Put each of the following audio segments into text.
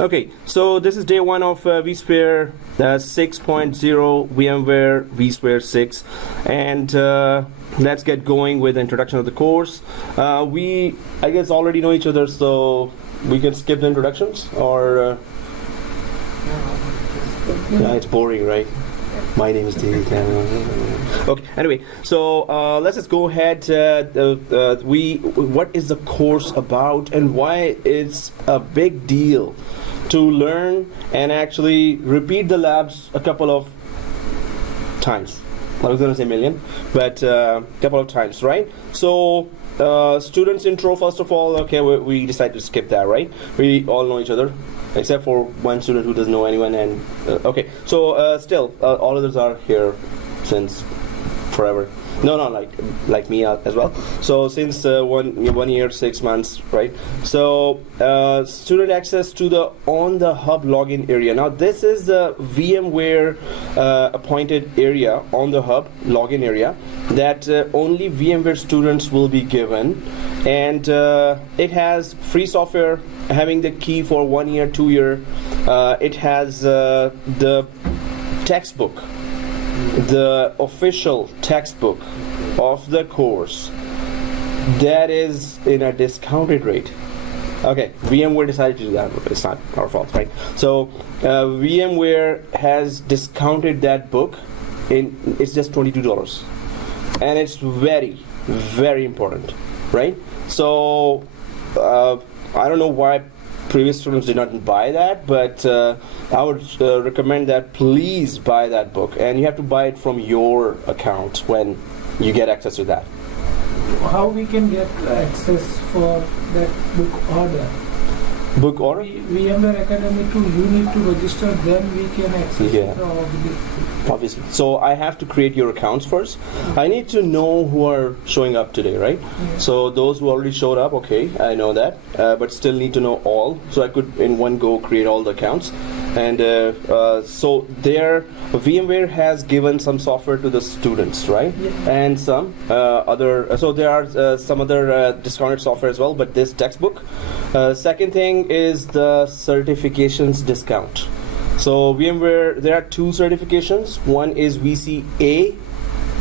Okay, so this is day one of vSphere 6.0 VMware vSphere 6, and let's get going with the introduction of the course. We, I guess, already know each other, so we can skip the introductions, or yeah, it's boring, right? My name is David. Okay. Anyway, so let's just go ahead. What is the course about, and why it's a big deal to learn and actually repeat the labs a couple of times. I was going to say million, but a couple of times, right? So students intro, first of all. Okay, we decided to skip that, right? We all know each other, except for one student who doesn't know anyone. And okay, so still all others are here since forever. No, like me as well. So since 1 year 6 months, right? So student access to the on the hub login area. Now this is the VMware appointed area on the hub login area that only VMware students will be given, and it has free software having the key for 1 year, 2 year. It has the textbook, the official textbook of the course that is in a discounted rate. Okay, VMware decided to do that. It's not our fault, right? So VMware has discounted that book it's just $22, and it's very, very important, right? So I don't know why previous students did not buy that, but I would recommend that please buy that book, and you have to buy it from your account when you get access to that. How we can get access for that book order? Book order? VMware Academy too, you need to register, then we can access it. Obviously. So I have to create your accounts first. I need to know who are showing up today, right? Yeah. So those who already showed up, okay, I know that, but still need to know all, so I could in one go create all the accounts. And so there, VMware has given some software to the students, right? Yeah. And some other, so there are some other discounted software as well, but this textbook. Second thing is the certifications discount. So VMware, there are two certifications. One is VCA,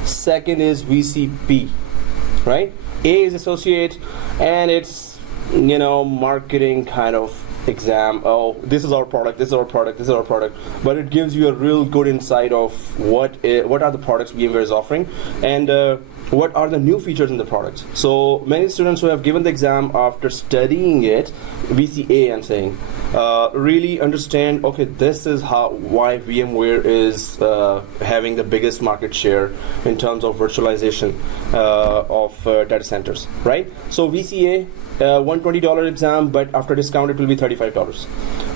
second is VCP, right? A is associate, and it's, marketing kind of exam. Oh, this is our product, this is our product, this is our product. But it gives you a real good insight of what are the products VMware is offering, and what are the new features in the product. So many students who have given the exam after studying it, VCA I'm saying, really understand, okay, this is why VMware is having the biggest market share in terms of virtualization of data centers, right? So VCA, $120 exam, but after discount it will be $35.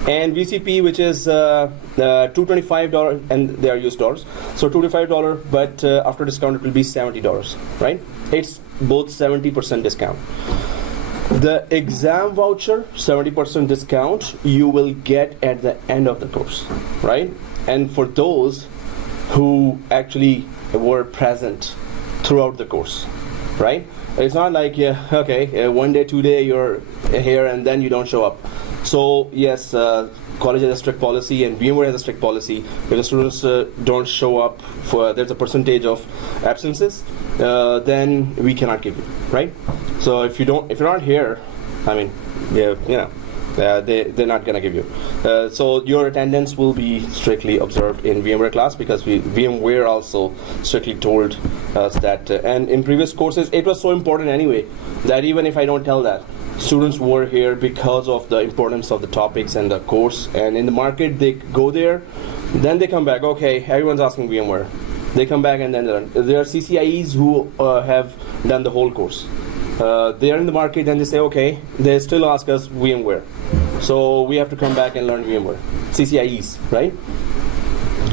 And VCP, which is $225, and they are US dollars, so $225, but after discount it will be $70, right? It's both 70% discount. The exam voucher, 70% discount, you will get at the end of the course, right? And for those who actually were present throughout the course, right? It's not like, okay, 1 day, 2 day, you're here and then you don't show up. So yes, college has a strict policy, and VMware has a strict policy. If the students don't show up, there's a percentage of absences, then we cannot give you, right? So if you're not here, I mean, they're not gonna give you. So your attendance will be strictly observed in VMware class, because VMware also strictly told us that. And in previous courses, it was so important anyway that even if I don't tell that, students were here because of the importance of the topics and the course. And in the market, they go there, then they come back. Okay, everyone's asking VMware. They come back and then learn. There are CCIEs who have done the whole course. They are in the market and they say, okay, they still ask us VMware. So we have to come back and learn VMware. CCIEs, right?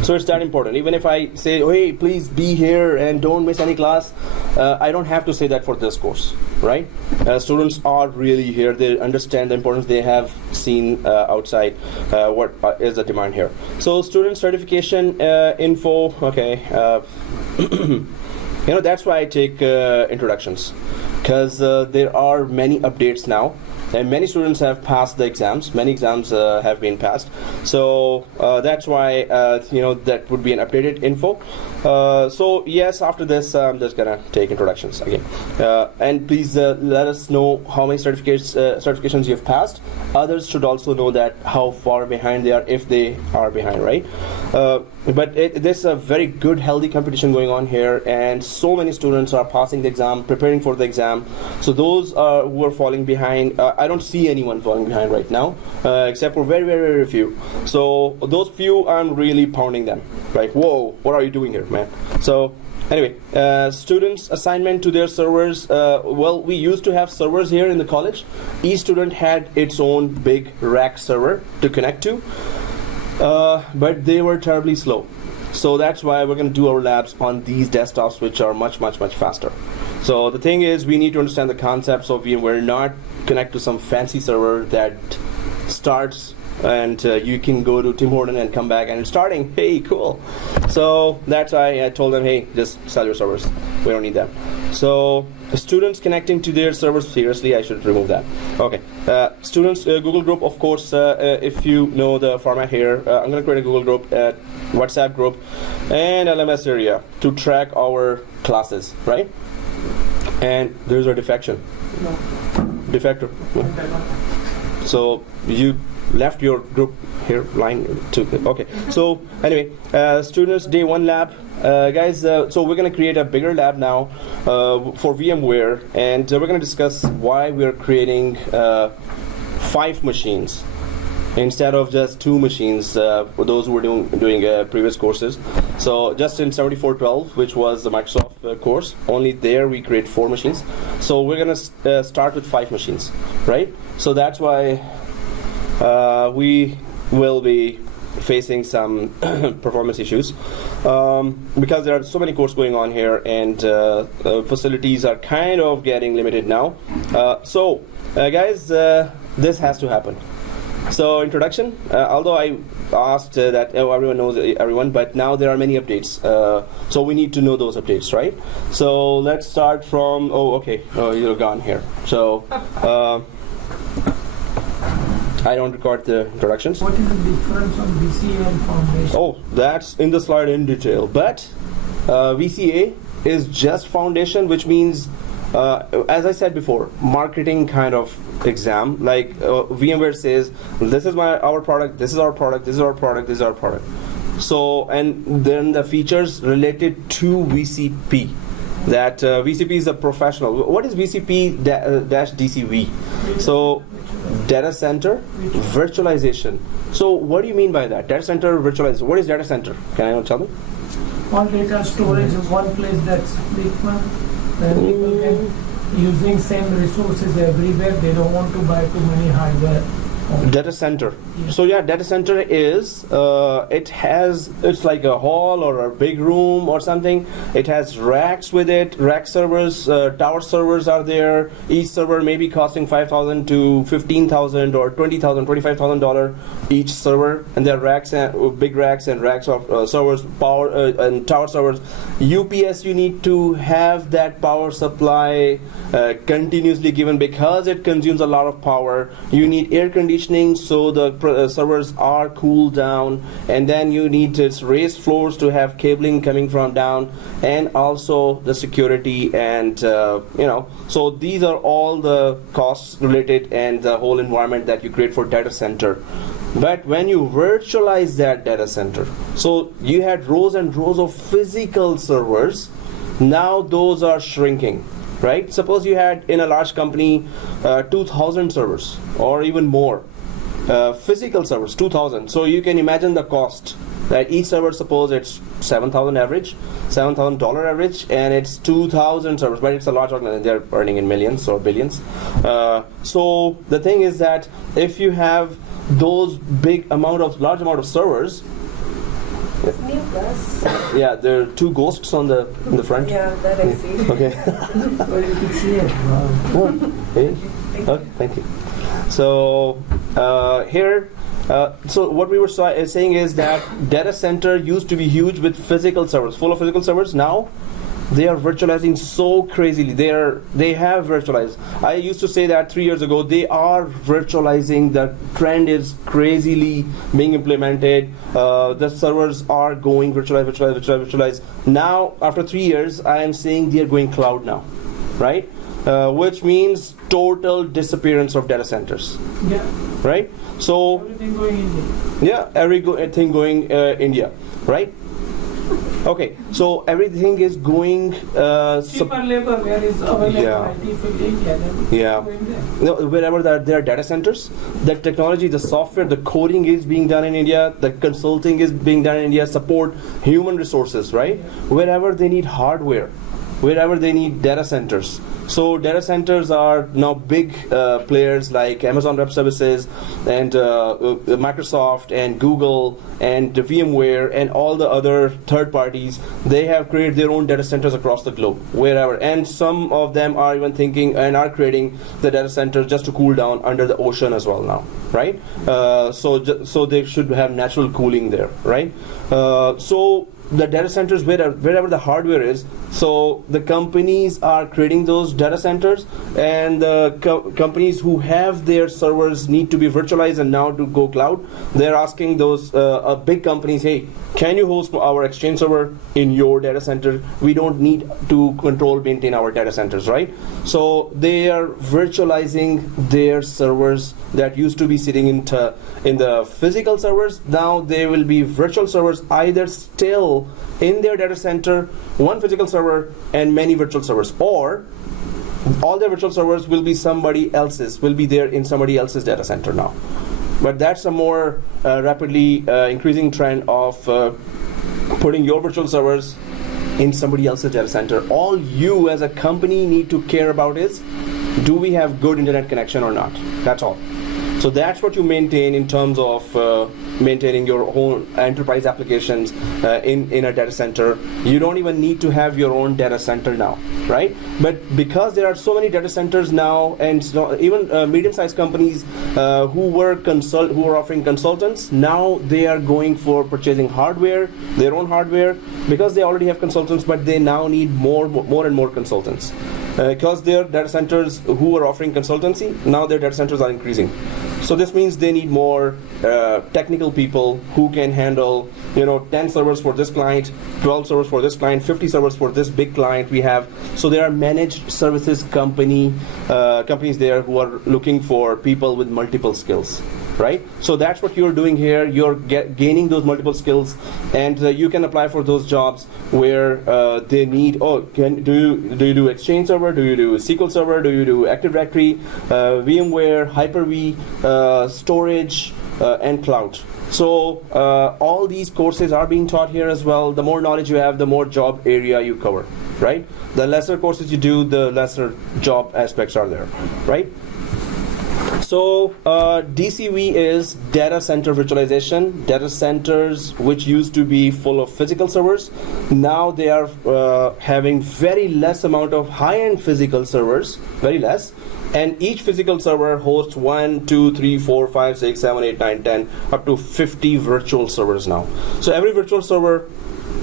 So it's that important. Even if I say, oh, hey, please be here and don't miss any class, I don't have to say that for this course, right? Students are really here. They understand the importance. They have seen outside what is the demand here. So student certification info, okay. That's why I take introductions, because there are many updates now. and many students have passed the exams. Many exams have been passed. So that's why that would be an updated info. So yes, after this, I'm just gonna take introductions again. And please let us know how many certifications you've passed. Others should also know that how far behind they are, if they are behind, right? But there's a very good, healthy competition going on here, and so many students are passing the exam, preparing for the exam. So those who are falling behind, I don't see anyone falling behind right now, except for very, very, very few. So those few, I'm really pounding them. Like, whoa, what are you doing here, man? So anyway, students' assignment to their servers. Well, we used to have servers here in the college. Each student had its own big rack server to connect to. But they were terribly slow. So that's why we're going to do our labs on these desktops, which are much, much, much faster. So the thing is, we need to understand the concepts of VMware, not connect to some fancy server that starts and you can go to Tim Horton and come back and it's starting. Hey, cool. So that's why I told them, hey, just sell your servers. We don't need them. So students connecting to their servers, seriously, I should remove that. Okay. Students, Google group, of course, if you know the format here, I'm going to create a Google group, WhatsApp group, and LMS area to track our classes, right? And there's a defection. No. Defector. No. So you left your group here line to okay. So anyway, students, day one lab. Guys, so we're going to create a bigger lab now for VMware, and we're going to discuss why we're creating 5 machines instead of just 2 machines for those who were doing previous courses. So just in 7412, which was the Microsoft course, only there we create 4 machines. So we're going to start with 5 machines, right? So that's why we will be facing some performance issues because there are so many courses going on here, and facilities are kind of getting limited now. So guys, this has to happen. So introduction, although I asked that everyone knows everyone, but now there are many updates, so we need to know those updates, right? So let's start from, you're gone here. So I don't record the introductions. What is the difference on VCA and Foundation? Oh, that's in the slide in detail. But VCA is just Foundation, which means, as I said before, marketing kind of exam. Like VMware says, this is our product, this is our product, this is our product, this is our product. So, and then the features related to VCP. That VCP is a professional. What is VCP dash DCV? So, data center virtualization. So what do you mean by that? Data center virtualization. What is data center? Can you tell me? All data storage in one place, that's frequent. And people can using same resources everywhere. They don't want to buy too many hardware. Data center. So yeah, data center is it's like a hall or a big room or something. It has racks with it, rack servers, tower servers are there. Each server may be costing $5,000 to $15,000 or $20,000, $25,000 each server, and there are racks and big racks and racks of servers, power and tower servers. UPS, you need to have that power supply continuously given because it consumes a lot of power. You need air conditioning so the servers are cooled down, and then you need raised floors to have cabling coming from down, and also the security and so these are all the costs related and the whole environment that you create for data center. But when you virtualize that data center, so you had rows and rows of physical servers, now those are shrinking. Right? Suppose you had in a large company 2,000 servers or even more. Physical servers, 2,000. So you can imagine the cost that each server, suppose it's $7,000 average, $7,000 average, and it's 2,000 servers, but it's a large organization. They're earning in millions or billions. So the thing is that if you have those large amount of servers, yeah, there are 2 ghosts in the front. Yeah, that I see. Okay. Well, you can see it. Wow. Okay, thank you. So here, so what we were saying is that data center used to be huge with physical servers, full of physical servers. Now They are virtualizing so crazily. They have virtualized. I used to say that 3 years ago. They are virtualizing. The trend is crazily being implemented. The servers are going virtualize. Now, after 3 years, I am saying they are going cloud now, right? Which means total disappearance of data centers. Yeah. Right? So Everything going India. yeah, everything going India, right? Okay, so everything is going. Cheaper labor where is available Yeah. IT field India. Then Yeah. going there. No, wherever there are data centers, the technology, the software, the coding is being done in India, the consulting is being done in India, support, human resources, right? Wherever they need hardware, wherever they need data centers. So data centers are now big players like Amazon Web Services and Microsoft and Google and VMware and all the other third parties. They have created their own data centers across the globe, wherever. And some of them are even thinking and are creating the data centers just to cool down under the ocean as well now, right? So they should have natural cooling there, right? So the data centers wherever the hardware is, so the companies are creating those data centers, and the companies who have their servers need to be virtualized and now to go cloud. They're asking those big companies, hey, can you host our Exchange server in your data center? We don't need to maintain our data centers, right? So they are virtualizing their servers that used to be sitting in the physical servers. Now they will be virtual servers, either still in their data center, one physical server and many virtual servers, or all their virtual servers will be there in somebody else's data center now. But that's a more rapidly increasing trend of putting your virtual servers in somebody else's data center. All you as a company need to care about is, do we have good internet connection or not? That's all. So that's what you maintain in terms of maintaining your own enterprise applications in a data center. You don't even need to have your own data center now, right? But because there are so many data centers now, and even medium-sized companies who were offering consultants, now they are going for purchasing their own hardware, because they already have consultants, but they now need more and more consultants. Because their data centers who are offering consultancy, now their data centers are increasing. So this means they need more technical people who can handle, 10 servers for this client, 12 servers for this client, 50 servers for this big client we have. So there are managed services companies there who are looking for people with multiple skills, right? So that's what you're doing here. You're gaining those multiple skills, and you can apply for those jobs where they need, do you do Exchange server? Do you do SQL server? Do you do Active Directory, VMware, Hyper-V, storage, and cloud? So all these courses are being taught here as well. The more knowledge you have, the more job area you cover, right? The lesser courses you do, the lesser job aspects are there, right? So DCV is data center virtualization. Data centers which used to be full of physical servers, now they are having very less amount of high-end physical servers, very less. And each physical server hosts 1, 2, 3, 4, 5, 6, 7, 8, 9, 10, up to 50 virtual servers now. So every virtual server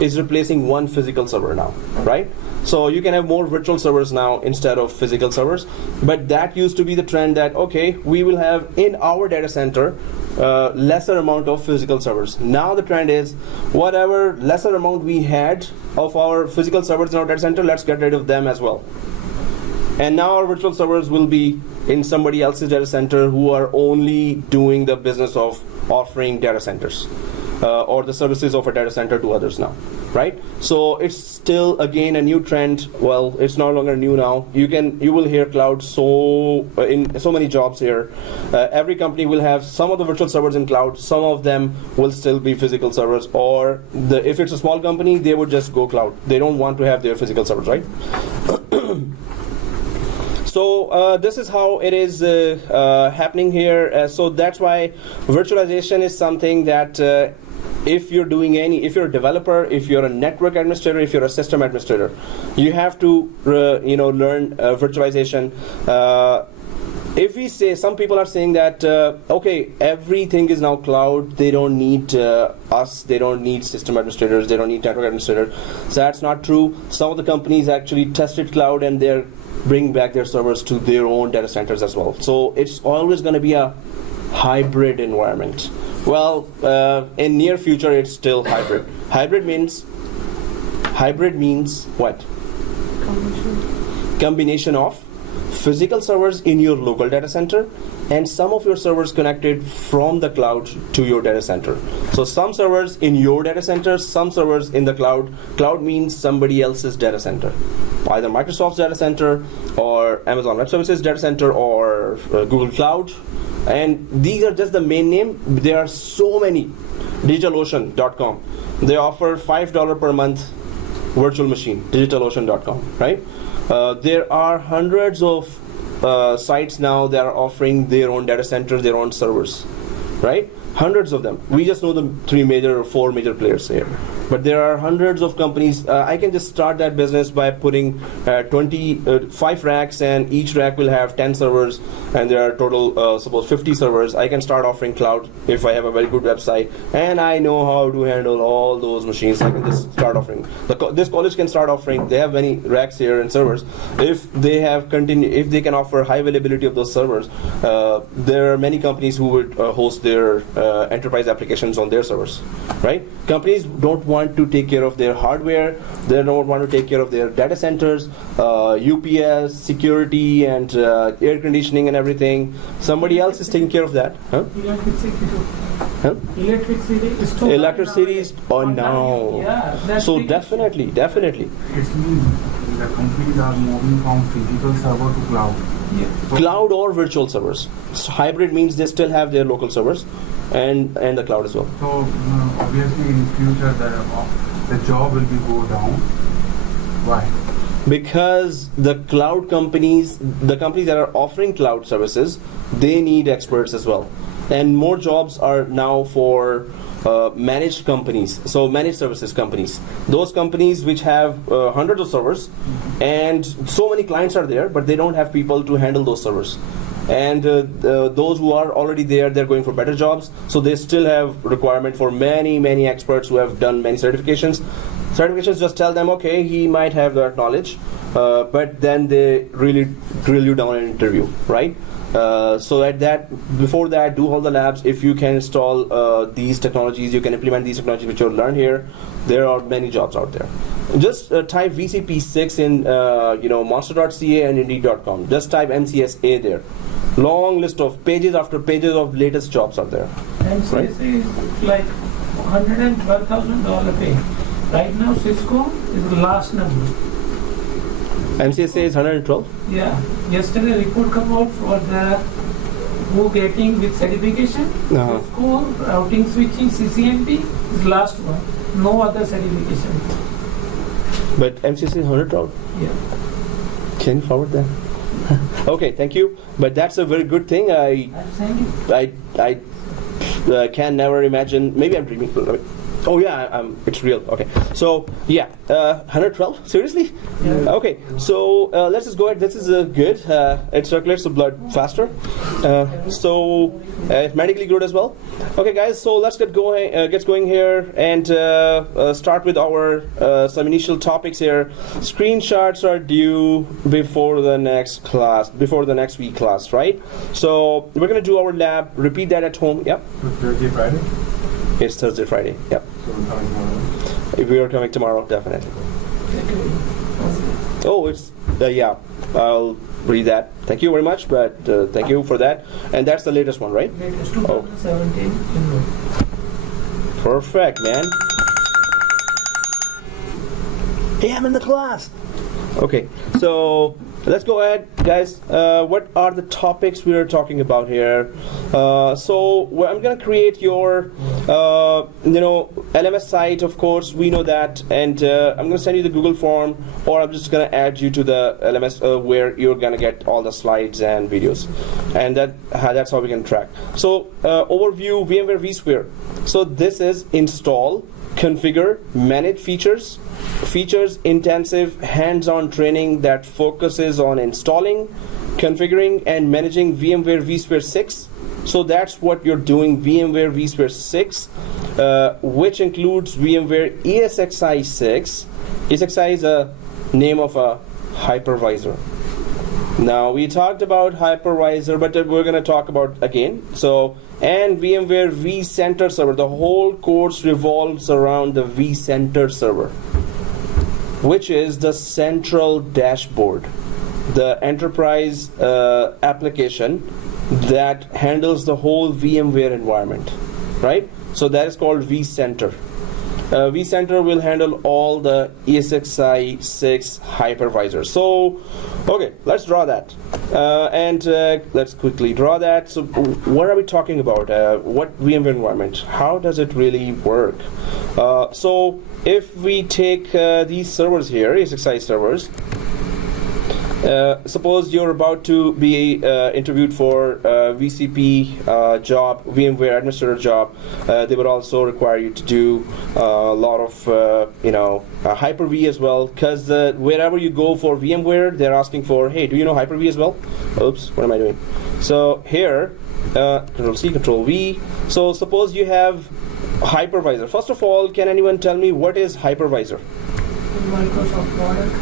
is replacing one physical server now, right? So you can have more virtual servers now instead of physical servers. But that used to be the trend that, okay, we will have in our data center lesser amount of physical servers. Now the trend is, whatever lesser amount we had of our physical servers in our data center, let's get rid of them as well. And now our virtual servers will be in somebody else's data center who are only doing the business of offering data centers or the services of a data center to others now, right? So it's still, again, a new trend. Well, it's no longer new now. You will hear cloud in so many jobs here. Every company will have some of the virtual servers in cloud. Some of them will still be physical servers, or if it's a small company, they would just go cloud. They don't want to have their physical servers, right? So this is how it is happening here. So that's why virtualization is something that if you're a developer, if you're a network administrator, if you're a system administrator, you have to learn virtualization. if we say, some people are saying that okay, everything is now cloud, they don't need us, they don't need system administrators, they don't need network administrators. So that's not true. Some of the companies actually tested cloud and they're bringing back their servers to their own data centers as well. So it's always going to be a hybrid environment. Well, in near future it's still hybrid. Hybrid means what? Combination of physical servers in your local data center and some of your servers connected from the cloud to your data center. So some servers in your data center, some servers in the cloud. Cloud means somebody else's data center, either Microsoft's data center or Amazon Web Services data center or Google Cloud. And these are just the main name. There are so many. DigitalOcean.com. They offer $5 per month virtual machine. DigitalOcean.com, right? There are hundreds of sites now that are offering their own data centers, their own servers, right? Hundreds of them. We just know the 3 major or 4 major players here. But there are hundreds of companies. I can just start that business by putting 5 racks, and each rack will have 10 servers, and there are total, suppose 50 servers. I can start offering cloud if I have a very good website, and I know how to handle all those machines. I can just start offering. This college can start offering. They have many racks here and servers. If they have if they can offer high availability of those servers, there are many companies who would host their enterprise applications on their servers, right? Companies don't want to take care of their hardware, they don't want to take care of their data centers, UPS, security, and air conditioning and everything. Somebody else is taking care of that. Huh? Electricity is on now. Yeah, so definitely. It means the companies are moving from physical server to cloud. Yeah. Cloud or virtual servers. So hybrid means they still have their local servers and the cloud as well. So obviously in future the job will be go down. Why? Because the cloud companies, the companies that are offering cloud services, they need experts as well. And more jobs are now for managed companies, so managed services companies. Those companies which have hundreds of servers and so many clients are there, but they don't have people to handle those servers. And those who are already there, they're going for better jobs, so they still have requirement for many experts who have done many certifications. Certifications just tell them, okay, he might have that knowledge, but then they really drill you down in an interview, right? So before that, do all the labs. If you can install these technologies, you can implement these technologies which you'll learn here. There are many jobs out there. Just type VCP6 in monster.ca and indeed.com. Just type MCSA there. Long list of pages after pages of latest jobs out there. MCSA right? is like $112,000 pay. Right now, Cisco is the last number. MCSA is 112? Yeah. Yesterday report come out for the who getting with certification. Uh-huh. Cisco routing switching CCNP is last one. No other certification. But MCSA is 112? Yeah. Can you forward that? Okay, thank you. But that's a very good thing. I'm saying I can never imagine. Maybe I'm dreaming. Oh yeah, it's real. Okay, so yeah, 112. Seriously? Yeah. Okay, so let's just go ahead. This is good. It circulates the blood faster, so medically good as well. Okay, guys. So let's get going here and start with our some initial topics here. Screenshots are due before the next class, before the next week class, right? So we're gonna do our lab. Repeat that at home. Yep. Thursday, Friday? It's Thursday, Friday. Yep. So we're coming tomorrow. If we are coming tomorrow, definitely. Oh, it's yeah. I'll read that. Thank you very much, but thank you for that. And that's the latest one, right? latest 2017. Perfect, man. Hey, I'm in the class. Okay, so let's go ahead, guys. What are the topics we are talking about here? I'm gonna create your, LMS site. Of course, we know that, and I'm gonna send you the Google form, or I'm just gonna add you to the LMS where you're gonna get all the slides and videos, and that's how we can track. So overview VMware vSphere. So this is install, configure, manage features intensive hands-on training that focuses on installing, configuring and managing VMware vSphere 6. So that's what you're doing, VMware vSphere 6, which includes VMware ESXi 6. ESXi is a name of a hypervisor. Now we talked about hypervisor, but we're going to talk about again. So, and VMware vCenter server. The whole course revolves around the vCenter server, which is the central dashboard, the enterprise application that handles the whole VMware environment, right? So that is called vCenter. vCenter will handle all the ESXi 6 hypervisors. So, okay, let's draw that. Let's quickly draw that. So, what are we talking about? What VMware environment? How does it really work? So, if we take these servers here, ESXi servers, suppose you're about to be interviewed for VCP job, VMware administrator job. They would also require you to do a lot of Hyper-V as well, because wherever you go for VMware, they're asking for, hey, do you know Hyper-V as well? Oops, what am I doing? So here, Control-C, Control-V. So suppose you have hypervisor. First of all, can anyone tell me what is hypervisor? Microsoft product.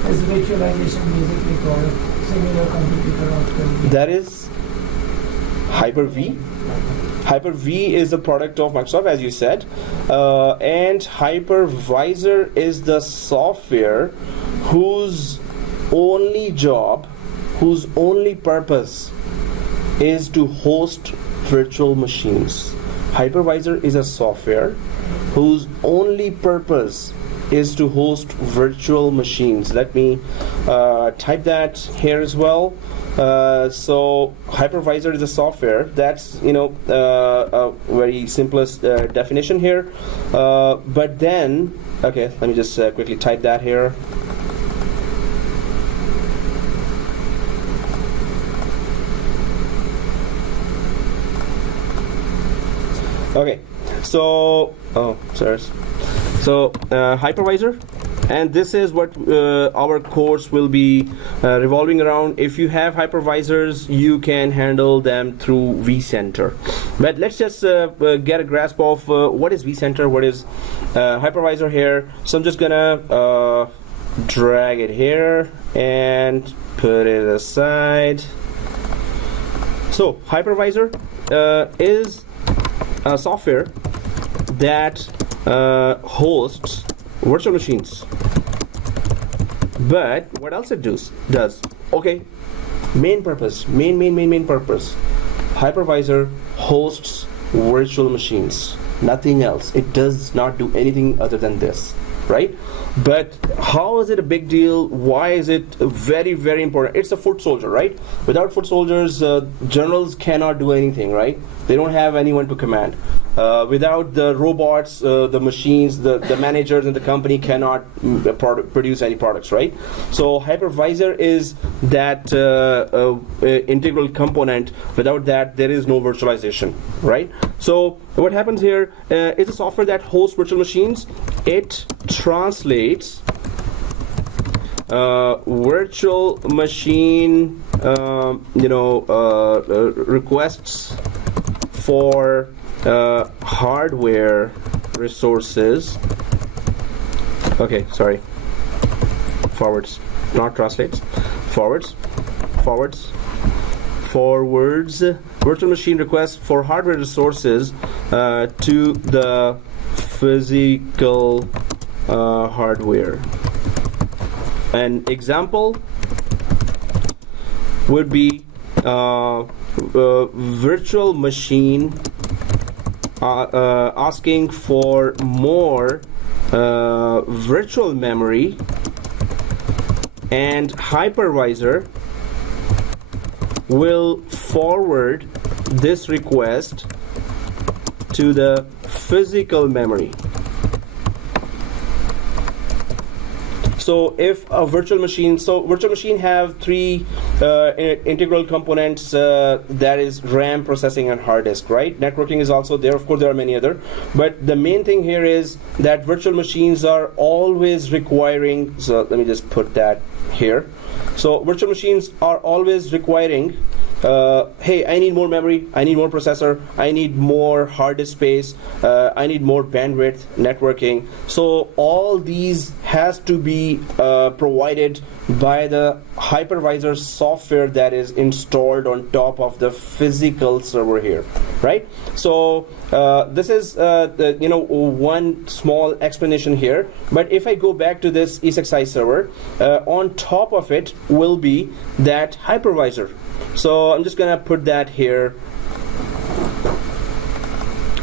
Is virtualization basically product, similar computer of that is Hyper-V. Hyper-V is a product of Microsoft, as you said, and hypervisor is the software whose only job, whose only purpose is to host virtual machines. Hypervisor is a software whose only purpose is to host virtual machines. Let me type that here as well. So hypervisor is a software. That's a very simplest definition here. But then, okay, let me just quickly type that here. Okay, so hypervisor, and this is what our course will be revolving around. If you have hypervisors, you can handle them through vCenter. But let's just get a grasp of what is vCenter, what is hypervisor here. So I'm just gonna drag it here and put it aside. So hypervisor is a software that hosts virtual machines. But what else it does? Okay, main purpose. Hypervisor hosts virtual machines. Nothing else. It does not do anything other than this, right? But how is it a big deal? Why is it very, very important? It's a foot soldier, right? Without foot soldiers, generals cannot do anything, right? They don't have anyone to command. Without the robots, the machines, the managers in the company cannot produce any products, right? So hypervisor is that integral component. Without that, there is no virtualization, right? So what happens here is a software that hosts virtual machines. It translates virtual machine requests for hardware resources. Okay, sorry. Forwards, not translates. Forwards. Virtual machine requests for hardware resources to the physical hardware. An example would be virtual machine asking for more virtual memory, and hypervisor will forward this request to the physical memory. So if a virtual machine have three integral components, that is RAM, processing, and hard disk, right? Networking is also there. Of course, there are many other, but the main thing here is that virtual machines are always requiring, so let me just put that here. So virtual machines are always requiring, hey, I need more memory, I need more processor, I need more hard disk space, I need more bandwidth, networking. So all these has to be provided by the hypervisor software that is installed on top of the physical server here, right? So this is one small explanation here. But if I go back to this ESXi server, on top of it will be that hypervisor. So I'm just gonna put that here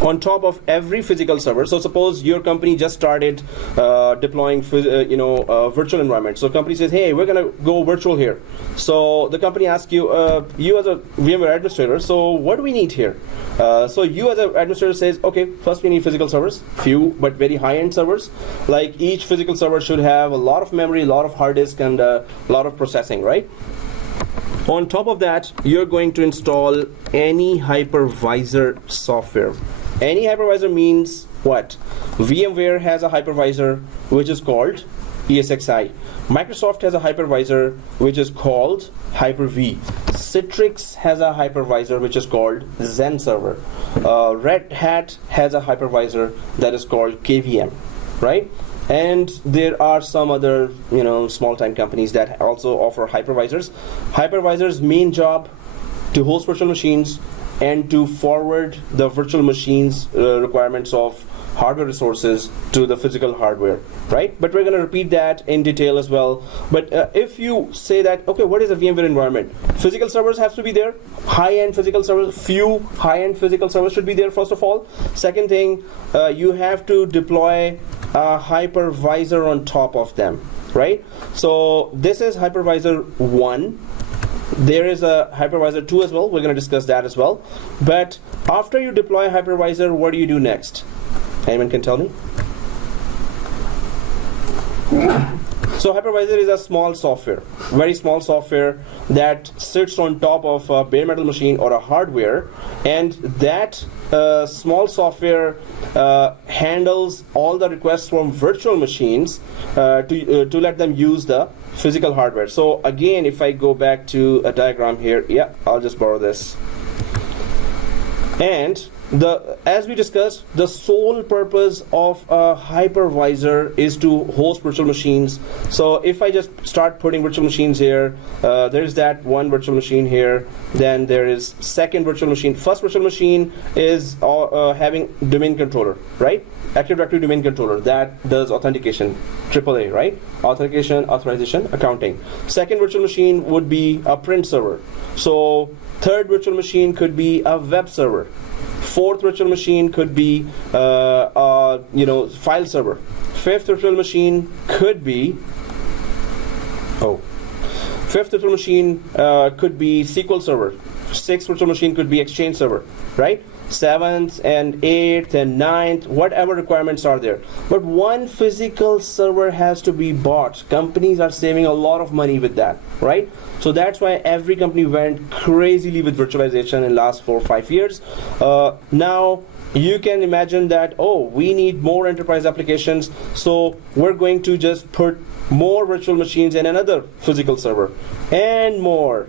on top of every physical server. So suppose your company just started deploying virtual environment. So company says, hey, we're gonna go virtual here. So the company asks you, you as a VMware administrator, so what do we need here? So you as an administrator says, okay, first we need physical servers, few but very high-end servers. Like each physical server should have a lot of memory, a lot of hard disk, and a lot of processing, right? On top of that, you're going to install any hypervisor software. Any hypervisor means what? VMware has a hypervisor which is called ESXi. Microsoft has a hypervisor which is called Hyper-V. Citrix has a hypervisor which is called Zen Server. Red Hat has a hypervisor that is called KVM, right? And there are some other, small-time companies that also offer hypervisors. Hypervisors' main job to host virtual machines and to forward the virtual machines requirements of hardware resources to the physical hardware, right? But we're going to repeat that in detail as well. But if you say that, okay, what is a VMware environment? Physical servers have to be there. High-end physical servers, few high-end physical servers should be there, first of all. Second thing, you have to deploy a hypervisor on top of them, right? So this is hypervisor 1. There is a hypervisor 2 as well. We're going to discuss that as well. But after you deploy hypervisor, what do you do next? Anyone can tell me? So hypervisor is a small software, very small software that sits on top of a bare metal machine or a hardware, and that small software handles all the requests from virtual machines to let them use the physical hardware. So again, if I go back to a diagram here, yeah, I'll just borrow this. And as we discussed, the sole purpose of a hypervisor is to host virtual machines. So if I just start putting virtual machines here, there's that one virtual machine here, then there is second virtual machine. First virtual machine is having domain controller, right? Active Directory domain controller that does authentication, AAA, right? Authentication, authorization, accounting. Second virtual machine would be a print server. So third virtual machine could be a web server. Fourth virtual machine could be file server. Fifth virtual machine could be fifth virtual machine could be SQL server. Sixth virtual machine could be Exchange server, right? Seventh and eighth and ninth, whatever requirements are there. But one physical server has to be bought. Companies are saving a lot of money with that, right? So that's why every company went crazily with virtualization in the last 4 or 5 years. Now you can imagine that, oh, we need more enterprise applications, so we're going to just put more virtual machines in another physical server and more.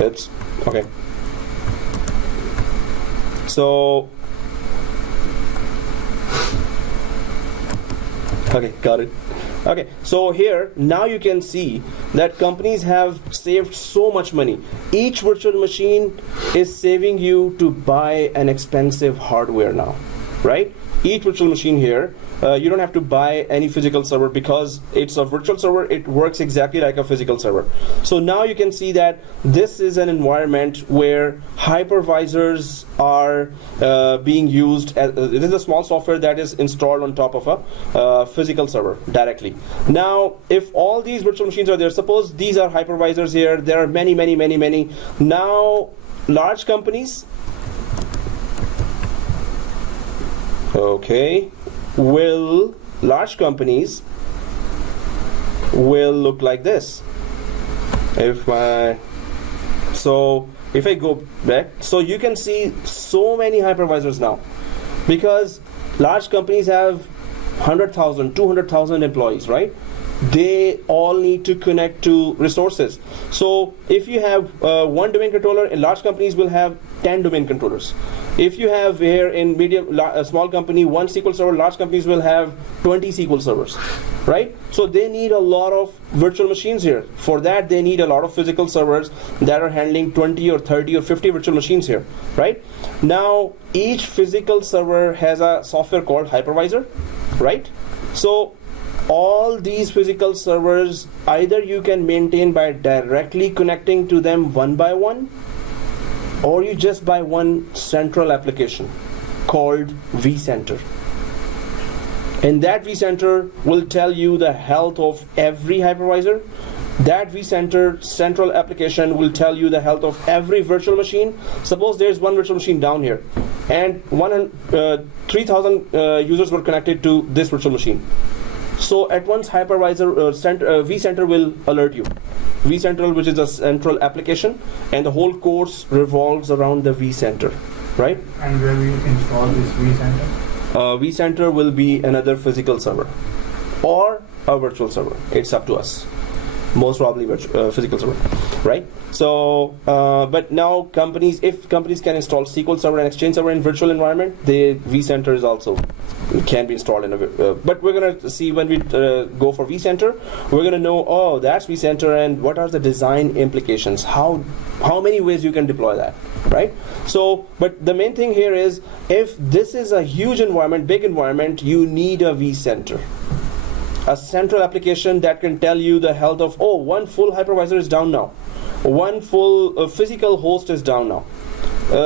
Oops. Okay. So, okay, got it. Okay, so here, now you can see that companies have saved so much money. Each virtual machine is saving you to buy an expensive hardware now, right? Each virtual machine here, you don't have to buy any physical server because it's a virtual server. It works exactly like a physical server. So now you can see that this is an environment where hypervisors are being used. This is a small software that is installed on top of a physical server directly. Now, if all these virtual machines are there, suppose these are hypervisors here. There are many, many, many, many. Now, large companies, large companies will look like this. If I go back, so you can see so many hypervisors now, because large companies have 100,000, 200,000 employees, right? They all need to connect to resources. So if you have one domain controller, in large companies will have 10 domain controllers. If you have here in small company, one SQL server, large companies will have 20 SQL servers, right? So they need a lot of virtual machines here. For that, they need a lot of physical servers that are handling 20 or 30 or 50 virtual machines here, right? Now, each physical server has a software called hypervisor, right? So all these physical servers, either you can maintain by directly connecting to them one by one, or you just buy one central application called vCenter. And that vCenter will tell you the health of every hypervisor. That vCenter central application will tell you the health of every virtual machine. Suppose there's one virtual machine down here, and 3,000 users were connected to this virtual machine. So at once hypervisor vCenter will alert you. vCentral, which is a central application, and the whole course revolves around the vCenter, right? And where we install this vCenter? vCenter will be another physical server or a virtual server. It's up to us. Most probably physical server, right? So, but now if companies can install SQL Server and Exchange Server in virtual environment, the vCenter is also can be installed in a. But we're gonna see when we go for vCenter, we're gonna know, oh, that's vCenter, and what are the design implications? How many ways you can deploy that, right? So, but the main thing here is, if this is a huge environment, big environment, you need a vCenter. A central application that can tell you the health of, oh, one full hypervisor is down now. One full physical host is down now.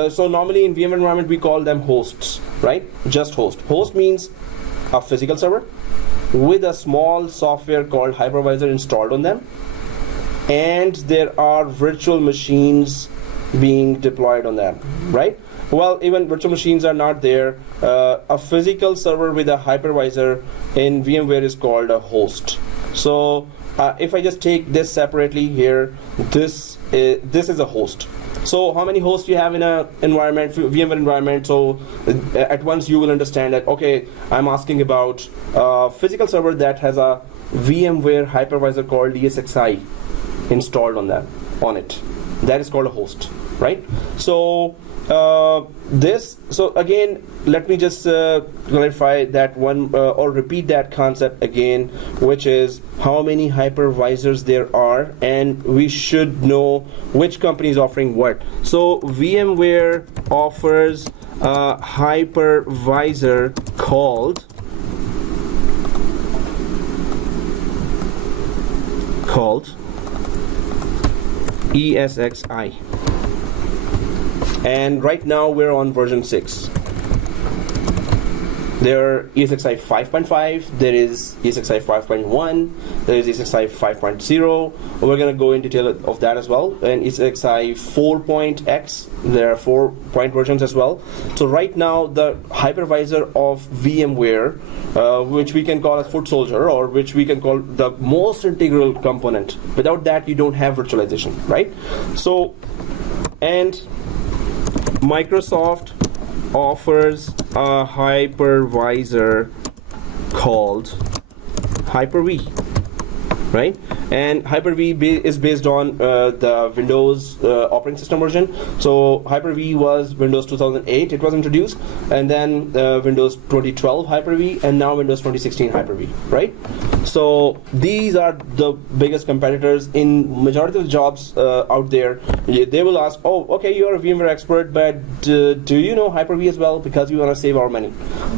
So normally in VMware environment, we call them hosts, right? Just host. Host means a physical server with a small software called hypervisor installed on them. And there are virtual machines being deployed on them, right? Well, even virtual machines are not there. A physical server with a hypervisor in VMware is called a host. So if I just take this separately here, this is a host. So how many hosts you have in a environment, VMware environment? So at once you will understand that, okay, I'm asking about a physical server that has a VMware hypervisor called ESXi installed on it. That is called a host, right? So so again, let me just clarify that one or repeat that concept again, which is how many hypervisors there are, and we should know which company is offering what. So VMware offers a hypervisor called ESXi. And right now we're on version 6. There are ESXi 5.5, there is ESXi 5.1, there is ESXi 5.0. We're going to go in detail of that as well. And ESXi 4.x, there are 4-point versions as well. So right now the hypervisor of VMware, which we can call as foot soldier, or which we can call the most integral component. Without that, you don't have virtualization, right? So, and Microsoft offers a hypervisor called Hyper-V, right? And Hyper-V is based on the Windows operating system version. So Hyper-V was Windows 2008, it was introduced, and then Windows 2012 Hyper-V, and now Windows 2016 Hyper-V, right? So these are the biggest competitors in majority of the jobs out there. They will ask, oh, okay, you're a VMware expert, but do you know Hyper-V as well? Because we want to save our money.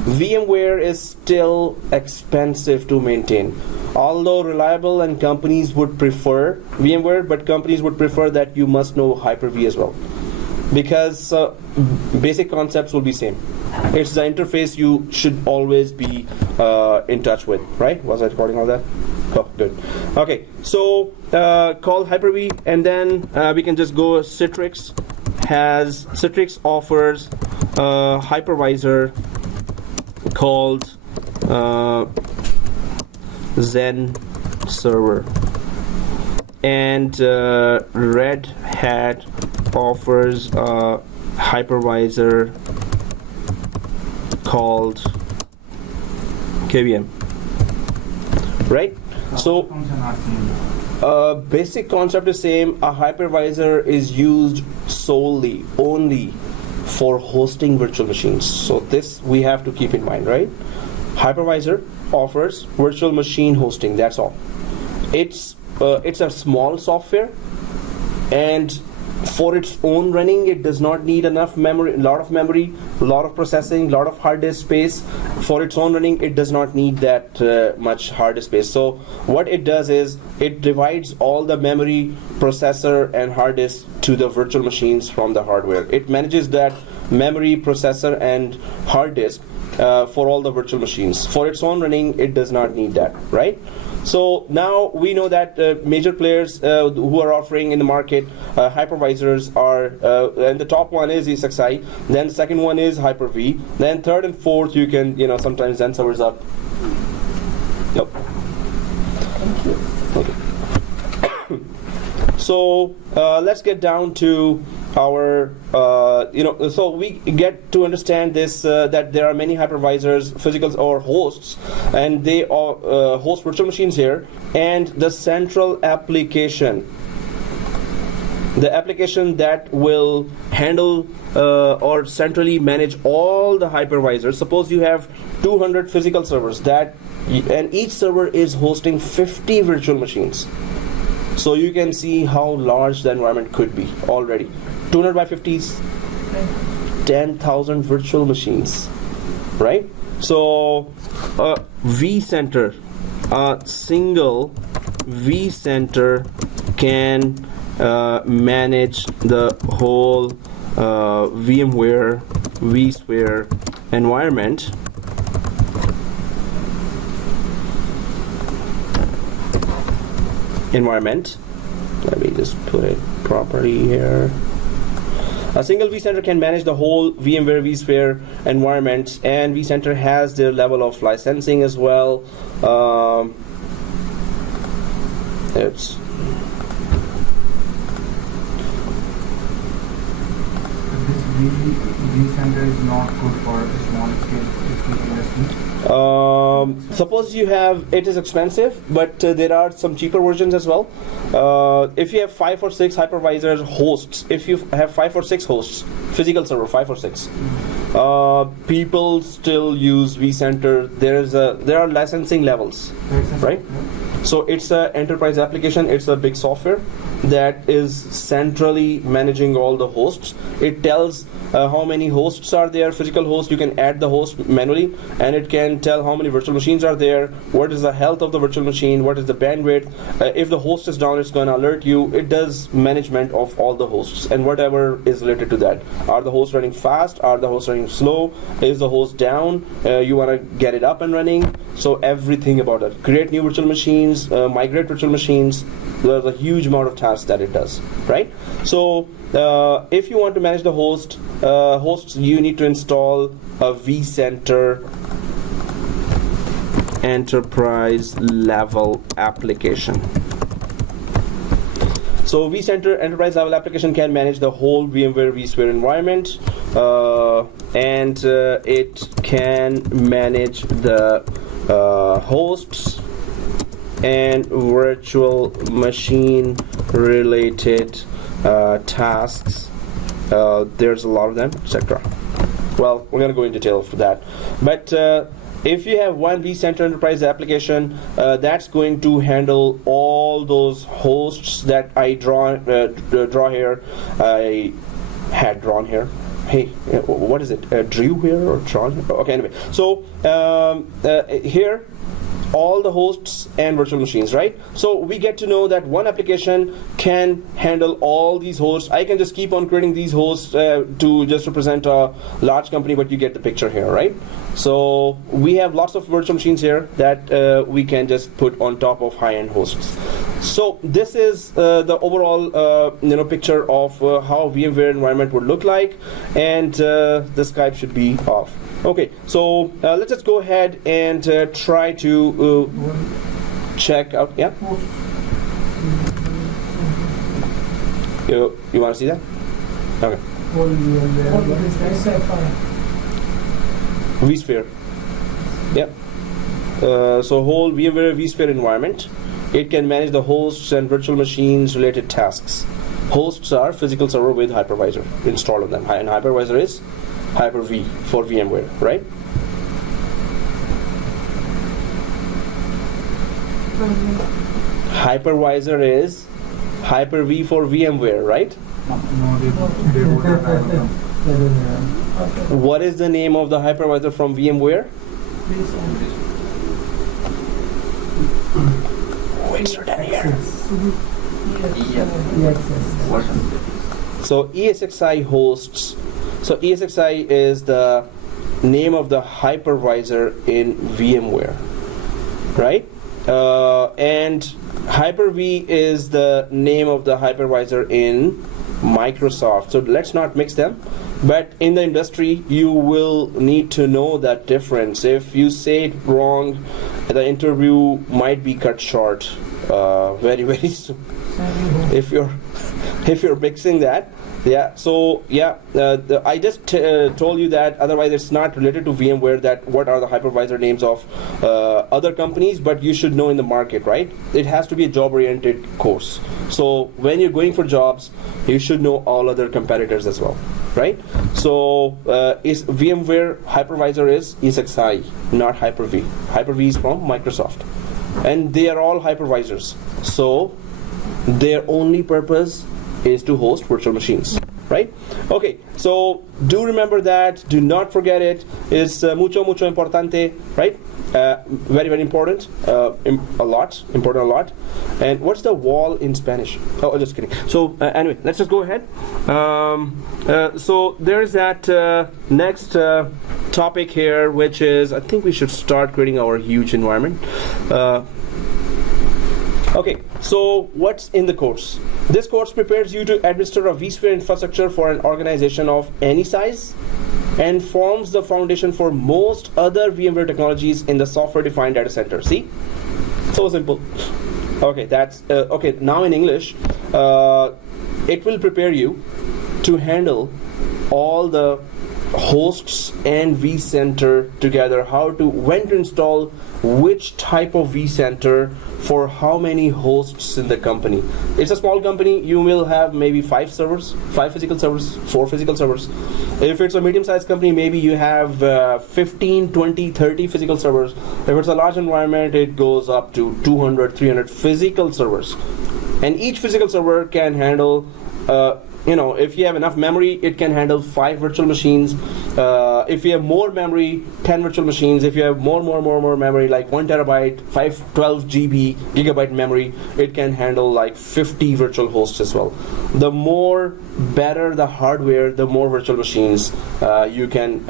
VMware is still expensive to maintain. Although reliable and companies would prefer VMware, but companies would prefer that you must know Hyper-V as well. Because basic concepts will be same. It's the interface you should always be in touch with, right? Was I recording all that? Oh, good. Okay, so call Hyper-V, and then we can just go. Citrix offers a hypervisor called Zen Server. and Red Hat offers a hypervisor called KVM, right? So basic concept is same. A hypervisor is used solely, only for hosting virtual machines. So this we have to keep in mind, right? Hypervisor offers virtual machine hosting. That's all. It's a small software, and for its own running, it does not need enough memory, a lot of processing, a lot of hard disk space. For its own running, it does not need that much hard disk space. So what it does is it divides all the memory, processor, and hard disk to the virtual machines from the hardware. It manages that memory, processor, and hard disk for all the virtual machines. For its own running, it does not need that, right? So now we know that major players who are offering in the market hypervisors are, and the top one is ESXi, then the second one is Hyper-V, then third and fourth you can, sometimes Zen servers up. Yep. Thank you. Okay. So let's get down to our, so we get to understand this, that there are many hypervisors, physicals or hosts, and they host virtual machines here, and the central application, the application that will handle or centrally manage all the hypervisors. Suppose you have 200 physical servers and each server is hosting 50 virtual machines. So you can see how large the environment could be already. 200 by 50 is 10,000 virtual machines, right? So vCenter, a single vCenter can manage the whole VMware, vSphere environment. Let me just put it properly here. A single vCenter can manage the whole VMware vSphere environment, and vCenter has their level of licensing as well. It's vCenter is not good for a small scale industry. Suppose it is expensive, but there are some cheaper versions as well. If you have 5 or 6 hypervisors hosts, if you have 5 or 6 hosts, physical server 5 or 6, people still use vCenter. There are licensing levels, right? So it's an enterprise application. It's a big software that is centrally managing all the hosts. It tells how many hosts are there, physical hosts. You can add the host manually, and it can tell how many virtual machines are there, what is the health of the virtual machine, what is the bandwidth. If the host is down, it's going to alert you. It does management of all the hosts and whatever is related to that. Are the hosts running fast? Are the hosts running slow? Is the host down? You want to get it up and running. So everything about that. Create new virtual machines, migrate virtual machines. There's a huge amount of tasks that it does, right? So if you want to manage the hosts, you need to install a vCenter enterprise level application. So vCenter enterprise level application can manage the whole VMware vSphere environment, and it can manage the hosts and virtual machine related tasks. There's a lot of them, etc. Well, we're going to go in detail for that. But if you have one vCenter enterprise application, that's going to handle all those hosts that I draw here. I had drawn here. Hey, what is it? Drew here or drawn? Okay, anyway. So here, all the hosts and virtual machines, right? So we get to know that one application can handle all these hosts. I can just keep on creating these hosts to just represent a large company, but you get the picture here, right? So we have lots of virtual machines here that we can just put on top of high-end hosts. So this is the overall picture of how VMware environment would look like, and the Skype should be off. Okay, so let's just go ahead and try to check out. Yeah. You want to see that? Okay. What is SFI? vSphere. Yep. So whole VMware vSphere environment. It can manage the hosts and virtual machines related tasks. Hosts are physical server with hypervisor installed on them, and hypervisor is Hyper-V for VMware, right? Hypervisor is Hyper-V for VMware, right? No, they both are diagram. What is the name of the hypervisor from VMware? Wait, here. So ESXi hosts. So ESXi is the name of the hypervisor in VMware, right? And Hyper-V is the name of the hypervisor in Microsoft. So let's not mix them. But in the industry, you will need to know that difference. If you say it wrong, the interview might be cut short very, very soon. If you're mixing that, yeah. So yeah, I just told you that. Otherwise, it's not related to VMware. That what are the hypervisor names of other companies? But you should know in the market, right? It has to be a job-oriented course. So when you're going for jobs, you should know all other competitors as well, right? So is VMware hypervisor is ESXi, not Hyper-V. Hyper-V is from Microsoft, and they are all hypervisors. So their only purpose is to host virtual machines, right? Okay, so do remember that. Do not forget it. It's mucho importante, right? Very, very important. Important a lot. And what's the wall in Spanish? Oh, just kidding. So anyway, let's just go ahead. So there's that next topic here, which is I think we should start creating our huge environment. Okay, so what's in the course? This course prepares you to administer a vSphere infrastructure for an organization of any size and forms the foundation for most other VMware technologies in the software-defined data center. See? So simple. Okay, that's okay. Now in English, it will prepare you to handle all the hosts and vCenter together, when to install which type of vCenter for how many hosts in the company. It's a small company, you will have maybe 5 physical servers, 4 physical servers. If it's a medium-sized company, maybe you have 15, 20, 30 physical servers. If it's a large environment, it goes up to 200, 300 physical servers. And each physical server can handle if you have enough memory, it can handle 5 virtual machines. If you have more memory, 10 virtual machines. If you have more memory, like 1 terabyte, 12 gigabyte memory, it can handle like 50 virtual hosts as well. The better the hardware, the more virtual machines you can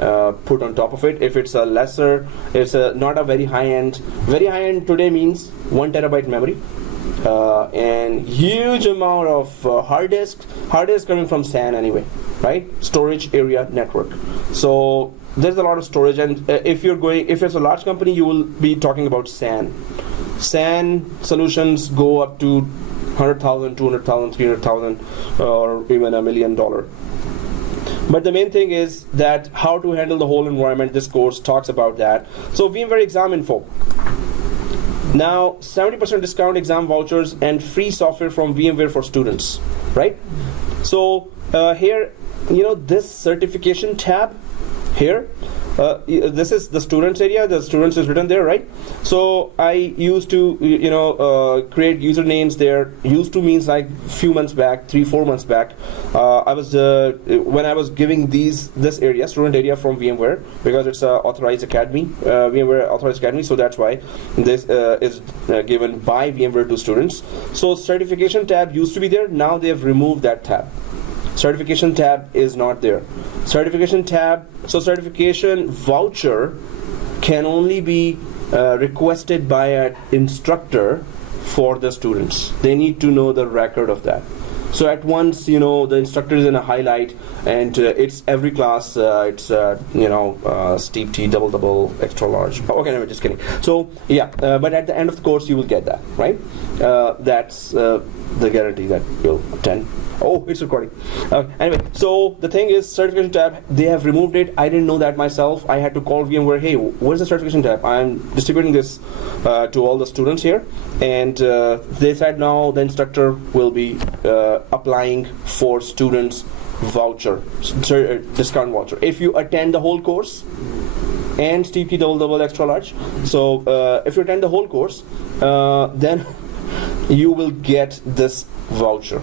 put on top of it. If it's a lesser, it's not a very high end. Very high end today means 1 terabyte memory. And huge amount of hard disk coming from SAN anyway, right? Storage area network. So there's a lot of storage, and if it's a large company, you will be talking about SAN. SAN solutions go up to 100,000, 200,000, 300,000, or even $1 million. But the main thing is that how to handle the whole environment. This course talks about that. So VMware exam info. Now, 70% discount exam vouchers and free software from VMware for students, right? So here, this certification tab here, this is the students area. The students is written there, right? So I used to, create usernames there. Used to means like few months back, 3-4 months back. When I was giving this area, student area from VMware, because it's a authorized academy, VMware authorized academy. So that's why this is given by VMware to students. So certification tab used to be there. Now they have removed that tab. Certification tab is not there. Certification voucher can only be requested by an instructor for the students. They need to know the record of that. So at once, the instructor is in a highlight, and it's every class. It's steep tea, double, extra large. Okay, no, just kidding. So yeah, but at the end of the course, you will get that, right? That's the guarantee that you'll attend. Oh, it's recording. Anyway, so the thing is, certification tab, they have removed it. I didn't know that myself. I had to call VMware, hey, where's the certification tab? I'm distributing this to all the students here. And they said now the instructor will be applying for students voucher, discount voucher. If you attend the whole course and steep tea, double, extra large. So if you attend the whole course, then you will get this voucher.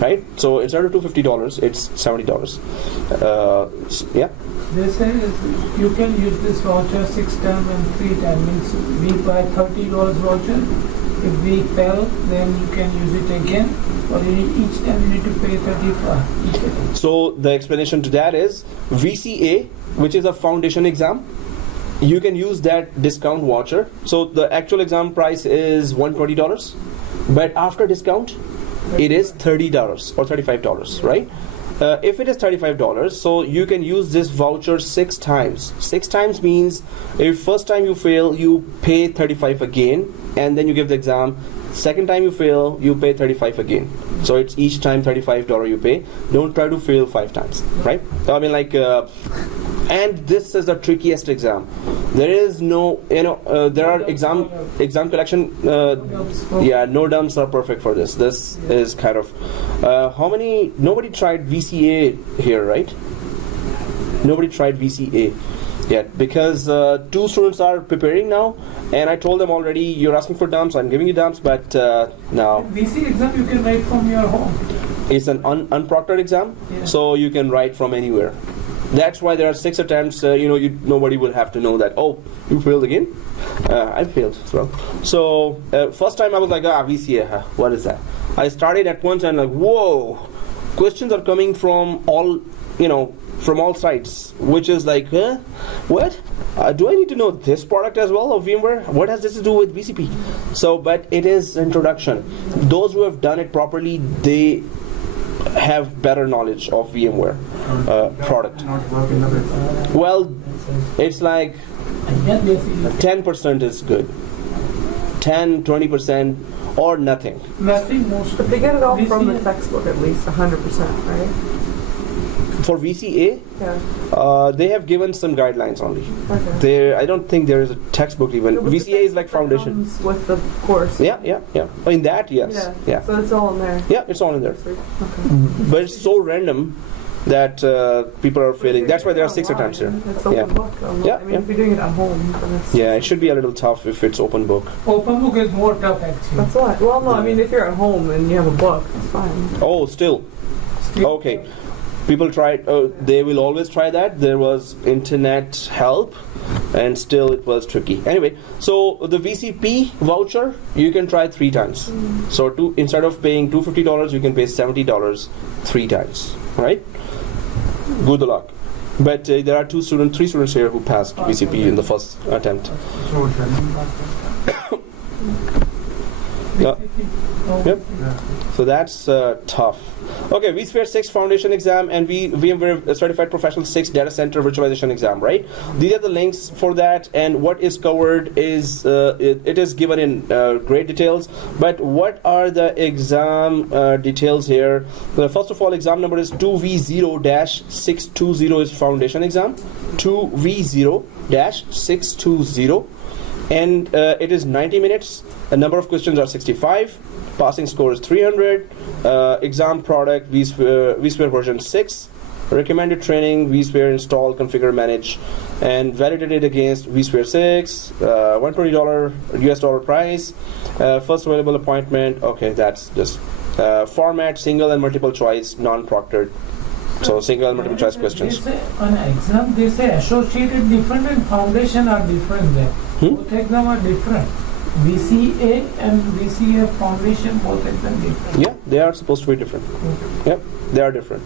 Right? So instead of $250, it's $70. Yeah? They say you can use this voucher 6 times and 3 times. Means we buy $30 voucher. If we fail, then you can use it again. Or each time you need to pay $35. So the explanation to that is VCA, which is a foundation exam. You can use that discount voucher. So the actual exam price is $120, but after discount, it is $30 or $35, right? If it is $35, so you can use this voucher 6 times. 6 times means if first time you fail, you pay $35 again, and then you give the exam. Second time you fail, you pay $35 again. So it's each time $35 you pay. Don't try to fail 5 times, right? I mean, and this is the trickiest exam. There is no, there are exam collection. No dumps are perfect for this. This is kind of nobody tried VCA here, right? Nobody tried VCA yet, because 2 students are preparing now, and I told them already, you're asking for dumps, I'm giving you dumps, but now VCA exam you can write from your home. It's an unproctored exam, so you can write from anywhere. That's why there are 6 attempts. Nobody will have to know that. Oh, you failed again? I failed as well. So first time I was like, VCA, what is that? I started at once and whoa, questions are coming from all, from all sides, which is like, what? Do I need to know this product as well of VMware? What has this to do with VCP? So, but it is introduction. Those who have done it properly, they have better knowledge of VMware product. Well, it's like 10% is good, 10-20% or nothing. Nothing most. But they get it all from the textbook at least 100%, right? For VCA, they have given some guidelines only. Okay. I don't think there is a textbook even. No, VCA is like foundation. Comes with the course. Yeah. In that, yes. Yeah. So it's all in there. Yeah, it's all in there. Okay. But it's so random that people are failing. That's why there are 6 attempts here. It's open book. If you're doing it at home, then it's... Yeah, it should be a little tough if it's open book. Open book is more tough actually. That's what. Well, no, if you're at home and you have a book, it's fine. Oh, still. Okay. People tried, they will always try that. There was internet help, and still it was tricky. Anyway, so the VCP voucher, you can try 3 times. So instead of paying $250, you can pay $70 3 times, right? Good luck. But there are 3 students here who passed VCP in the first attempt. Yep. So that's tough. Okay, vSphere 6 Foundation exam and VMware Certified Professional 6 Data Center Virtualization exam, right? These are the links for that, and what is covered is it is given in great details. But what are the exam details here? First of all, exam number is 2V0-620 is Foundation exam. 2V0-620. And it is 90 minutes. The number of questions are 65. Passing score is 300. Exam product vSphere version 6. Recommended training vSphere install, configure, manage, and validated against vSphere 6. $120 US dollar price. First available appointment. Okay, that's just format single and multiple choice, non-proctored. So single and multiple choice questions. They say on exam they say associated different and foundation are different there. Both exam are different. VCA and VCA foundation, both exam different. Yeah, they are supposed to be different. Yep, they are different.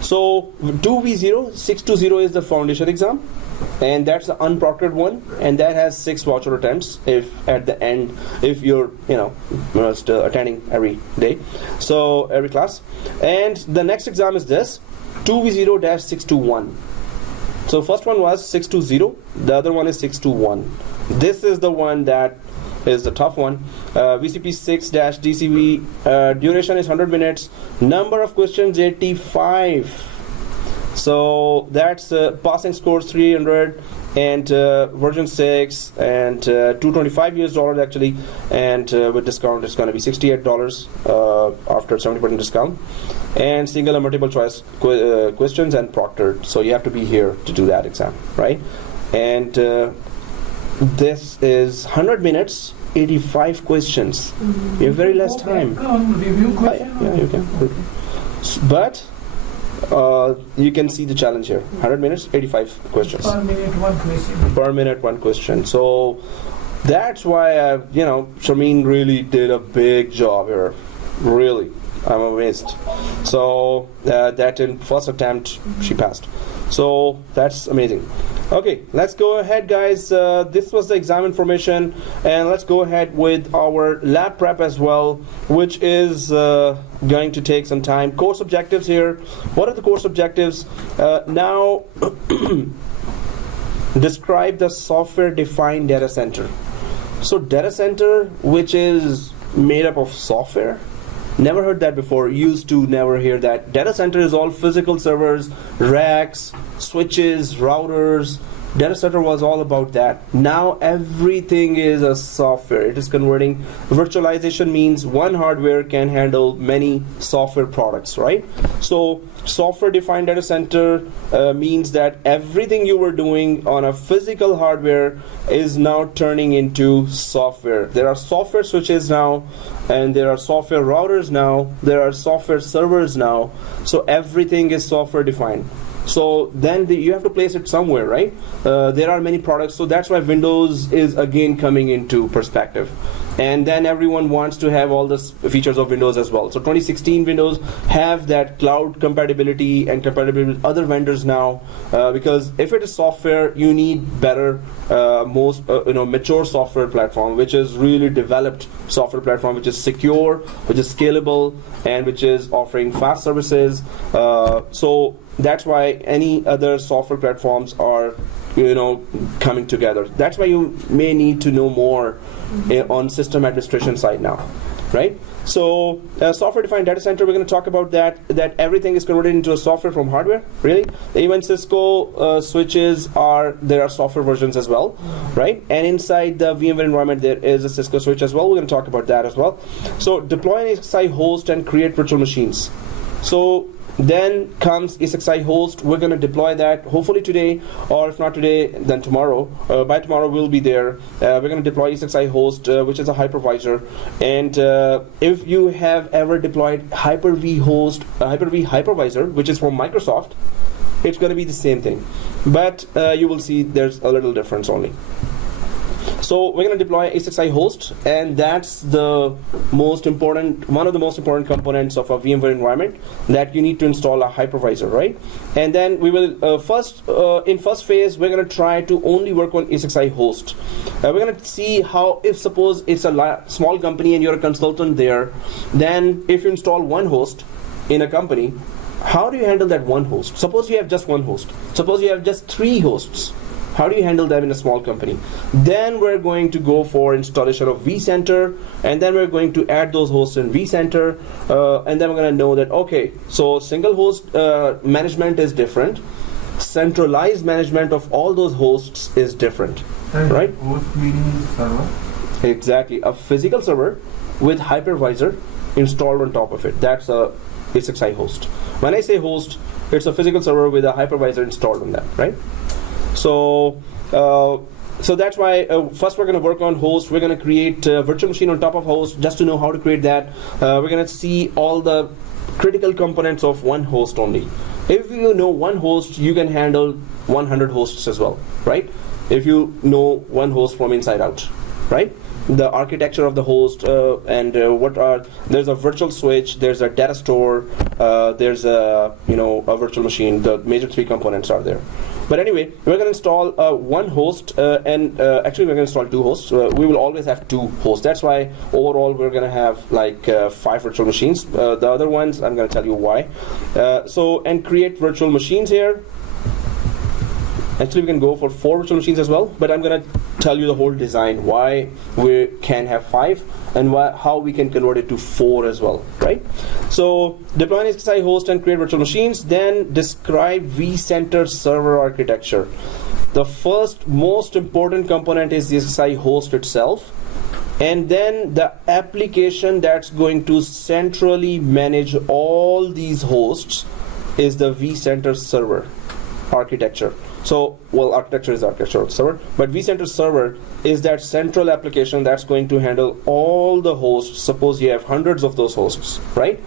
So 2V0, 620 is the foundation exam, and that's the unproctored one, and that has 6 voucher attempts if at the end, if you're still attending every day, so every class. And the next exam is this 2V0-621. So first one was 620, the other one is 621. This is the one that is the tough one. VCP6-DCV, duration is 100 minutes, number of questions 85. So that's passing scores 300, and version 6, and $225 actually, and with discount it's going to be $68 after 70% discount, and single and multiple choice questions and proctored. So you have to be here to do that exam, right? And this is 100 minutes, 85 questions. You have very less time. Review question. Yeah, you can. But you can see the challenge here. 100 minutes, 85 questions. Per minute, one question. Per minute, one question. So that's why Shameen really did a big job here. Really, I'm amazed. So that in first attempt she passed. So that's amazing. Okay, let's go ahead, guys. This was the exam information, and let's go ahead with our lab prep as well, which is going to take some time. Course objectives here. What are the course objectives? Now, describe the software-defined data center. So data center, which is made up of software. Never heard that before. Used to never hear that. Data center is all physical servers, racks, switches, routers. Data center was all about that. Now everything is a software. It is converting. Virtualization means one hardware can handle many software products, right? So software-defined data center means that everything you were doing on a physical hardware is now turning into software. There are software switches now, and there are software routers now, there are software servers now, so everything is software-defined. So then you have to place it somewhere, right? There are many products, so that's why Windows is again coming into perspective. And then everyone wants to have all the features of Windows as well. So 2016 Windows have that cloud compatibility and compatibility with other vendors now, because if it is software, you need better, mature software platform, which is really developed software platform, which is secure, which is scalable, and which is offering fast services. So that's why any other software platforms are coming together. That's why you may need to know more on system administration side now, right? So software-defined data center, we're going to talk about that everything is converted into a software from hardware, really. Even Cisco switches there are software versions as well, right? And inside the VMware environment, there is a Cisco switch as well. We're going to talk about that as well. So deploy an ESXi host and create virtual machines. So then comes ESXi host. We're going to deploy that hopefully today, or if not today, then tomorrow. By tomorrow we'll be there. We're going to deploy ESXi host, which is a hypervisor. And if you have ever deployed Hyper-V hypervisor, which is from Microsoft, it's going to be the same thing. But you will see there's a little difference only. So we're going to deploy ESXi host, and that's one of the most important components of a VMware environment, that you need to install a hypervisor, right? And then we will in first phase, we're going to try to only work on ESXi host. We're going to see how, if suppose it's a small company and you're a consultant there, then if you install one host in a company, how do you handle that one host? Suppose you have just one host. Suppose you have just 3 hosts. How do you handle them in a small company? Then we're going to go for installation of vCenter, and then we're going to add those hosts in vCenter, and then we're going to know that, okay, so single host management is different. Centralized management of all those hosts is different, right? Host meaning server? Exactly. A physical server with hypervisor installed on top of it. That's a ESXi host. When I say host, it's a physical server with a hypervisor installed on that, right? So that's why first we're going to work on host. We're going to create a virtual machine on top of host, just to know how to create that. We're going to see all the critical components of one host only. If you know one host, you can handle 100 hosts as well, right? If you know one host from inside out. right? The architecture of the host there's a virtual switch, there's a data store, there's a virtual machine. The major three components are there. But anyway, we're going to install one host, actually we're going to install two hosts. We will always have two hosts. That's why overall we're going to have like 5 virtual machines. The other ones I'm going to tell you why. And create virtual machines here. Actually, we can go for 4 virtual machines as well, but I'm going to tell you the whole design, why we can have 5 and how we can convert it to 4 as well, right? So deploy an ESXi host and create virtual machines, then describe vCenter server architecture. The first most important component is the ESXi host itself, and then the application that's going to centrally manage all these hosts is the vCenter server architecture. So, architecture is architecture of the server, but vCenter server is that central application that's going to handle all the hosts. Suppose you have hundreds of those hosts, right?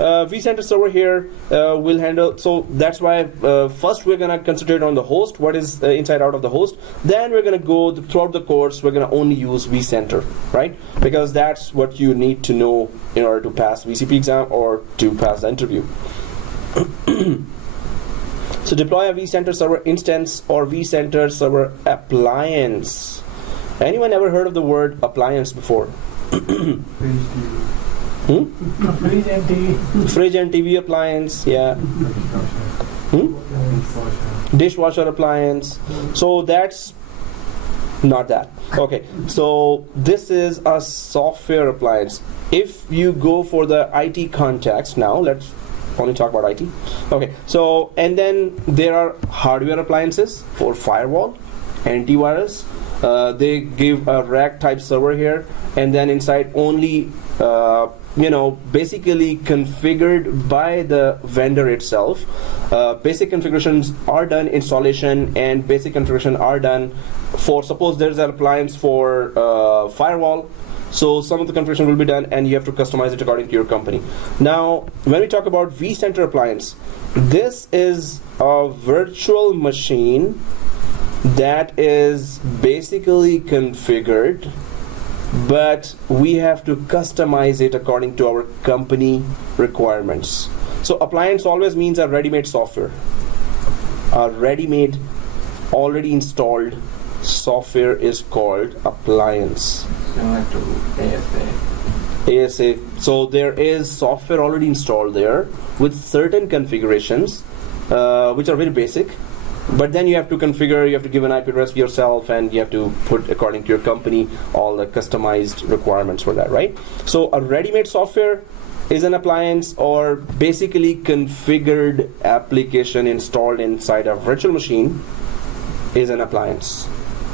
vCenter server here will handle, so that's why first we're going to concentrate on the host, what is inside out of the host. Then we're going to go throughout the course, we're going to only use vCenter, right? Because that's what you need to know in order to pass VCP exam or to pass the interview. So deploy a vCenter server instance or vCenter server appliance. Anyone ever heard of the word appliance before? Fridge and TV. Fridge and TV appliance, yeah. Dishwasher appliance. So that's not that. Okay, so this is a software appliance. If you go for the IT context now, let's only talk about IT. Okay, so and then there are hardware appliances for firewall, antivirus. They give a rack type server here, and then inside only basically configured by the vendor itself. Basic configurations are done, installation and basic configuration are done for, suppose there's an appliance for firewall. So some of the configuration will be done and you have to customize it according to your company. Now, when we talk about vCenter appliance, this is a virtual machine that is basically configured, but we have to customize it according to our company requirements. So appliance always means a ready-made software. A ready-made, already installed software is called appliance. Similar to ASA. So there is software already installed there with certain configurations, which are very basic. But then you have to configure, you have to give an IP address yourself, and you have to put according to your company all the customized requirements for that, right? So a ready-made software is an appliance, or basically configured application installed inside a virtual machine is an appliance,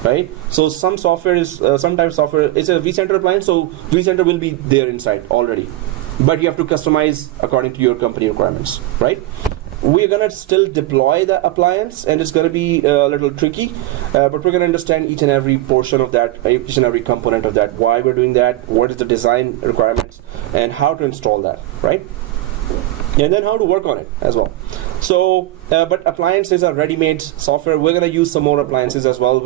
right? So some software is, sometimes software is a vCenter appliance, so vCenter will be there inside already. But you have to customize according to your company requirements, right? We're gonna still deploy the appliance, and it's gonna be a little tricky, but we're gonna understand each and every portion of that, each and every component of that, why we're doing that, what is the design requirements, and how to install that, right? And then how to work on it as well. So, but appliances are ready-made software. We're gonna use some more appliances as well.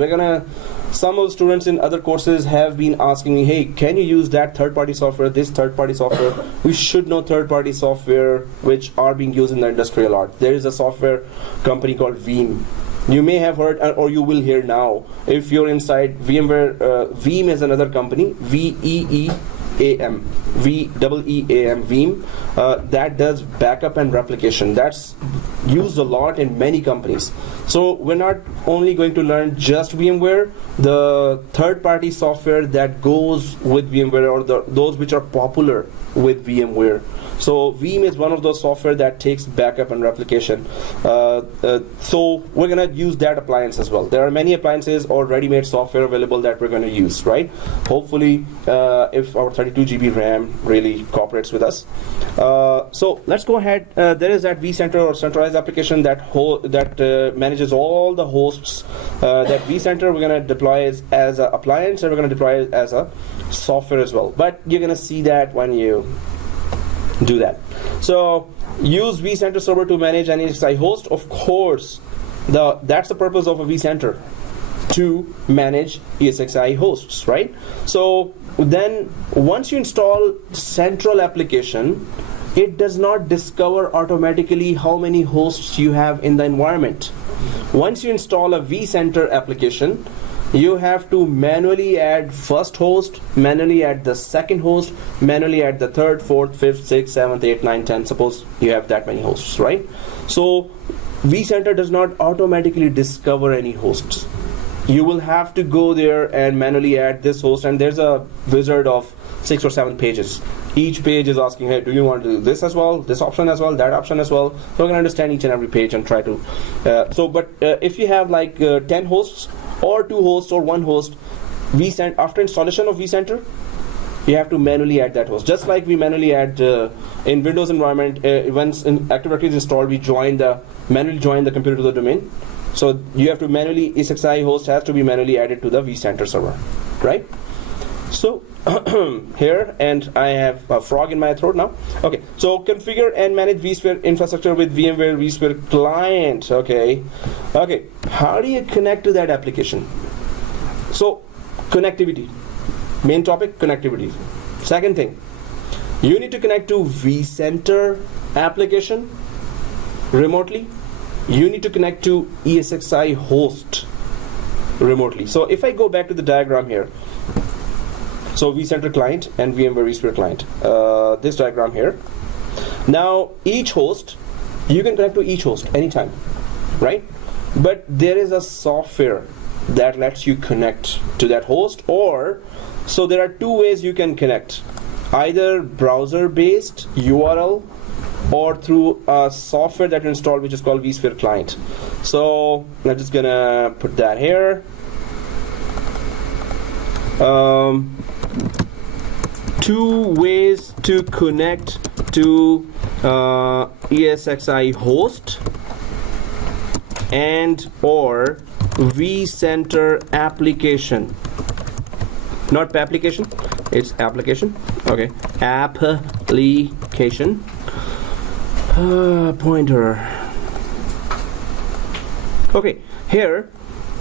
Some of the students in other courses have been asking me, hey, can you use that third-party software, this third-party software? We should know third-party software which are being used in the industry a lot. There is a software company called Veeam. You may have heard, or you will hear now, if you're inside VMware. Veeam is another company, VEEAM, Veeam, that does backup and replication. That's used a lot in many companies. So we're not only going to learn just VMware, the third-party software that goes with VMware, or those which are popular with VMware. So Veeam is one of those software that takes backup and replication. So we're gonna use that appliance as well. There are many appliances or ready-made software available that we're gonna use, right? Hopefully, if our 32 GB RAM really cooperates with us. So let's go ahead. There is that vCenter or centralized application that manages all the hosts. That vCenter we're gonna deploy as an appliance, and we're gonna deploy it as a software as well. But you're gonna see that when you do that. So use vCenter server to manage any ESXi host. Of course, that's the purpose of a vCenter. to manage ESXi hosts, right? So then once you install central application, it does not discover automatically how many hosts you have in the environment. Once you install a vCenter application, you have to manually add first host, manually add the second host, manually add the third, fourth, fifth, sixth, seventh, eighth, ninth, 10th. Suppose you have that many hosts, right? So vCenter does not automatically discover any hosts. You will have to go there and manually add this host, and there's a wizard of 6 or 7 pages. Each page is asking, hey, do you want to do this as well, this option as well, that option as well? So you can understand each and every page and try to. If you have like 10 hosts, or 2 hosts, or 1 host, after installation of vCenter, you have to manually add that host. Just like we manually add in Windows environment, once Active Directory is installed, we manually join the computer to the domain. So you have to manually, ESXi host has to be manually added to the vCenter server, right? So here, and I have a frog in my throat now. Okay, so configure and manage vSphere infrastructure with VMware vSphere client. Okay, how do you connect to that application? So connectivity, main topic, connectivity. Second thing, you need to connect to vCenter application remotely. You need to connect to ESXi host remotely. So if I go back to the diagram here, so vCenter client and VMware vSphere client, this diagram here. Now each host, you can connect to each host anytime, right? But there is a software that lets you connect to that host, so there are 2 ways you can connect, either browser-based URL or through a software that you install, which is called vSphere client. So I'm just gonna put that here. 2 ways to connect to ESXi host and or vCenter application. Not application, it's application. Okay, application. Pointer. Okay, here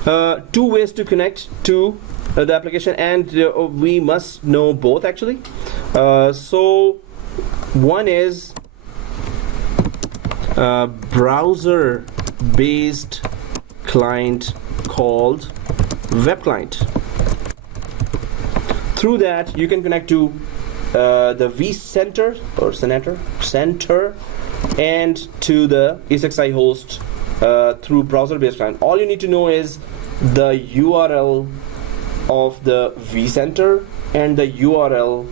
2 ways to connect to the application, and we must know both actually. So one is browser based client called web client. Through that you can connect to the vCenter or center and to the ESXi host through browser based client. All you need to know is the URL of the vCenter and the URL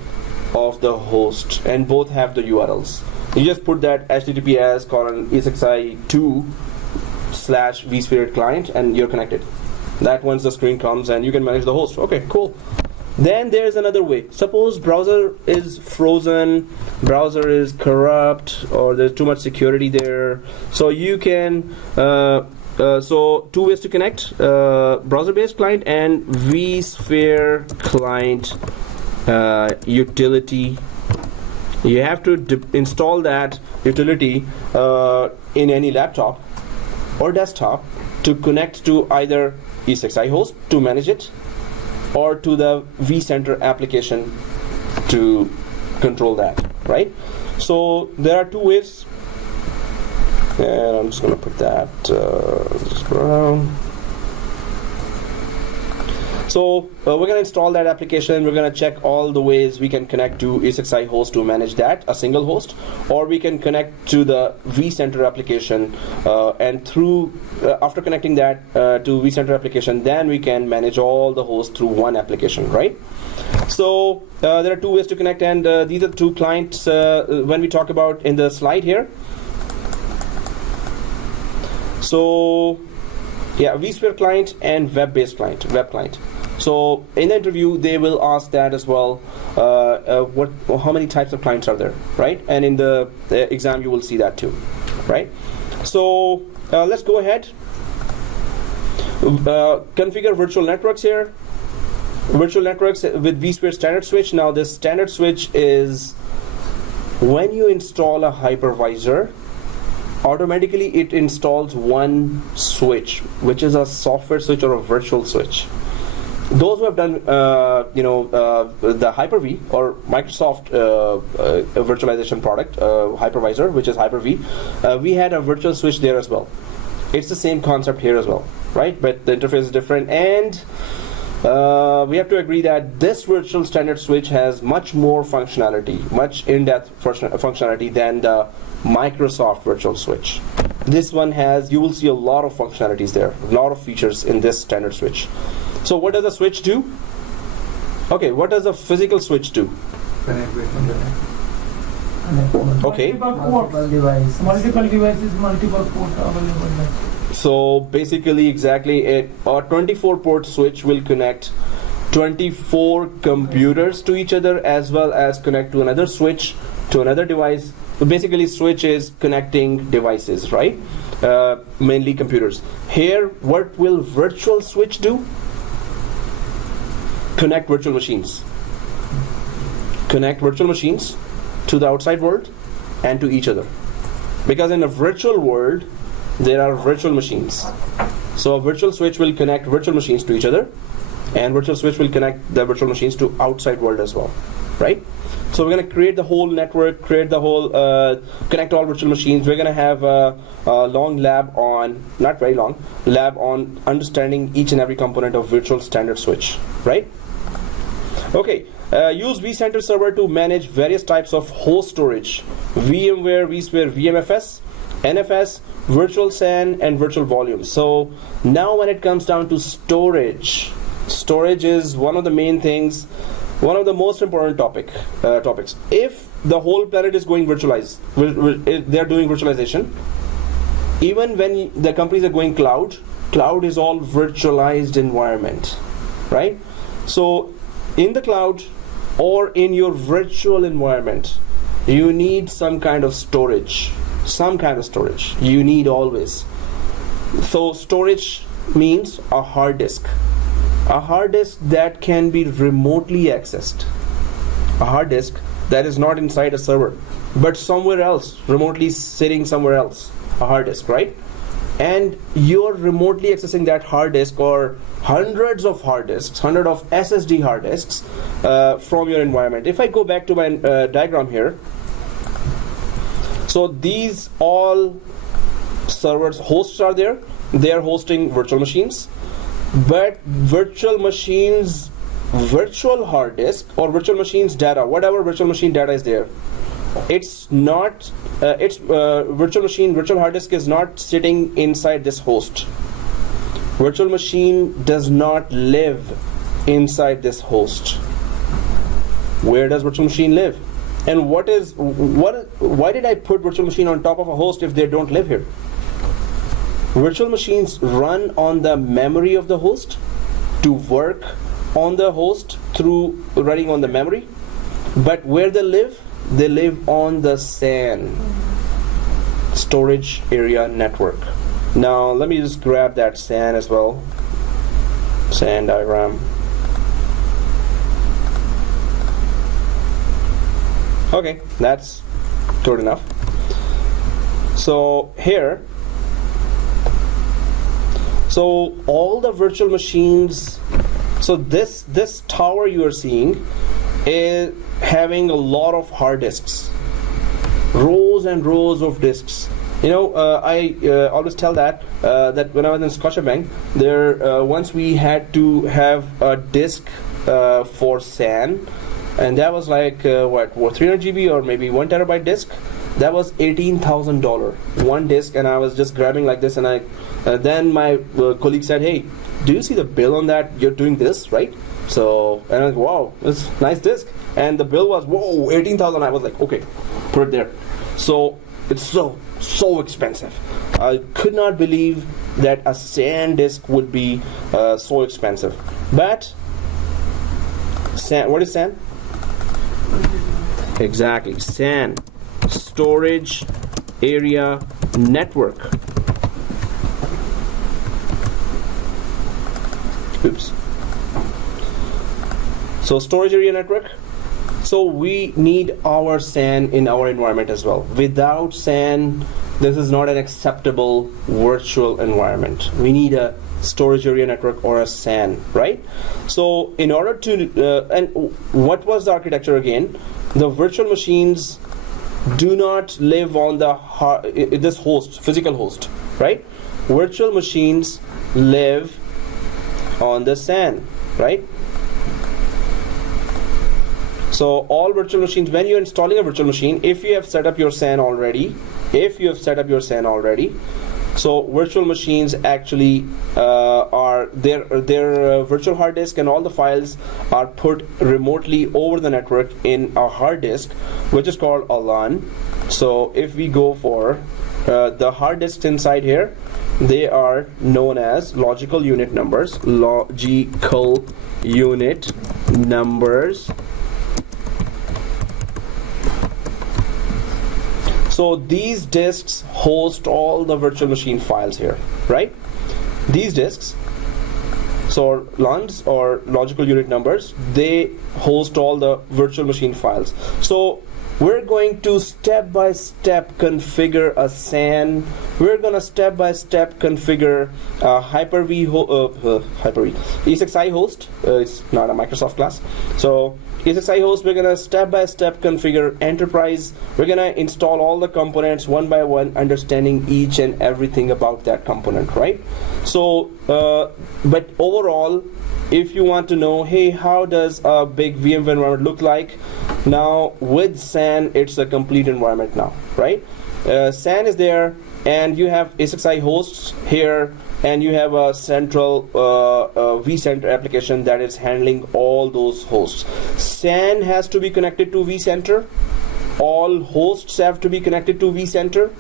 of the host, and both have the URLs. You just put that https://ESXi2/vSphere client and you're connected. That once the screen comes and you can manage the host. Okay, cool. Then there's another way. Suppose browser is frozen, browser is corrupt, or there's too much security there. So you can so 2 ways to connect, browser-based client and vSphere client utility. You have to install that utility in any laptop or desktop to connect to either ESXi host to manage it, or to the vCenter application to control that, right? So there are 2 ways, and I'm just going to put that just around. So we're going to install that application. We're going to check all the ways we can connect to ESXi host to manage that, a single host, or we can connect to the vCenter application, and through after connecting that to vCenter application, then we can manage all the hosts through one application, right? So there are 2 ways to connect, and these are 2 clients when we talk about in the slide here. So yeah, vSphere client and web-based client, web client. So in the interview they will ask that as well, how many types of clients are there, right? And in the exam you will see that too, right? So let's go ahead, configure virtual networks here. Virtual networks with vSphere standard switch. Now this standard switch is when you install a hypervisor, automatically it installs one switch, which is a software switch or a virtual switch. Those who have done, the Hyper-V or Microsoft virtualization product, hypervisor, which is Hyper-V, we had a virtual switch there as well. It's the same concept here as well, right? But the interface is different, and we have to agree that this virtual standard switch has much more functionality, much in-depth functionality than the Microsoft virtual switch. This one has, you will see a lot of functionalities there, a lot of features in this standard switch. So what does a switch do? Okay, what does a physical switch do? Connect with internet. Okay. Multiple devices, multiple ports available. So basically, exactly, a 24-port switch will connect 24 computers to each other, as well as connect to another switch to another device. So basically, switch is connecting devices, right? Mainly computers. Here, what will virtual switch do? Connect virtual machines. Connect virtual machines to the outside world and to each other. Because in a virtual world, there are virtual machines. So a virtual switch will connect virtual machines to each other, and virtual switch will connect the virtual machines to outside world as well, right? So we're going to create the whole network, create the whole, connect all virtual machines. We're going to have a long lab on, not very long, lab on understanding each and every component of virtual standard switch, right? Okay, use vCenter server to manage various types of host storage: VMware, vSphere, VMFS, NFS, virtual SAN, and virtual volumes. So now when it comes down to storage, storage is one of the main things, one of the most important topics. If the whole planet is going virtualized, they are doing virtualization. Even when the companies are going cloud, cloud is all virtualized environment, right? So in the cloud or in your virtual environment, you need some kind of storage. Some kind of storage you need always. So storage means a hard disk that can be remotely accessed, a hard disk that is not inside a server but somewhere else, remotely sitting somewhere else, a hard disk, right? And you're remotely accessing that hard disk or hundreds of hard disks, hundred of SSD hard disks from your environment. If I go back to my diagram here, so these all servers, hosts are there. They are hosting virtual machines, but virtual machines, virtual hard disk or virtual machines data, whatever virtual machine data is there, it's not, virtual hard disk is not sitting inside this host. Virtual machine does not live inside this host. Where does virtual machine live? And why did I put virtual machine on top of a host if they don't live here? Virtual machines run on the memory of the host to work on the host through running on the memory. But where they live on the SAN, storage area network. Now let me just grab that SAN as well. SAN diagram. Okay, that's good enough. So here, so all the virtual machines, so this tower you are seeing is having a lot of hard disks, rows and rows of disks. You know, I always tell that when I was in Scotiabank, there once we had to have a disk for SAN, and that was like 300 GB or maybe 1 terabyte disk. That was $18,000 one disk, and I was just grabbing like this, and then my colleague said, "Hey, do you see the bill on that? You're doing this, right?" So, and I was like, "Wow, it's a nice disk." And the bill was, whoa, 18,000. I was like, okay, put it there. So it's so expensive. I could not believe that a SAN disk would be so expensive. But SAN, what is SAN? Exactly, SAN, storage area network. Oops. So storage area network. So we need our SAN in our environment as well. Without SAN, this is not an acceptable virtual environment. We need a storage area network or a SAN, right? So in order to, and what was the architecture again? The virtual machines do not live on the this host, physical host, right? Virtual machines live on the SAN, right? So all virtual machines, when you're installing a virtual machine, if you have set up your SAN already, so virtual machines actually are their virtual hard disk, and all the files are put remotely over the network in a hard disk, which is called a LAN. So if we go for the hard disks inside here, they are known as logical unit numbers. So these disks host all the virtual machine files here, right? These disks, so LUNs or logical unit numbers, they host all the virtual machine files. So we're going to step-by-step configure a SAN. We're going to step-by-step configure Hyper-V ESXi host. It's not a Microsoft class. So ESXi host, we're going to step-by-step configure enterprise. We're going to install all the components one by one, understanding each and everything about that component, right? So, but overall, if you want to know, hey, how does a big VMware environment look like? Now, with SAN, it's a complete environment now, right? SAN is there, and you have ESXi hosts here, and you have a central vCenter application that is handling all those hosts. SAN has to be connected to vCenter. All hosts have to be connected to vCenter,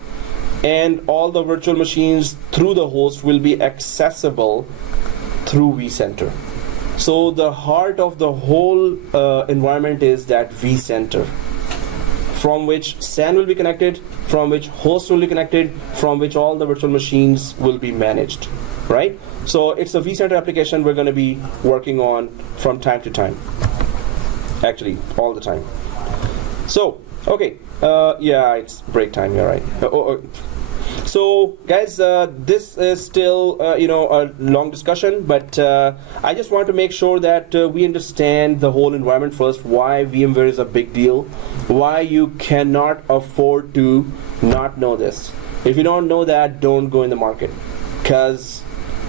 and all the virtual machines through the host will be accessible through vCenter. So the heart of the whole environment is that vCenter, from which SAN will be connected, from which hosts will be connected, from which all the virtual machines will be managed, right? So it's a vCenter application we're going to be working on from time to time, actually all the time. So, okay, yeah, it's break time, you're right. So guys, this is still a long discussion, but I just want to make sure that we understand the whole environment first, why VMware is a big deal, why you cannot afford to not know this. If you don't know that, don't go in the market, because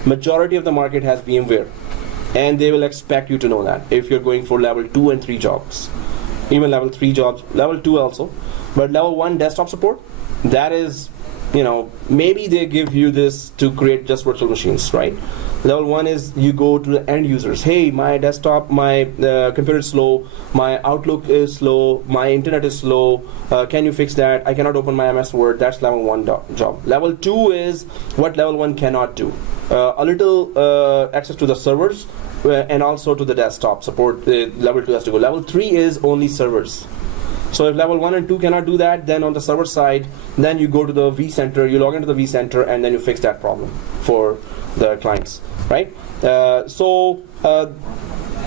majority of the market has VMware, and they will expect you to know that if you're going for level 2 and 3 jobs, even level 3 jobs, level 2 also, but level 1 desktop support, that is, maybe they give you this to create just virtual machines, right? Level 1 is you go to the end users. Hey, my desktop, my computer is slow, my Outlook is slow, my internet is slow, can you fix that? I cannot open my MS Word. That's level 1 job. Level 2 is what level 1 cannot do. A little access to the servers and also to the desktop support. Level 2 has to go. Level 3 is only servers. So if level 1 and 2 cannot do that, then on the server side, then you go to the vCenter, you log into the vCenter, and then you fix that problem for the clients, right?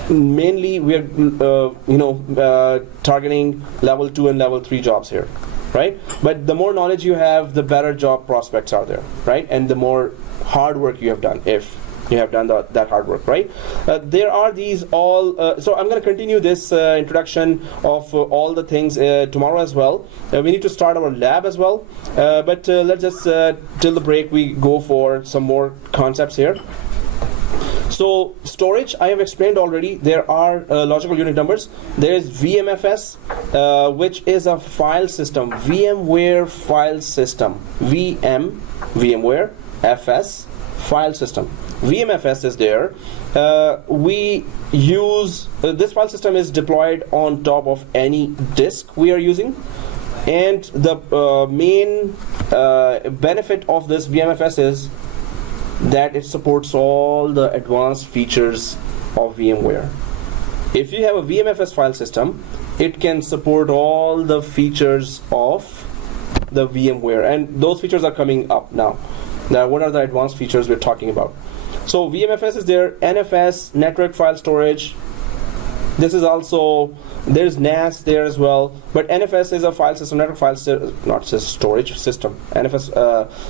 Mainly we are targeting level 2 and level 3 jobs here, right? But the more knowledge you have, the better job prospects are there, right? And the more hard work you have done, if you have done that hard work, right? There are these all, so I'm going to continue this introduction of all the things tomorrow as well. We need to start our lab as well, but let's just, till the break, we go for some more concepts here. So storage, I have explained already. There are logical unit numbers. There is VMFS, which is a file system, VMware file system, VMware FS file system. VMFS is there. We use this file system is deployed on top of any disk we are using, and the main benefit of this VMFS is that it supports all the advanced features of VMware. If you have a VMFS file system, it can support all the features of the VMware, and those features are coming up now. Now, what are the advanced features we're talking about? So VMFS is there, NFS, network file storage, This is also, there's NAS there as well, but NFS is a file system, network file system, not just storage system. NFS.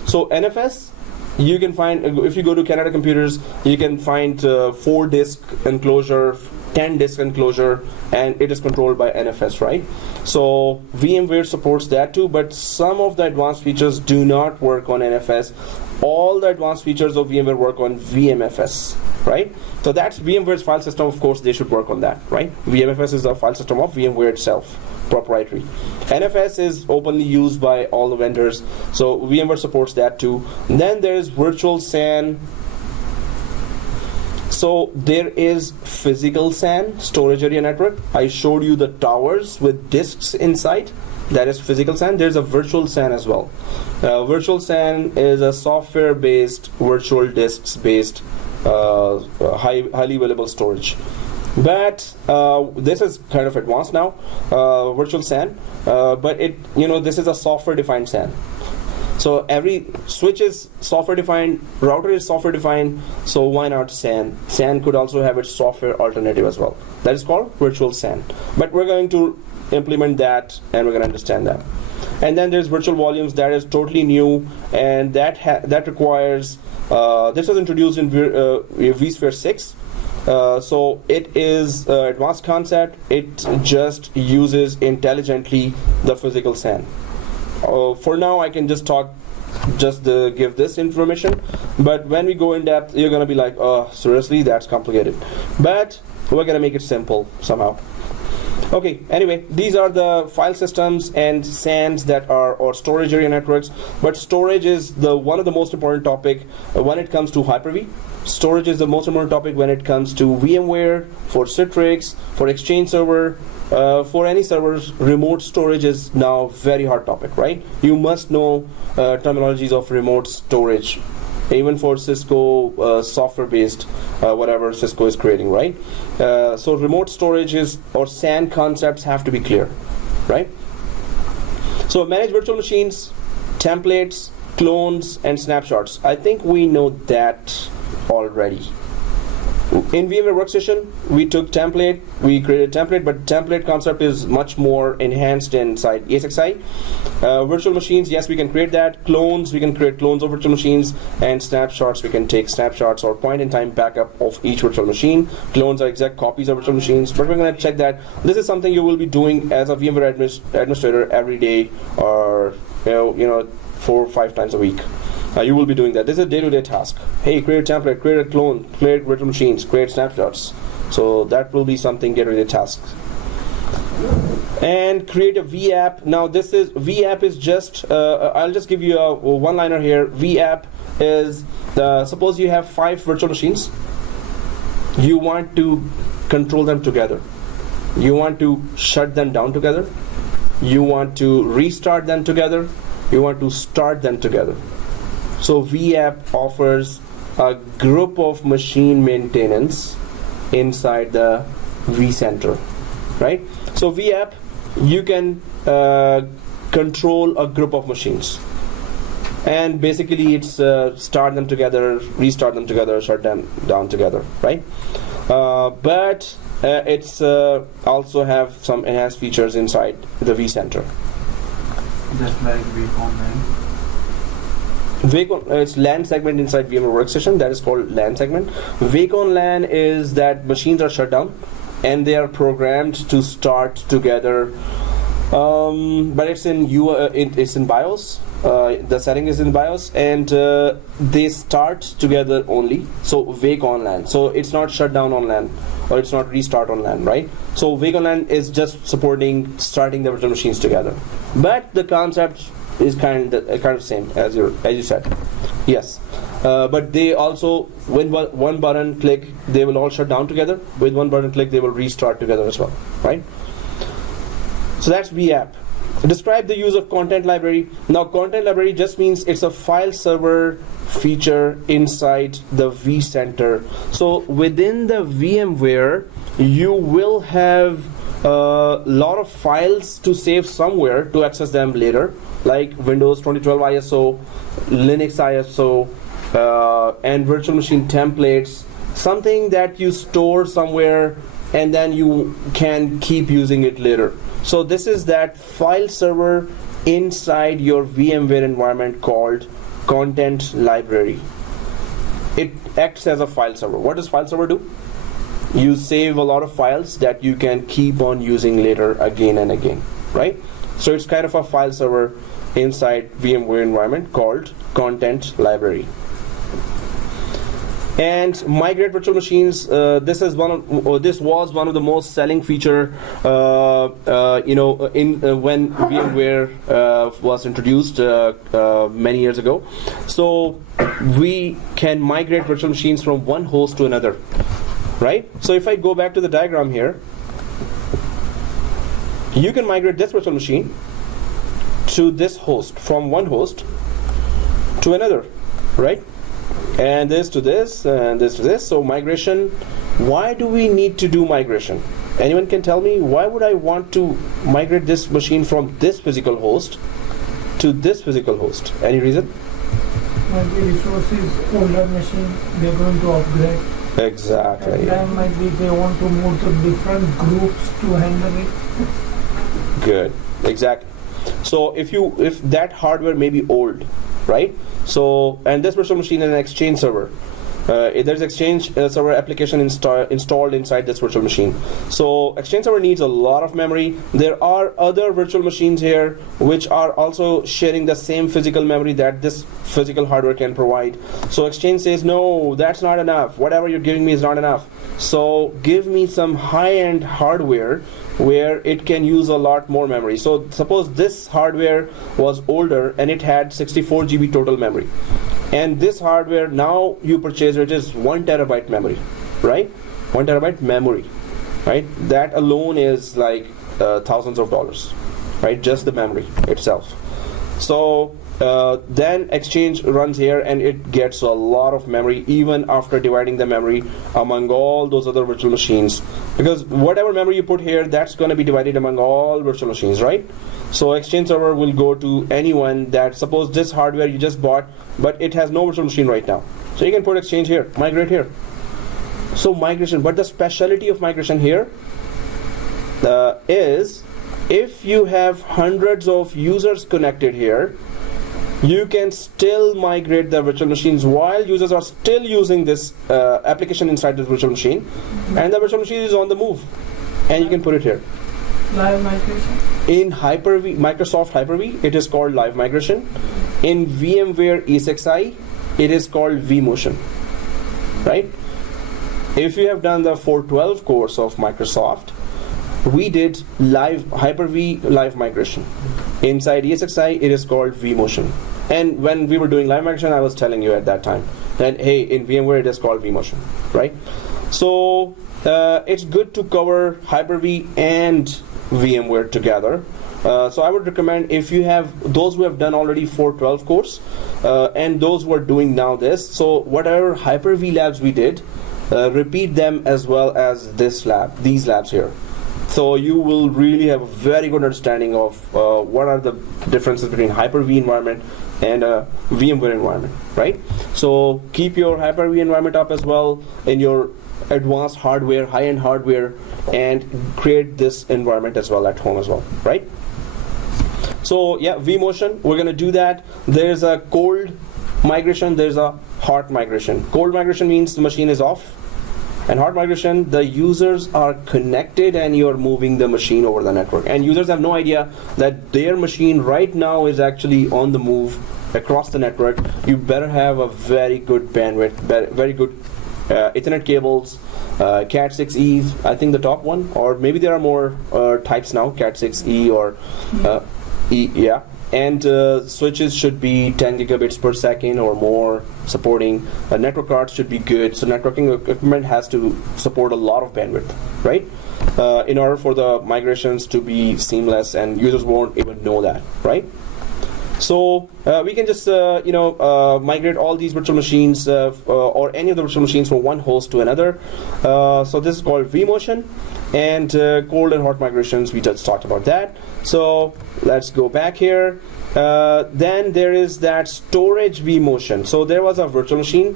So NFS, you can find, if you go to Canada Computers, you can find 4 disk enclosure, 10 disk enclosure, and it is controlled by NFS, right? So VMware supports that too, but some of the advanced features do not work on NFS. All the advanced features of VMware work on VMFS, right? So that's VMware's file system. Of course, they should work on that, right? VMFS is the file system of VMware itself, proprietary. NFS is openly used by all the vendors, so VMware supports that too. And then there's virtual SAN. So there is physical SAN, storage area network. I showed you the towers with disks inside. That is physical SAN. There's a virtual SAN as well. Virtual SAN is a software-based, virtual disks-based, highly available storage. But this is kind of advanced now, virtual SAN. But this is a software-defined SAN. So every switch is software-defined, router is software-defined, so why not SAN? SAN could also have its software alternative as well. That is called virtual SAN. But we're going to implement that, and we're going to understand that. And then there's virtual volumes. That is totally new, and that requires, this was introduced in vSphere 6. So it is an advanced concept. It just uses intelligently the physical SAN. For now, I can just give this information, but when we go in depth, you're gonna be like, oh, seriously, that's complicated. But we're gonna make it simple somehow. Okay, anyway, these are the file systems and SANs that are, or storage area networks, but storage is one of the most important topic when it comes to Hyper-V. Storage is the most important topic when it comes to VMware, for Citrix, for Exchange Server, for any servers. Remote storage is now very hot topic, right? You must know terminologies of remote storage, even for Cisco software-based, whatever Cisco is creating, right? So remote storage or SAN concepts have to be clear, right? So manage virtual machines, templates, clones, and snapshots. I think we know that already. In VMware Workstation, we took template, we created template, but template concept is much more enhanced inside ESXi. Virtual machines, yes, we can create that. Clones, we can create clones of virtual machines, and snapshots, we can take snapshots or point-in-time backup of each virtual machine. Clones are exact copies of virtual machines, but we're going to check that. This is something you will be doing as a VMware administrator every day, or 4 or 5 times a week. You will be doing that. This is a day-to-day task. Hey, create a template, create a clone, create virtual machines, create snapshots. So that will be something day-to-day tasks. And create a VApp. Now VApp is just, I'll just give you a one-liner here. VApp is, suppose you have 5 virtual machines. You want to control them together. You want to shut them down together. You want to restart them together. You want to start them together. So VApp offers a group of machine maintenance inside the vCenter, right? So VApp, you can control a group of machines, and basically it's start them together, restart them together, shut them down together, right? But it's also have some enhanced features inside the vCenter. Just like vCon. It's LAN segment inside VMware Workstation. That is called LAN segment. VCon LAN is that machines are shut down and they are programmed to start together, but it's in it's in BIOS. The setting is in BIOS, and they start together only. So VCon LAN. So it's not shut down on LAN, or it's not restart on LAN, right? So VCon LAN is just supporting starting the virtual machines together, but the concept is kind of same as you said. Yes, but they also, with one button click, they will all shut down together. With one button click, they will restart together as well, right? So that's VApp. Describe the use of content library. Now, content library just means it's a file server feature inside the vCenter. So within the VMware, you will have a lot of files to save somewhere to access them later, like Windows 2012 ISO, Linux ISO, and virtual machine templates, something that you store somewhere and then you can keep using it later. So this is that file server inside your VMware environment called content library. It acts as a file server. What does file server do? You save a lot of files that you can keep on using later again and again, right? So it's kind of a file server inside VMware environment called content library. And migrate virtual machines. This was one of the most selling feature, when VMware was introduced many years ago. So we can migrate virtual machines from one host to another, right? So if I go back to the diagram here, you can migrate this virtual machine to this host, from one host to another, right? And this to this, and this to this. So migration, why do we need to do migration? Anyone can tell me, why would I want to migrate this machine from this physical host to this physical host? Any reason? Might be resources, older machine, they're going to upgrade. Exactly. At time might be they want to move to different groups to handle it. Good. Exactly. So if that hardware may be old, right? So, and this virtual machine is an Exchange server. There's Exchange server application installed inside this virtual machine. So Exchange server needs a lot of memory. There are other virtual machines here which are also sharing the same physical memory that this physical hardware can provide. So Exchange says, no, that's not enough. Whatever you're giving me is not enough. So give me some high-end hardware where it can use a lot more memory. So suppose this hardware was older and it had 64 GB total memory. And this hardware, now you purchase it, is 1 terabyte memory, right? 1 terabyte memory, right? That alone is like thousands of dollars, right? Just the memory itself. So then Exchange runs here and it gets a lot of memory even after dividing the memory among all those other virtual machines. Because whatever memory you put here, that's going to be divided among all virtual machines, right? So Exchange server will go to anyone that, suppose this hardware you just bought, but it has no virtual machine right now. So you can put Exchange here, migrate here. So migration, but the specialty of migration here is if you have hundreds of users connected here, you can still migrate the virtual machines while users are still using this application inside the virtual machine, and the virtual machine is on the move, and you can put it here. Live migration. In Hyper-V, Microsoft Hyper-V, it is called live migration. In VMware ESXi, it is called vMotion, right? If you have done the 412 course of Microsoft, we did live Hyper-V live migration. Inside ESXi, it is called vMotion. And when we were doing live migration, I was telling you at that time that, hey, in VMware, it is called vMotion, right? So it's good to cover Hyper-V and VMware together. So I would recommend, if you have those who have done already 412 course and those who are doing now this, so whatever Hyper-V labs we did, repeat them as well as these labs here. So you will really have a very good understanding of what are the differences between Hyper-V environment and a VMware environment, right? So keep your Hyper-V environment up as well in your advanced hardware, high-end hardware, and create this environment as well at home as well, right? So yeah, vMotion, we're gonna do that. There's a cold migration, there's a hot migration. Cold migration means the machine is off, and hot migration, the users are connected and you're moving the machine over the network. And users have no idea that their machine right now is actually on the move across the network. You better have a very good bandwidth, very good Ethernet cables, Cat6E, I think the top one, or maybe there are more types now, Cat6E or E, yeah. And switches should be 10 gigabits per second or more supporting. Network cards should be good. So networking equipment has to support a lot of bandwidth, right? In order for the migrations to be seamless, and users won't even know that, right? So we can just migrate all these virtual machines or any of the virtual machines from one host to another. So this is called vMotion, and cold and hot migrations, we just talked about that. So let's go back here. Then there is that storage vMotion. So there was a virtual machine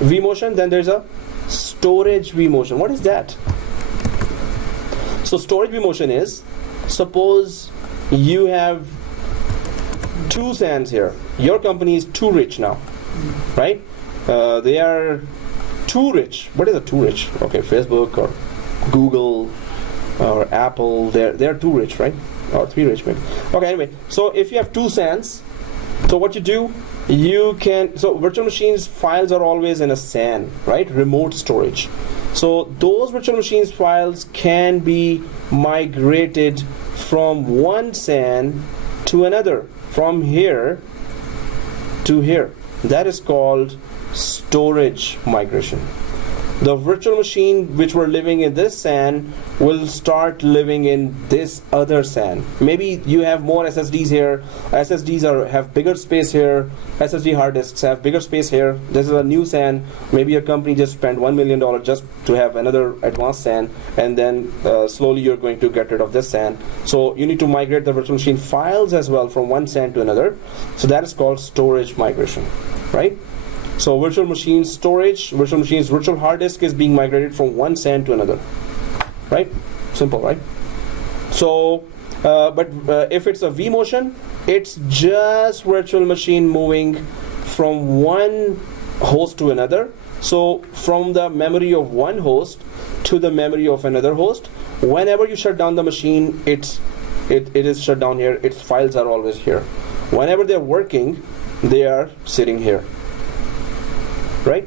vMotion, then there's a storage vMotion. What is that? So storage vMotion is, suppose you have 2 SANs here. Your company is too rich now, right? They are too rich. What is a too rich? Okay, Facebook or Google or Apple, they're too rich, right? Or 3 rich maybe. Okay, anyway, so if you have 2 SANs, so what you do, you can, so virtual machines files are always in a SAN, right? Remote storage. So those virtual machines files can be migrated from one SAN to another, from here to here. That is called storage migration. The virtual machine which were living in this SAN will start living in this other SAN. Maybe you have more SSDs here. SSDs have bigger space here. SSD hard disks have bigger space here. This is a new SAN. Maybe your company just spent $1 million just to have another advanced SAN, and then slowly you're going to get rid of this SAN. So you need to migrate the virtual machine files as well from one SAN to another. So that is called storage migration, right? So virtual machine storage, virtual machines, virtual hard disk is being migrated from one SAN to another, right? Simple, right? So, but if it's a vMotion, it's just virtual machine moving from one host to another. So from the memory of one host to the memory of another host. Whenever you shut down the machine, it is shut down here. Its files are always here. Whenever they're working, they are sitting here. Right?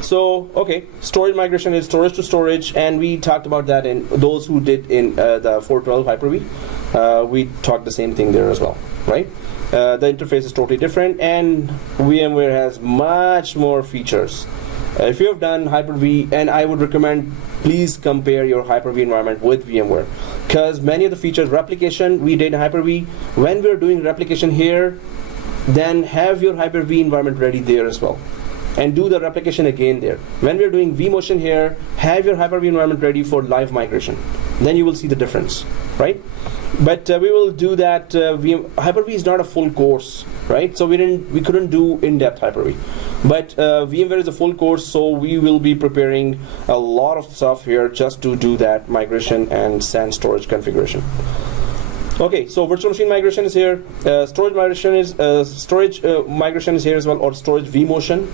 So, okay, storage migration is storage to storage, and we talked about that in those who did in the 412 Hyper-V. We talked the same thing there as well, right? The interface is totally different, and VMware has much more features. If you have done Hyper-V, and I would recommend, please compare your Hyper-V environment with VMware, because many of the features, replication, we did Hyper-V. When we're doing replication here, then have your Hyper-V environment ready there as well, and do the replication again there. When we're doing vMotion here, have your Hyper-V environment ready for live migration. Then you will see the difference, right? But we will do that. Hyper-V is not a full course, right? So we couldn't do in-depth Hyper-V. But VMware is a full course, so we will be preparing a lot of stuff here just to do that migration and SAN storage configuration. Okay, so virtual machine migration is here. Storage migration is here as well, or storage vMotion.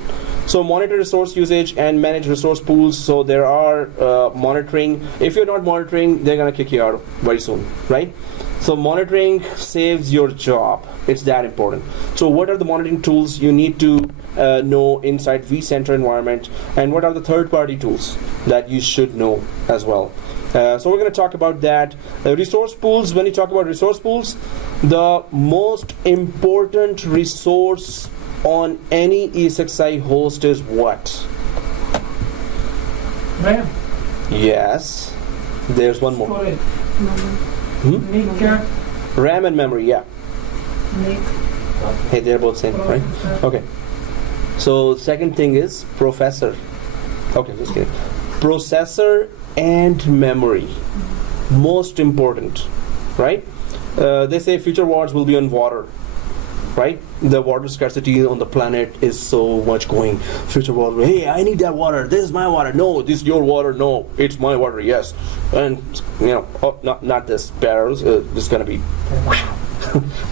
So monitor resource usage and manage resource pools. So there are monitoring. If you're not monitoring, they're gonna kick you out very soon, right? So monitoring saves your job. It's that important. So what are the monitoring tools you need to know inside vCenter environment, and what are the third-party tools that you should know as well? So we're going to talk about that. Resource pools, when you talk about resource pools, the most important resource on any ESXi host is what? RAM. Yes. There's one more. Storage. NIC. RAM and memory, yeah. NIC. Hey, they're both same, right? Processor. Okay. So second thing is processor. Okay, just kidding. Processor and memory, most important, right? They say future wars will be on water, right? The water scarcity on the planet is so much going. Future wars, hey, I need that water. This is my water. No, this is your water. No, it's my water. Yes, and you know, oh, not this barrels. This is gonna be,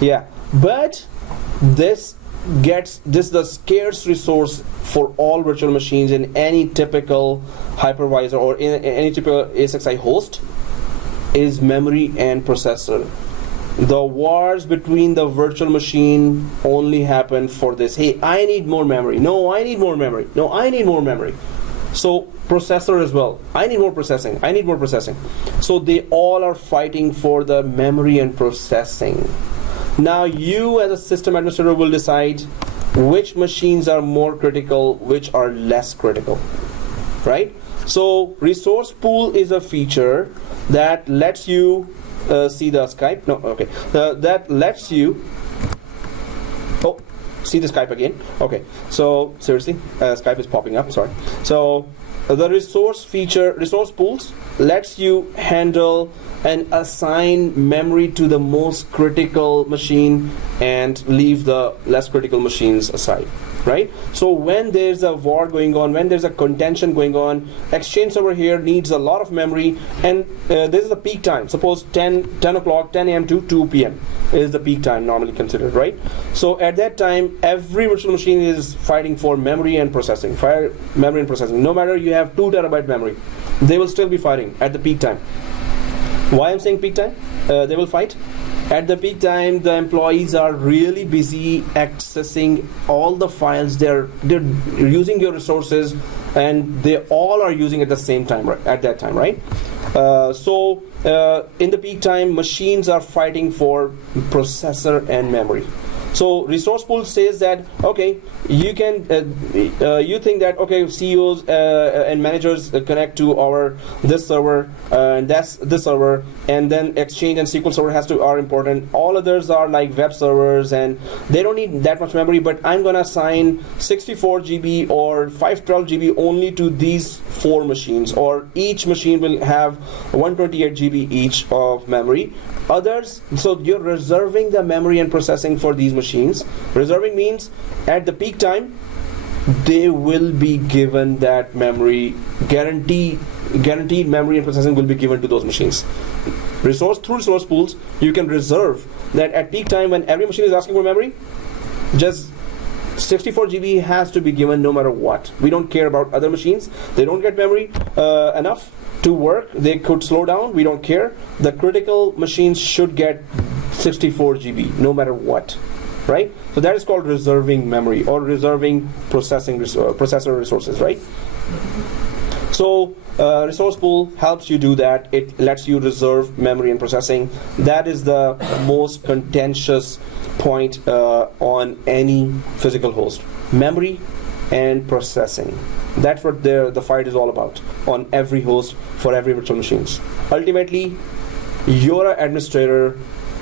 yeah. But this is the scarce resource for all virtual machines in any typical hypervisor or in any typical ESXi host is memory and processor. The wars between the virtual machine only happen for this. Hey, I need more memory. No, I need more memory. No, I need more memory. So processor as well. I need more processing. I need more processing. So they all are fighting for the memory and processing. Now you as a system administrator will decide which machines are more critical, which are less critical, right? So resource pool is a feature that lets you see the Skype. No, okay. That lets you. Oh, see the Skype again. Okay. So seriously, Skype is popping up. Sorry. So the resource pools lets you handle and assign memory to the most critical machine and leave the less critical machines aside. right? So when there's a war going on, when there's a contention going on, Exchange server here needs a lot of memory, and this is the peak time. Suppose 10 o'clock, 10 a.m. to 2 p.m. is the peak time normally considered, right? So at that time, every virtual machine is fighting for memory and processing. No matter you have 2 terabyte memory, they will still be fighting at the peak time. Why I'm saying peak time? They will fight. At the peak time, the employees are really busy accessing all the files. They're using your resources, and they all are using at the same time, right? At that time, right? So in the peak time, machines are fighting for processor and memory. So resource pool says that, okay, you can you think that, okay, CEOs and managers connect to our this server and that's this server, and then Exchange and SQL server are important. All others are like web servers and they don't need that much memory, but I'm gonna assign 64 GB or 512 GB only to these 4 machines, or each machine will have 128 GB each of memory. Others, so you're reserving the memory and processing for these machines. Reserving means at the peak time, they will be given that memory, guaranteed memory and processing will be given to those machines. Through resource pools, you can reserve that at peak time when every machine is asking for memory, just 64 GB has to be given no matter what. We don't care about other machines. They don't get memory enough to work. They could slow down. We don't care. The critical machines should get 64 GB no matter what, right? So that is called reserving memory or reserving processor resources, right? So resource pool helps you do that. It lets you reserve memory and processing. That is the most contentious point on any physical host: memory and processing. That's what the fight is all about on every host for every virtual machines. Ultimately, you're an administrator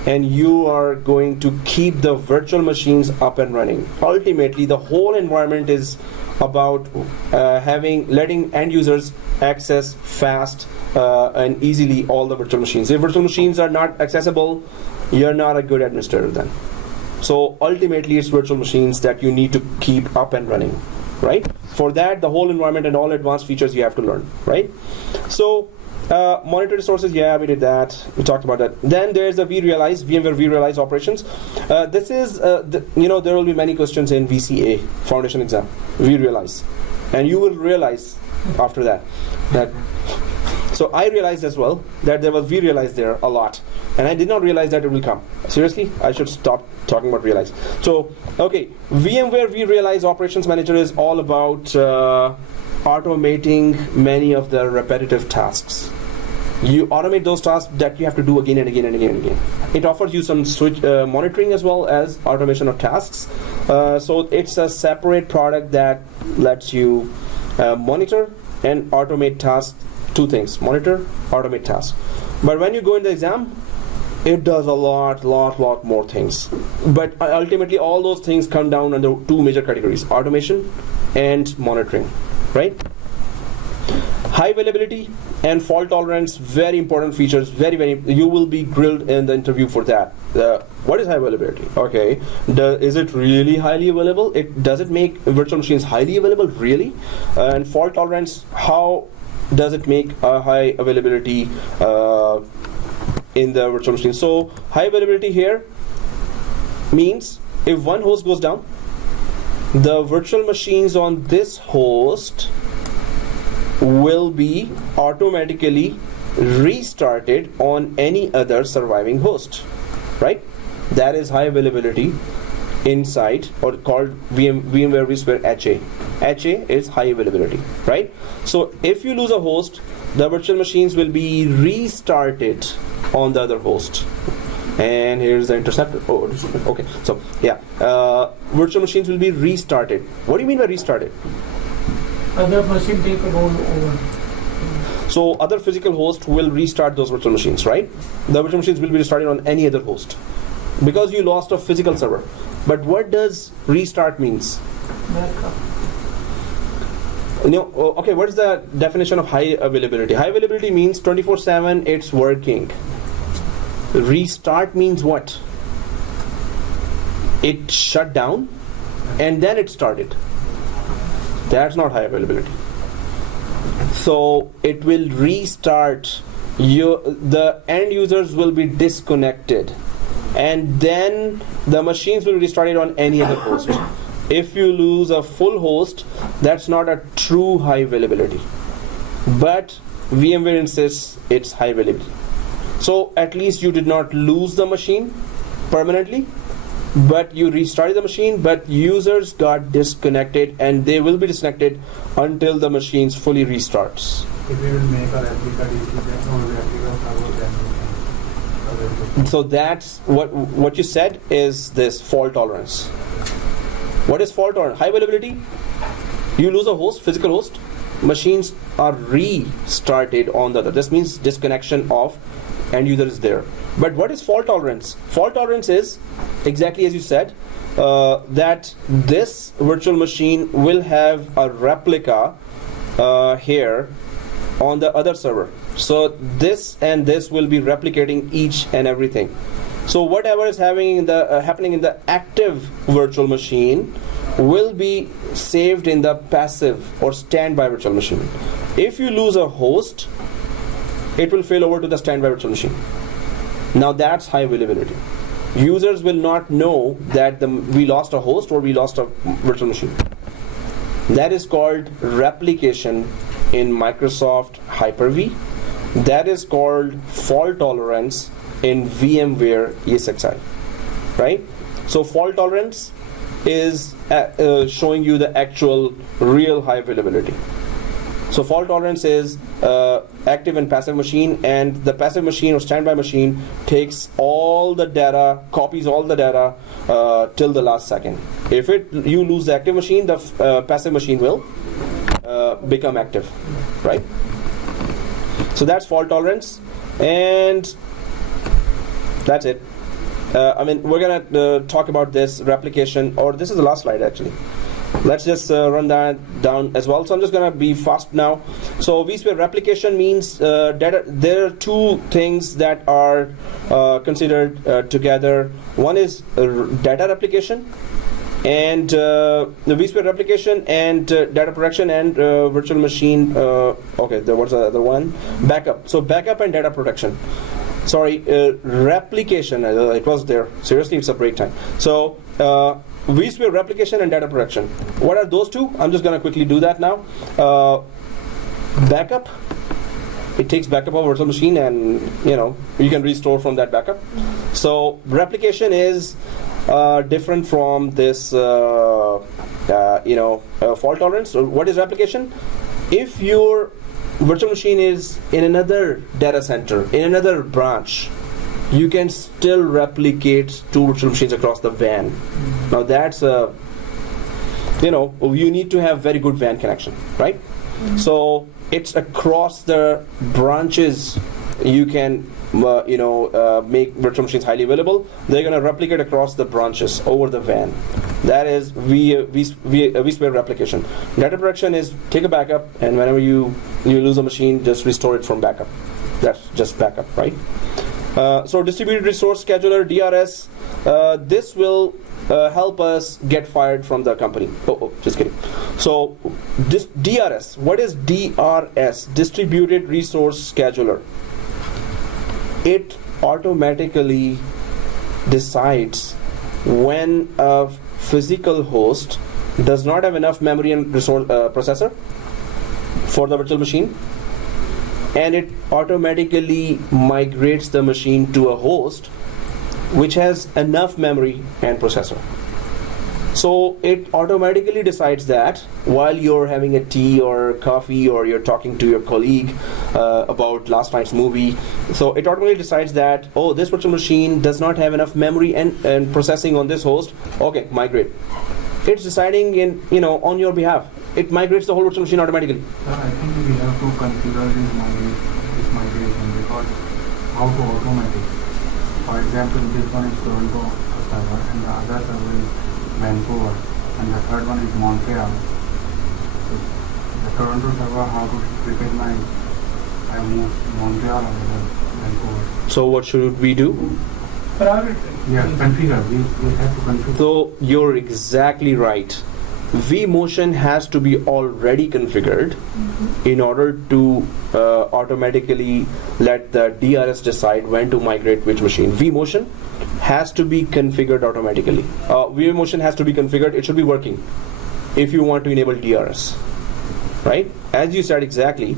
and you are going to keep the virtual machines up and running. Ultimately, the whole environment is about letting end users access fast and easily all the virtual machines. If virtual machines are not accessible, you're not a good administrator then. So ultimately, it's virtual machines that you need to keep up and running, right? For that, the whole environment and all advanced features you have to learn, right? So monitor resources, yeah, we did that. We talked about that. Then there's the vRealize, VMware vRealize operations. This is, there will be many questions in VCA, foundation exam, vRealize. And you will realize after that. So I realized as well that there was vRealize there a lot. And I did not realize that it will come. Seriously, I should stop talking about realize. So, okay, VMware vRealize Operations Manager is all about automating many of the repetitive tasks. You automate those tasks that you have to do again and again and again and again. It offers you some monitoring as well as automation of tasks. So it's a separate product that lets you monitor and automate tasks. 2 things: monitor, automate tasks. But when you go in the exam, it does a lot more things. But ultimately, all those things come down under 2 major categories: automation and monitoring, right? High availability and fault tolerance, very important features. Very, you will be grilled in the interview for that. What is high availability? Okay, is it really highly available? Does it make virtual machines highly available? Really? And fault tolerance, how does it make a high availability in the virtual machine? So high availability here means if one host goes down, the virtual machines on this host will be automatically restarted on any other surviving host, right? That is high availability inside, or called VMware vSphere HA. HA is high availability, right? So if you lose a host, the virtual machines will be restarted on the other host. And here's the interceptor. Oh, okay. So yeah, virtual machines will be restarted. What do you mean by restarted? Other machine take a role over. So other physical host will restart those virtual machines, right? The virtual machines will be restarted on any other host because you lost a physical server. But what does restart means? Backup. Okay, what is the definition of high availability? High availability means 24/7 it's working. Restart means what? It shut down and then it started. That's not high availability. So it will restart. The end users will be disconnected, and then the machines will be restarted on any other host. If you lose a full host, that's not a true high availability. But VMware insists it's high availability. So at least you did not lose the machine permanently, but you restarted the machine, but users got disconnected, and they will be disconnected until the machines fully restarts. If we will make a replica DC, then only replica server, then So that's what you said is this fault tolerance. What is fault tolerance? High availability, you lose a host, physical host, machines are restarted on the other. This means disconnection of end user is there. But what is fault tolerance? Fault tolerance is exactly as you said, that this virtual machine will have a replica here on the other server. So this and this will be replicating each and everything. So whatever is happening in the active virtual machine will be saved in the passive or standby virtual machine. If you lose a host, it will fail over to the standby virtual machine. Now that's high availability. Users will not know that we lost a host or we lost a virtual machine. That is called replication in Microsoft Hyper-V. That is called fault tolerance in VMware ESXi, right? So fault tolerance is showing you the actual real high availability. So fault tolerance is active and passive machine, and the passive machine or standby machine takes all the data, copies all the data till the last second. If you lose the active machine, the passive machine will become active, right? So that's fault tolerance, and that's it. I mean, we're gonna talk about this replication, or this is the last slide actually. Let's just run that down as well. So I'm just gonna be fast now. So vSphere replication means data. There are two things that are considered together. One is data replication, and the vSphere replication and data protection and virtual machine. Okay, there was the other one. Backup. So backup and data protection. Sorry, replication. It was there. Seriously, it's a break time. So vSphere replication and data protection. What are those two? I'm just gonna quickly do that now. Backup. It takes backup of a virtual machine, and you can restore from that backup. So replication is different from this fault tolerance. So what is replication? If your virtual machine is in another data center, in another branch, you can still replicate two virtual machines across the WAN. Now that's you need to have very good WAN connection, right? So it's across the branches. You can make virtual machines highly available. They're going to replicate across the branches over the WAN. That is vSphere replication. Data protection is take a backup, and whenever you lose a machine, just restore it from backup. That's just backup, right? So distributed resource scheduler, DRS, this will help us get fired from the company. Just kidding. So DRS, what is DRS? Distributed resource scheduler. It automatically decides when a physical host does not have enough memory and resource processor for the virtual machine, and it automatically migrates the machine to a host which has enough memory and processor. So it automatically decides that while you're having a tea or coffee, or you're talking to your colleague about last night's movie, so it automatically decides that, oh, this virtual machine does not have enough memory and processing on this host. Okay, migrate. It's deciding on your behalf. It migrates the whole virtual machine automatically. I think we have to consider this migration, because how to automate it. For example, this one is Toronto server, and the other server is Vancouver, and the third one is Montreal. So the Toronto server, how to recognize I moved Montreal and Vancouver. So what should we do? Priority. Yeah, configure. We have to configure. So you're exactly right. vMotion has to be already configured in order to automatically let the DRS decide when to migrate which machine. vMotion has to be configured automatically. vMotion has to be configured. It should be working if you want to enable DRS, right? As you said exactly,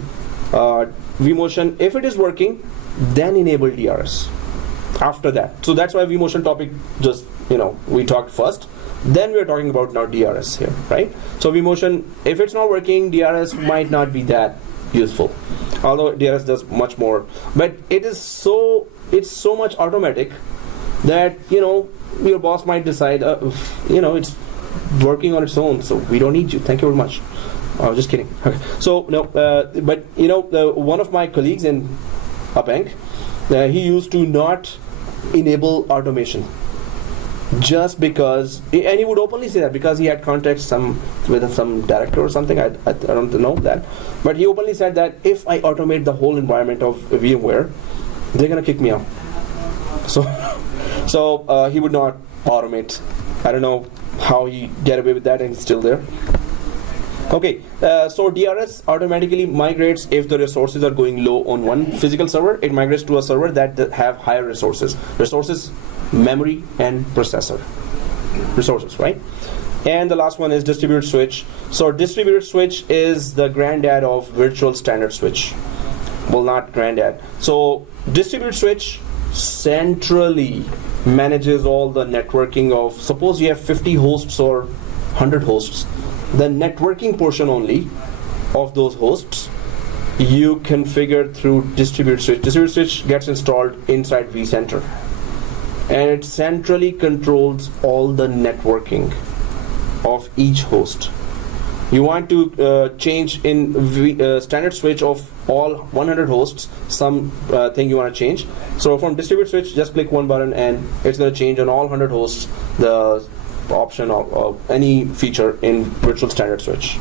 vMotion, if it is working, then enable DRS after that. So that's why vMotion topic just, we talked first. Then we're talking about now DRS here, right? So vMotion, if it's not working, DRS might not be that useful. Although DRS does much more, but it's so much automatic that your boss might decide, it's working on its own, so we don't need you. Thank you very much. Oh, just kidding. Okay. So no, but one of my colleagues in a bank, he used to not enable automation. Just because, and he would openly say that because he had contacts with some director or something, I don't know that, but he openly said that if I automate the whole environment of VMware, they're gonna kick me out. So he would not automate. I don't know how he get away with that, and he's still there. Okay, so DRS automatically migrates if the resources are going low on one physical server. It migrates to a server that have higher resources, memory and processor resources, right? And the last one is distributed switch. So distributed switch is the granddad of virtual standard switch. Well, not granddad. So distributed switch centrally manages all the networking of, suppose you have 50 hosts or 100 hosts, the networking portion only of those hosts you configure through distributed switch. Distributed switch gets installed inside vCenter, and it centrally controls all the networking of each host. You want to change in standard switch of all 100 hosts, some thing you want to change. So from distributed switch, just click one button and it's going to change on all 100 hosts the option of any feature in virtual standard switch.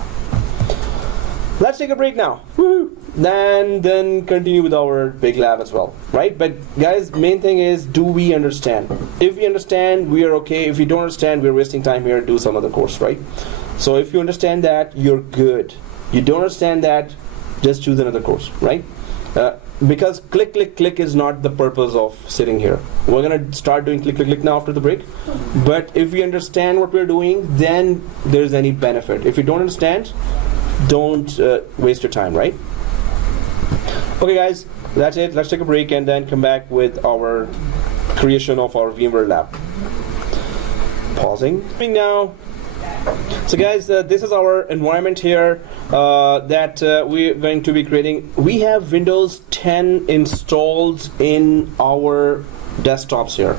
Let's take a break now. Woo! Then continue with our big lab as well, right? But guys, main thing is, do we understand? If we understand, we are okay. If we don't understand, we're wasting time here. Do some other course, right? So if you understand that, you're good. You don't understand that, just choose another course, right? Because click, click, click is not the purpose of sitting here. We're gonna start doing click, click, click now after the break. But if we understand what we're doing, then there's any benefit. If you don't understand, don't waste your time, right? Okay guys, that's it. Let's take a break and then come back with our creation of our VMware lab. Pausing now. So guys, this is our environment here that we're going to be creating. We have Windows 10 installed in our desktops here.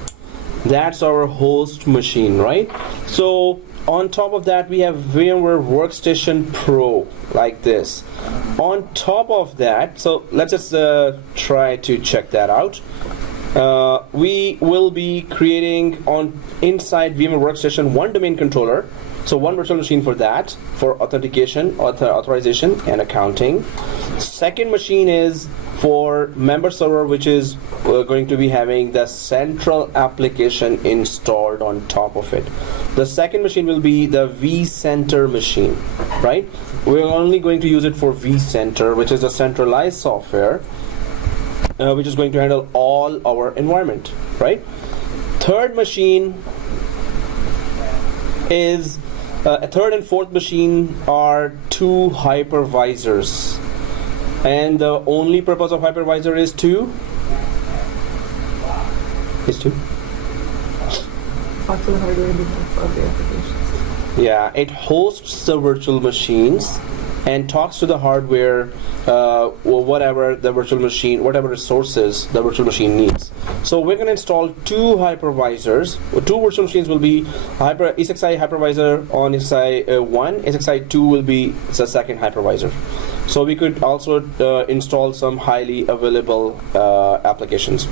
That's our host machine, right? So on top of that, we have VMware Workstation Pro, like this. On top of that, so let's just try to check that out. We will be creating inside VMware Workstation one domain controller. So one virtual machine for that, for authentication, authorization, and accounting. Second machine is for member server, which is going to be having the central application installed on top of it. The second machine will be the vCenter machine, right? We're only going to use it for vCenter, which is a centralized software, which is going to handle all our environment, right? Third machine is a third and fourth machine are two hypervisors, and the only purpose of hypervisor is to Talk to the hardware of the applications. Yeah, it hosts the virtual machines and talks to the hardware, or whatever the virtual machine, whatever resources the virtual machine needs. So we're going to install two hypervisors. Two virtual machines will be ESXi hypervisor on ESXi 1. ESXi 2 will be the second hypervisor. So we could also install some highly available applications.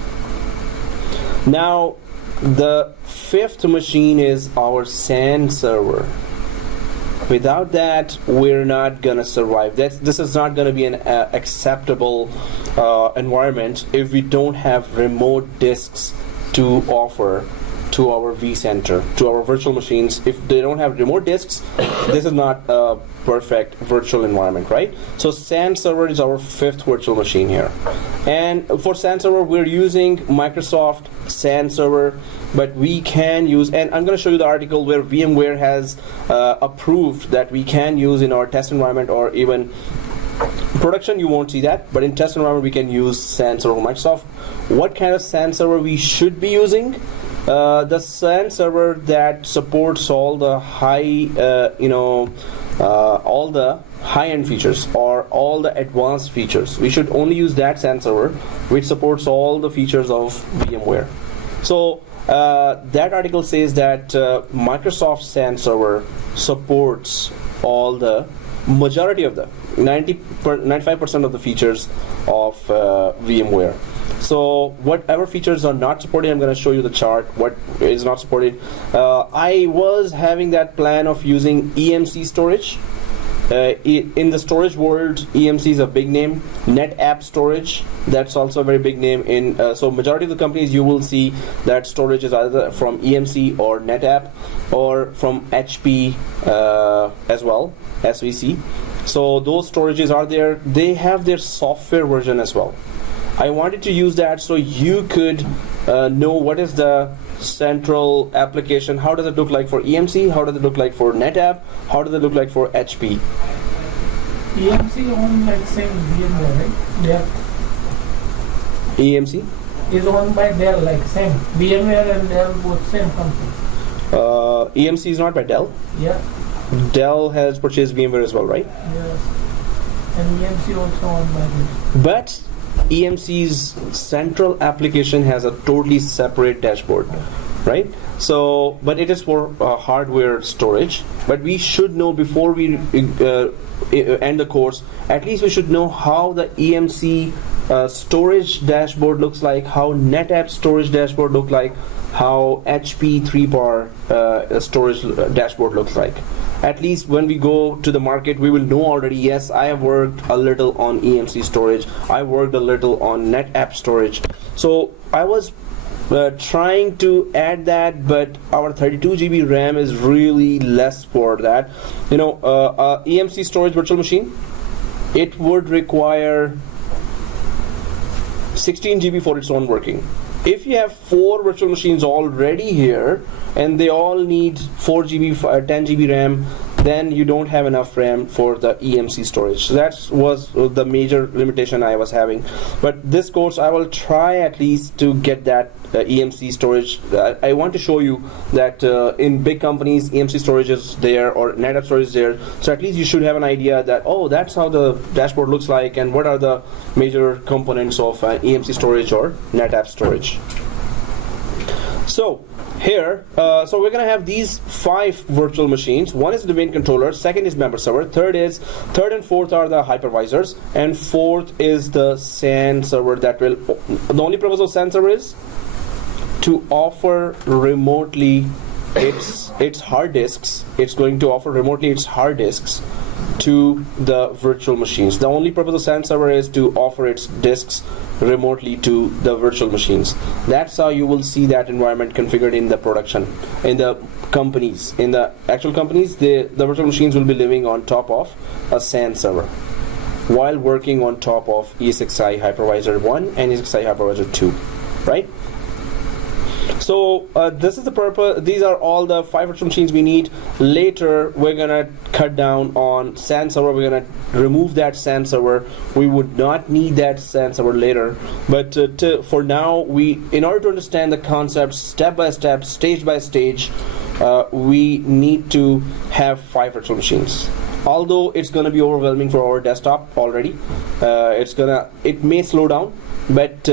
Now, the fifth machine is our SAN server. Without that, we're not gonna survive. This is not gonna be an acceptable environment if we don't have remote disks to offer to our vCenter, to our virtual machines. If they don't have remote disks, this is not a perfect virtual environment, right? So SAN server is our 5th virtual machine here. And for SAN server, we're using Microsoft SAN server, but we can use, and I'm going to show you the article where VMware has approved that we can use in our test environment, or even production you won't see that, but in test environment we can use SAN server from Microsoft. What kind of SAN server we should be using? The SAN server that supports all the all the high-end features or all the advanced features. We should only use that SAN server which supports all the features of VMware. So that article says that Microsoft SAN server supports all the majority of the 95% of the features of VMware. So whatever features are not supported, I'm going to show you the chart what is not supported. I was having that plan of using EMC storage. In the storage world, EMC is a big name. NetApp storage, that's also a very big name. So majority of the companies you will see that storage is either from EMC or NetApp or from HP as well, SVC. So those storages are there. They have their software version as well. I wanted to use that so you could know what is the central application, how does it look like for EMC, how does it look like for NetApp, how does it look like for HP. EMC owned like same VMware, right? Yeah. EMC Is owned by Dell, like same. VMware and Dell both same company. EMC is not by Dell. Yeah. Dell has purchased VMware as well, right? Yes. And EMC also owned by Dell. But EMC's central application has a totally separate dashboard, right? So, but it is for hardware storage. But we should know before we end the course, at least we should know how the EMC storage dashboard looks like, how NetApp storage dashboard look like, how HP 3-bar storage dashboard looks like. At least when we go to the market, we will know already, yes, I have worked a little on EMC storage, I worked a little on NetApp storage. So I was trying to add that, but our 32 GB RAM is really less for that. EMC storage virtual machine, it would require 16 GB for its own working. If you have 4 virtual machines already here and they all need 4 GB, 10 GB RAM, then you don't have enough RAM for the EMC storage. So that was the major limitation I was having. But this course I will try at least to get that EMC storage. I want to show you that in big companies EMC storage is there or NetApp storage is there. So at least you should have an idea that, oh, that's how the dashboard looks like and what are the major components of EMC storage or NetApp storage. So here, so we're going to have these 5 virtual machines. One is the domain controller, second is member server, third and fourth are the hypervisors, and fourth is the SAN server that will, the only purpose of SAN server is to offer remotely its hard disks. It's going to offer remotely its hard disks to the virtual machines. The only purpose of SAN server is to offer its disks remotely to the virtual machines. That's how you will see that environment configured in the production. In the companies, in the actual companies, the virtual machines will be living on top of a SAN server while working on top of ESXi Hypervisor 1 and ESXi Hypervisor 2, right? So this is the purpose. These are all the 5 virtual machines we need. Later we're gonna cut down on SAN server. We're gonna remove that SAN server. We would not need that SAN server later. But for now, in order to understand the concept step by step, stage by stage, we need to have 5 virtual machines. Although it's gonna be overwhelming for our desktop already, it may slow down. But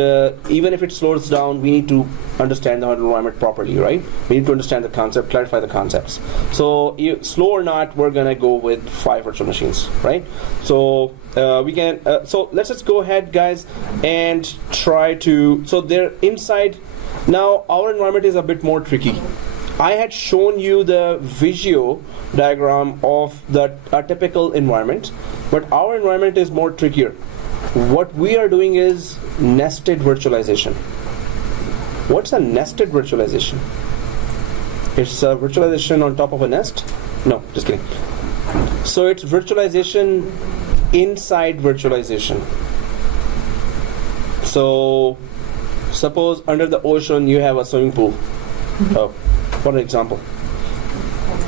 even if it slows down, we need to understand the environment properly, right? We need to understand the concept, clarify the concepts. So slow or not, we're gonna go with 5 virtual machines, right? So we can. So let's just go ahead, guys, and try to. So they're inside. Now our environment is a bit more tricky. I had shown you the visual diagram of a typical environment, but our environment is more trickier. What we are doing is nested virtualization. What's a nested virtualization? It's a virtualization on top of a nest? No, just kidding. So it's virtualization inside virtualization. So suppose under the ocean you have a swimming pool. Oh, what an example.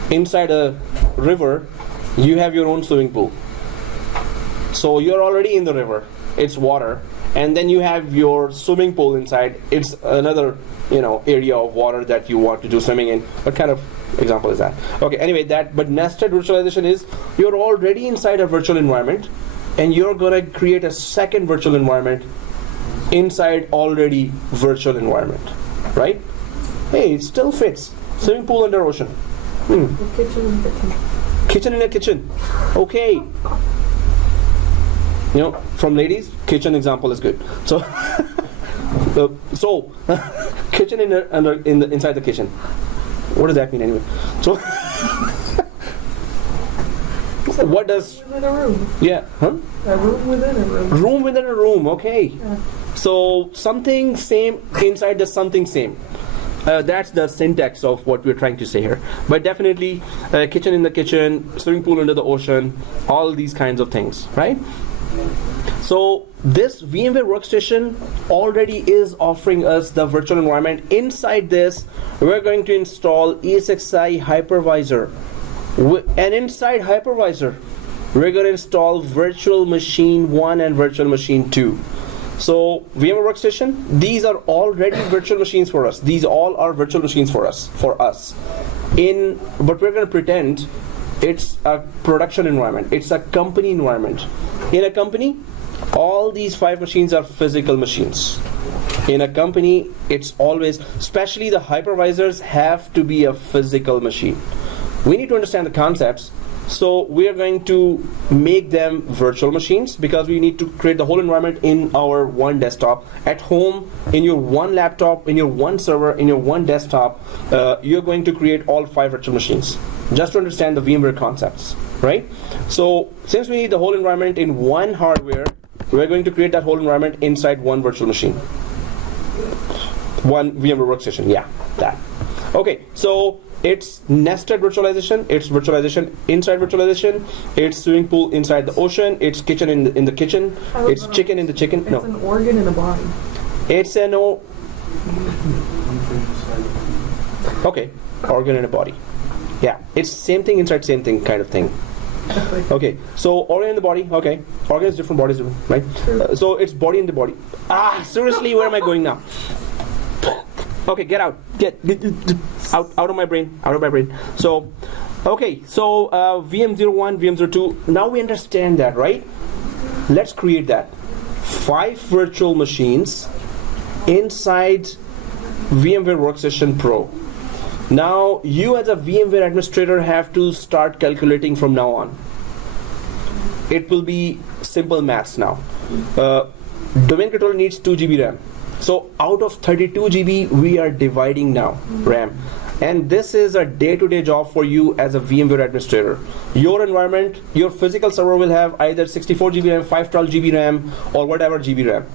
Inside a river, you have your own swimming pool. So you're already in the river. It's water. And then you have your swimming pool inside. It's another, area of water that you want to do swimming in. What kind of example is that? Okay, anyway, but nested virtualization is you're already inside a virtual environment and you're gonna create a second virtual environment inside already virtual environment, right? Hey, it still fits. Swimming pool under ocean. Kitchen in the kitchen. Kitchen in a kitchen. Okay. From ladies, kitchen example is good. So, kitchen inside the kitchen. What does that mean anyway? So, what does? Within a room. Yeah, huh? A room within a room. Room within a room. Okay. Yeah. So something same inside the something same. That's the syntax of what we're trying to say here. But definitely, kitchen in the kitchen, swimming pool under the ocean, all these kinds of things, right? So this VMware workstation already is offering us the virtual environment. Inside this, we're going to install ESXi hypervisor. And inside hypervisor, we're going to install virtual machine 1 and virtual machine 2. So VMware workstation, these are already virtual machines for us. These all are virtual machines for us. But we're going to pretend it's a production environment. It's a company environment. In a company, all these 5 machines are physical machines. In a company, it's always, especially the hypervisors, have to be a physical machine. We need to understand the concepts. So we are going to make them virtual machines because we need to create the whole environment in our one desktop. At home, in your one laptop, in your one server, in your one desktop, you're going to create all 5 virtual machines. Just to understand the VMware concepts, right? So since we need the whole environment in one hardware, we're going to create that whole environment inside one virtual machine. One VMware workstation, yeah, that. Okay, so it's nested virtualization, it's virtualization inside virtualization, it's swimming pool inside the ocean, it's kitchen in the kitchen, it's chicken in the chicken. It's an organ in the body. It's an okay, organ in a body. Yeah, it's same thing inside same thing kind of thing. Okay, so organ in the body, okay. Organ is different, bodies different, right? So it's body in the body. Seriously, where am I going now? Okay, get out. Get out of my brain. Out of my brain. So, okay, so VM01, VM02. Now we understand that, right? Let's create that. 5 virtual machines inside VMware Workstation Pro. Now, you as a VMware administrator have to start calculating from now on. It will be simple maths now. Domain controller needs 2 GB RAM. So out of 32 GB, we are dividing now RAM. And this is a day-to-day job for you as a VMware administrator. Your environment, your physical server will have either 64 GB RAM, 512 GB RAM, or whatever GB RAM.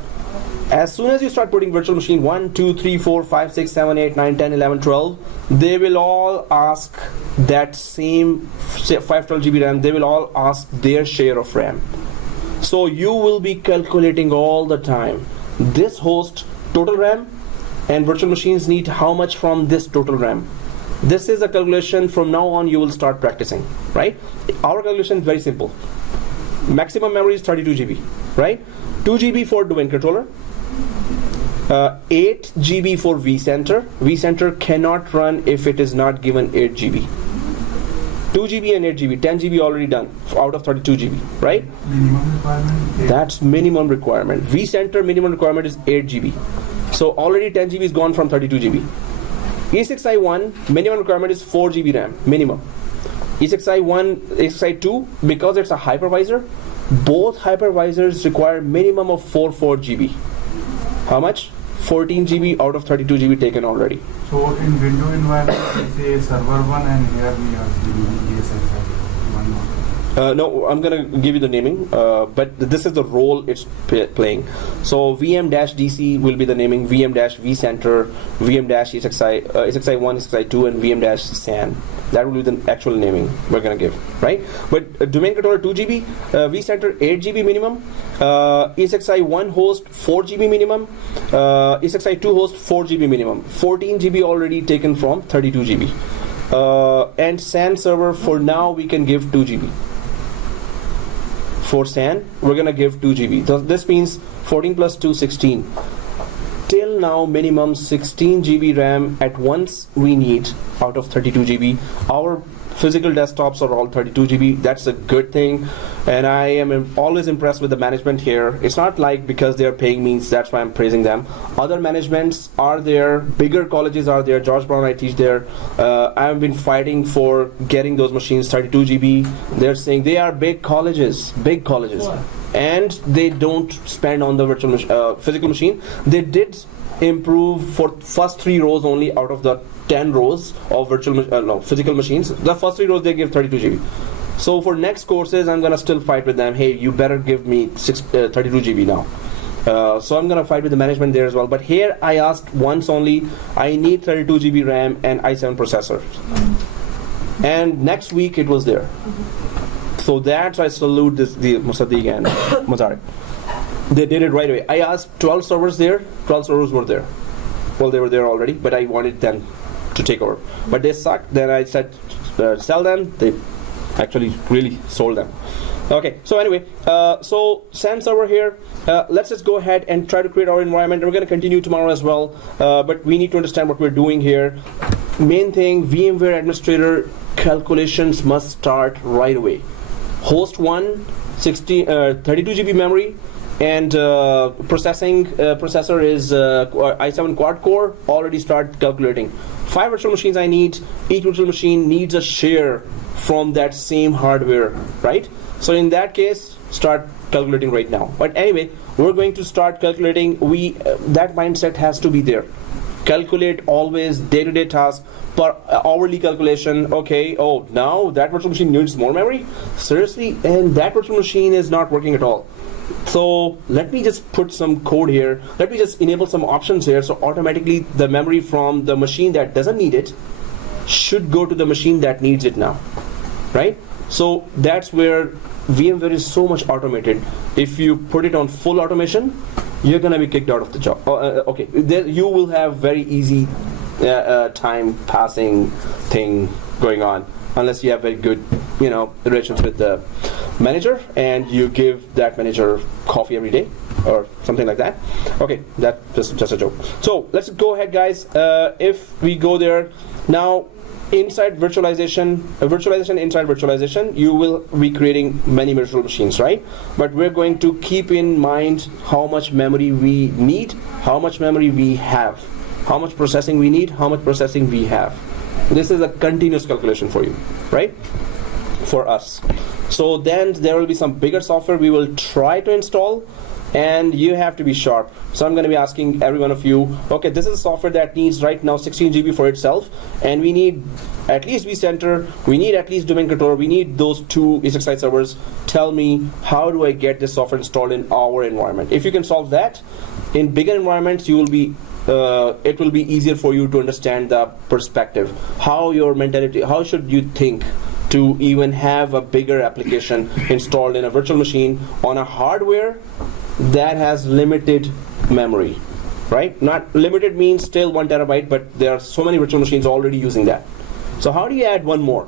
As soon as you start putting virtual machine 1, 2, 3, 4, 5, 6, 7, 8, 9, 10, 11, 12, they will all ask that same 512 GB RAM, they will all ask their share of RAM. So you will be calculating all the time. This host total RAM and virtual machines need how much from this total RAM. This is a calculation from now on you will start practicing, right? Our calculation is very simple. Maximum memory is 32 GB, right? 2 GB for domain controller, 8 GB for vCenter. vCenter cannot run if it is not given 8 GB. 2 GB and 8 GB, 10 GB already done out of 32 GB, right? Minimum requirement? That's minimum requirement. vCenter minimum requirement is 8 GB. So already 10 GB is gone from 32 GB. E6i1 minimum requirement is 4 GB RAM, minimum. E6i1, E6i2, because it's a hypervisor, both hypervisors require minimum of 4 GB. How much? 14 GB out of 32 GB taken already. So in window environment, we say server 1 and here we are seeing ESXi 1. No, I'm gonna give you the naming, but this is the role it's playing. So VM-DC will be the naming, VM-vCenter, VM-ESXi, ESXi1, ESXi2, and VM-SAN. That will be the actual naming we're gonna give, right? But domain controller 2 GB, vCenter 8 GB minimum, ESXi1 host 4 GB minimum, ESXi2 host 4 GB minimum, 14 GB already taken from 32 GB. And SAN server for now we can give 2 GB. For SAN, we're gonna give 2 GB. So this means 14 plus 2, 16. Till now, minimum 16 GB RAM at once we need out of 32 GB. Our physical desktops are all 32 GB. That's a good thing, and I am always impressed with the management here. It's not like because they're paying me, that's why I'm praising them. Other managements are there, bigger colleges are there. George Brown, I teach there. I've been fighting for getting those machines 32 GB. They're saying they are big colleges, and they don't spend on the virtual physical machine. They did improve for first 3 rows only out of the 10 rows of physical machines. The first 3 rows they give 32 GB. So for next courses, I'm gonna still fight with them. Hey, you better give me 32 GB now. So I'm gonna fight with the management there as well. But here I asked once only. I need 32 GB RAM and i7 processors. And next week it was there. So that's why I salute the Musaddiq and Mazari. They did it right away. I asked 12 servers there. 12 servers were there. Well, they were there already, but I wanted them to take over. But they sucked. Then I said, sell them. They actually really sold them. Okay, so anyway, so SAN server here. Let's just go ahead and try to create our environment. And we're going to continue tomorrow as well. But we need to understand what we're doing here. Main thing, VMware administrator calculations must start right away. Host 1, 32 GB memory. And processor is i7 quad core. Already start calculating. 5 virtual machines I need. Each virtual machine needs a share from that same hardware, right? So in that case, start calculating right now. But anyway, we're going to start calculating. That mindset has to be there. Calculate always day-to-day tasks per hourly calculation. Okay, oh, now that virtual machine needs more memory? Seriously? And that virtual machine is not working at all. So let me just put some code here. Let me just enable some options here. So automatically the memory from the machine that doesn't need it should go to the machine that needs it now, right? So that's where VMware is so much automated. If you put it on full automation, you're gonna be kicked out of the job. Okay, you will have very easy time passing thing going on, unless you have very good, relations with the manager and you give that manager coffee every day or something like that. Okay, that's just a joke. So let's go ahead, guys. If we go there now, inside virtualization, inside virtualization, you will be creating many virtual machines, right? But we're going to keep in mind how much memory we need, how much memory we have, how much processing we need, how much processing we have. This is a continuous calculation for you, right? For us. So then there will be some bigger software we will try to install, and you have to be sharp. So I'm going to be asking every one of you, okay, this is a software that needs right now 16 GB for itself, and we need at least vCenter, we need at least domain controller, we need those 2 ESXi servers. Tell me, how do I get this software installed in our environment? If you can solve that, in bigger environments, you will be it will be easier for you to understand the perspective, how your mentality, how should you think to even have a bigger application installed in a virtual machine on a hardware that has limited memory, right? Not limited means still 1 terabyte, but there are so many virtual machines already using that. So how do you add one more?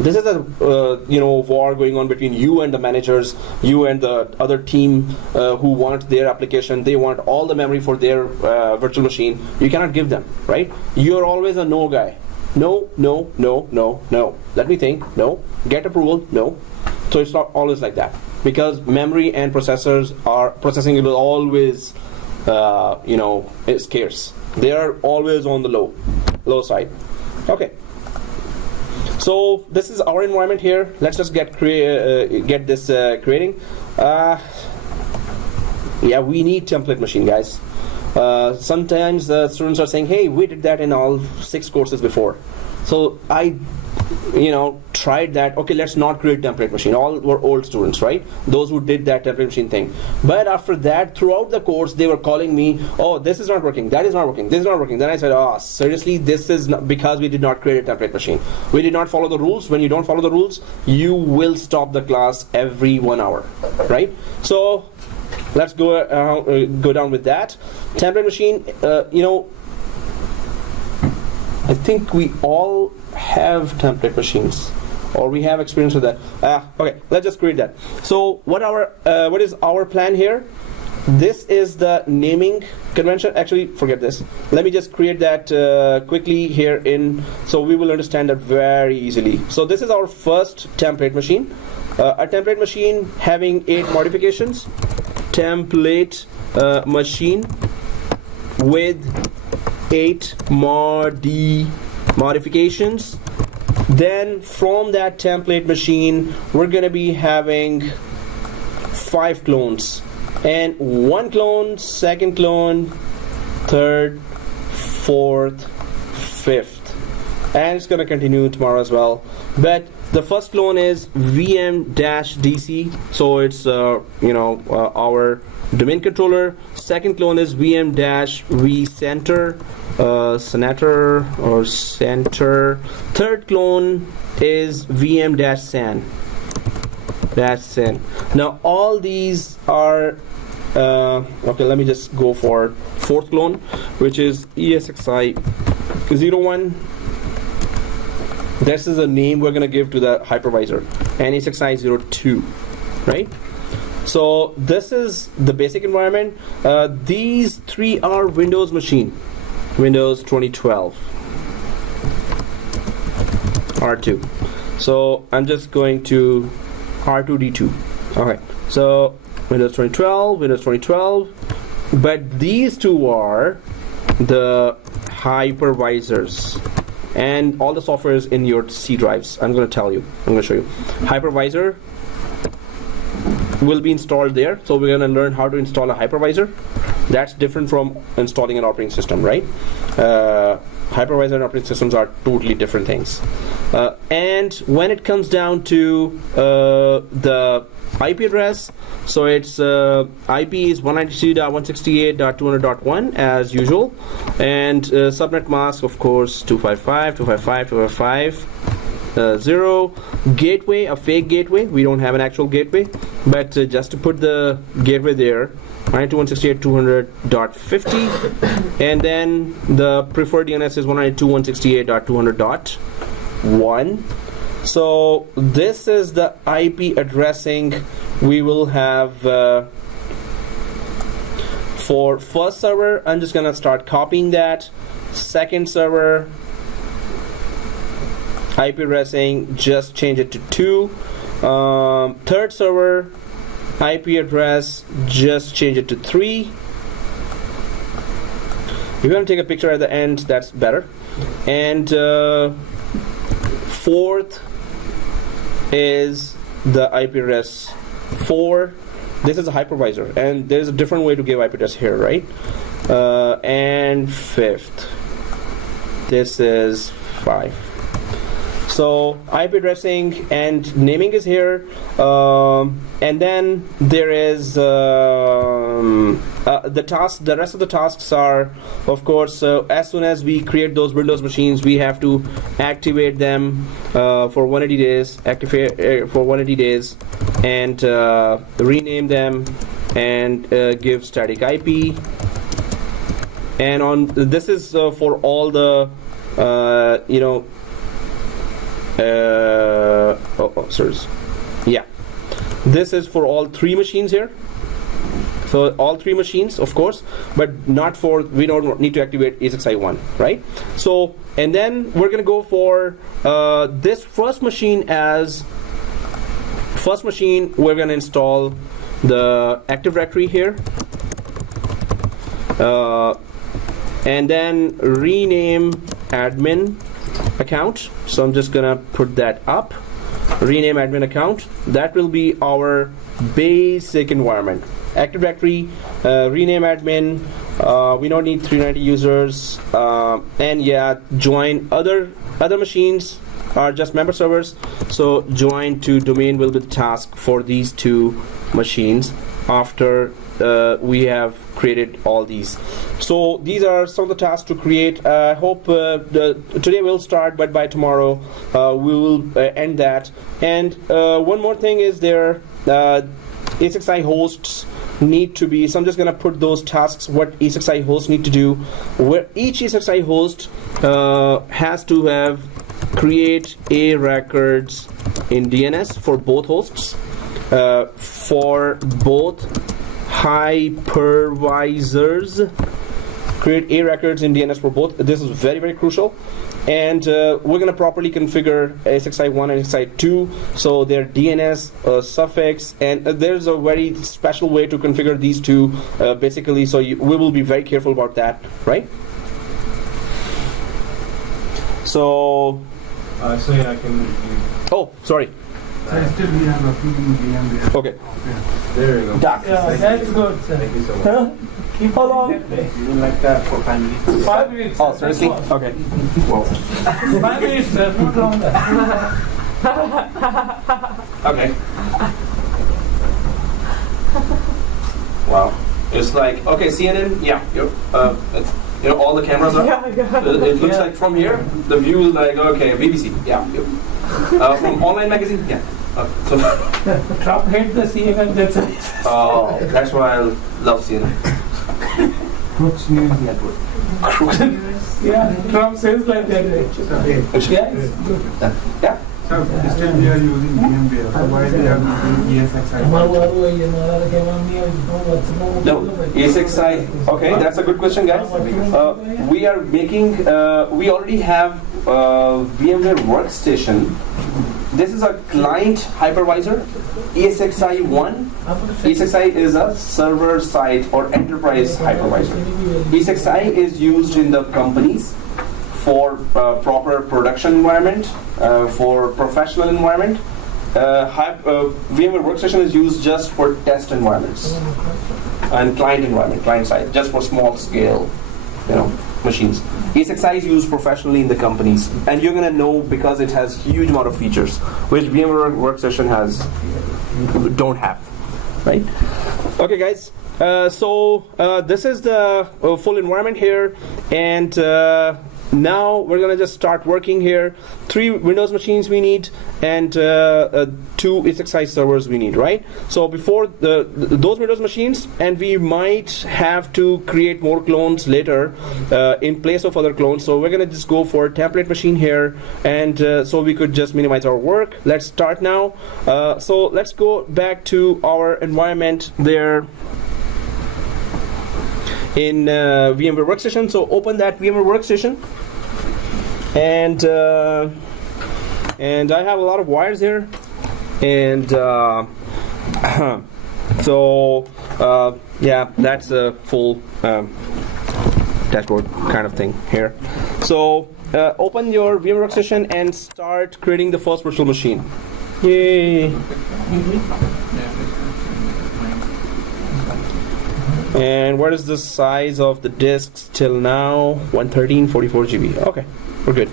This is a war going on between you and the managers, you and the other team who want their application. They want all the memory for their virtual machine. You cannot give them, right? You're always a no guy. No, no, no, no, no. Let me think. No. Get approval. No. So it's not always like that, because memory and processing is always is scarce. They are always on the low side. Okay. So this is our environment here. Let's just get this creating. Yeah, we need template machine, guys. Sometimes students are saying, hey, we did that in all 6 courses before. So I tried that. Okay, let's not create template machine. All were old students, right? Those who did that template machine thing. But after that, throughout the course, they were calling me, oh, this is not working, that is not working, this is not working. Then I said, oh, seriously, this is not, because we did not create a template machine. We did not follow the rules. When you don't follow the rules, you will stop the class every 1 hour, right? So let's go down with that. Template machine, I think we all have template machines, or we have experience with that. Okay, let's just create that. So what is our plan here? This is the naming convention. Actually, forget this. Let me just create that quickly here so we will understand that very easily. So this is our first template machine. A template machine having 8 modifications. Template machine with 8 modifications. Then from that template machine, we're gonna be having 5 clones, and 1 clone, 2nd clone, 3rd, 4th, 5th, and it's gonna continue tomorrow as well. But the first clone is VM-DC, so it's our domain controller. Second clone is VM-vCenter, Senator or Center. Third clone is VM-SAN. Now all these are okay. Let me just go for 4th clone, which is ESXi01. This is a name we're gonna give to the hypervisor, and ESXi02, right? So this is the basic environment. These 3 are Windows machine. Windows 2012 R2. So I'm just going to R2D2. Okay, so Windows 2012, but these 2 are the hypervisors, and all the software is in your C drives. I'm going to show you. Hypervisor will be installed there, so we're going to learn how to install a hypervisor. That's different from installing an operating system, right? Hypervisor and operating systems are totally different things. And when it comes down to the IP address, so it's IP is 192.168.200.1 as usual, and subnet mask, of course, 255.255.255.0. Gateway, a fake gateway. We don't have an actual gateway, but just to put the gateway there, 192.168.200.50, and then the preferred DNS is 192.168.200.1. So this is the IP addressing we will have for first server. I'm just gonna start copying that. Second server IP addressing, just change it to 2. Third server IP address, just change it to 3. If you want to take a picture at the end, that's better. And fourth is the IP address 4. This is a hypervisor, and there's a different way to give IP address here, right? And fifth, this is 5. So IP addressing and naming is here, and then there is the task. The rest of the tasks are, of course, as soon as we create those Windows machines, we have to activate them for 180 days. Activate for 180 days, and rename them, and give static IP. And on this is for all the yeah, this is for all 3 machines here. So all 3 machines, of course, but not for, we don't need to activate ESXi1, right? So, and then we're gonna go for this first machine as first machine. We're gonna install the Active Directory here, and then rename admin account. So I'm just gonna put that up, rename admin account. That will be our basic environment. Active Directory, rename admin. We don't need 390 users, and yeah, join other machines are just member servers. So join to domain will be the task for these two machines after we have created all these. So these are some of the tasks to create. I hope today we'll start, but by tomorrow we will end that. And one more thing is there, ESXi hosts need to be, so I'm just going to put those tasks, what ESXi hosts need to do, where each ESXi host has to have create A records in DNS for both hosts, for both hypervisors, create A records in DNS for both. This is very, very crucial. And we're going to properly configure ESXi1 and ESXi2, so their DNS suffix, and there's a very special way to configure these two, basically, so we will be very careful about that, right? So yeah, I can. oh, sorry. So still we have a few VMware. Okay. There you go. Doc. Yeah, that's good, sir. Thank you so much. Huh? Keep How long? it that way. You like that for 5 minutes? 5 minutes. Oh, sir, seriously? that's all. Okay. Wow. 5 minutes, sir, not longer. Okay. Wow. It's like, okay, CNN, yeah, it's, all the cameras are. Yeah, yeah. It looks Yeah. like from here, the view is like, okay, BBC, yeah. From online magazine, yeah. So, Trump hates the CNN, that's why. that's why I love CNN. Crooks News Network. Yeah, Trump says like that. Okay. Yeah, it's good. Yeah. So still we are using VMware. So why we are using ESXi? No, ESXi. Okay, that's a good question, guys. We are making. We already have VMware Workstation. This is a client hypervisor. ESXi1. ESXi is a server-side or enterprise hypervisor. ESXi is used in the companies for proper production environment, for professional environment. VMware Workstation is used just for test environments and client environment, client side, just for small scale, machines. ESXi is used professionally in the companies, and you're gonna know because it has huge amount of features which VMware Workstation don't have, right? Okay, guys. So this is the full environment here, and now we're gonna just start working here. 3 Windows machines we need, and 2 ESXi servers we need, right? So before those Windows machines, and we might have to create more clones later in place of other clones. So we're gonna just go for a template machine here, and so we could just minimize our work. Let's start now. So let's go back to our environment there in VMware Workstation. So open that VMware Workstation, and I have a lot of wires here, and so yeah, that's a full dashboard kind of thing here. So open your VMware Workstation and start creating the first virtual machine. Yay! And what is the size of the disks till now? 113, 44 GB. Okay, we're good.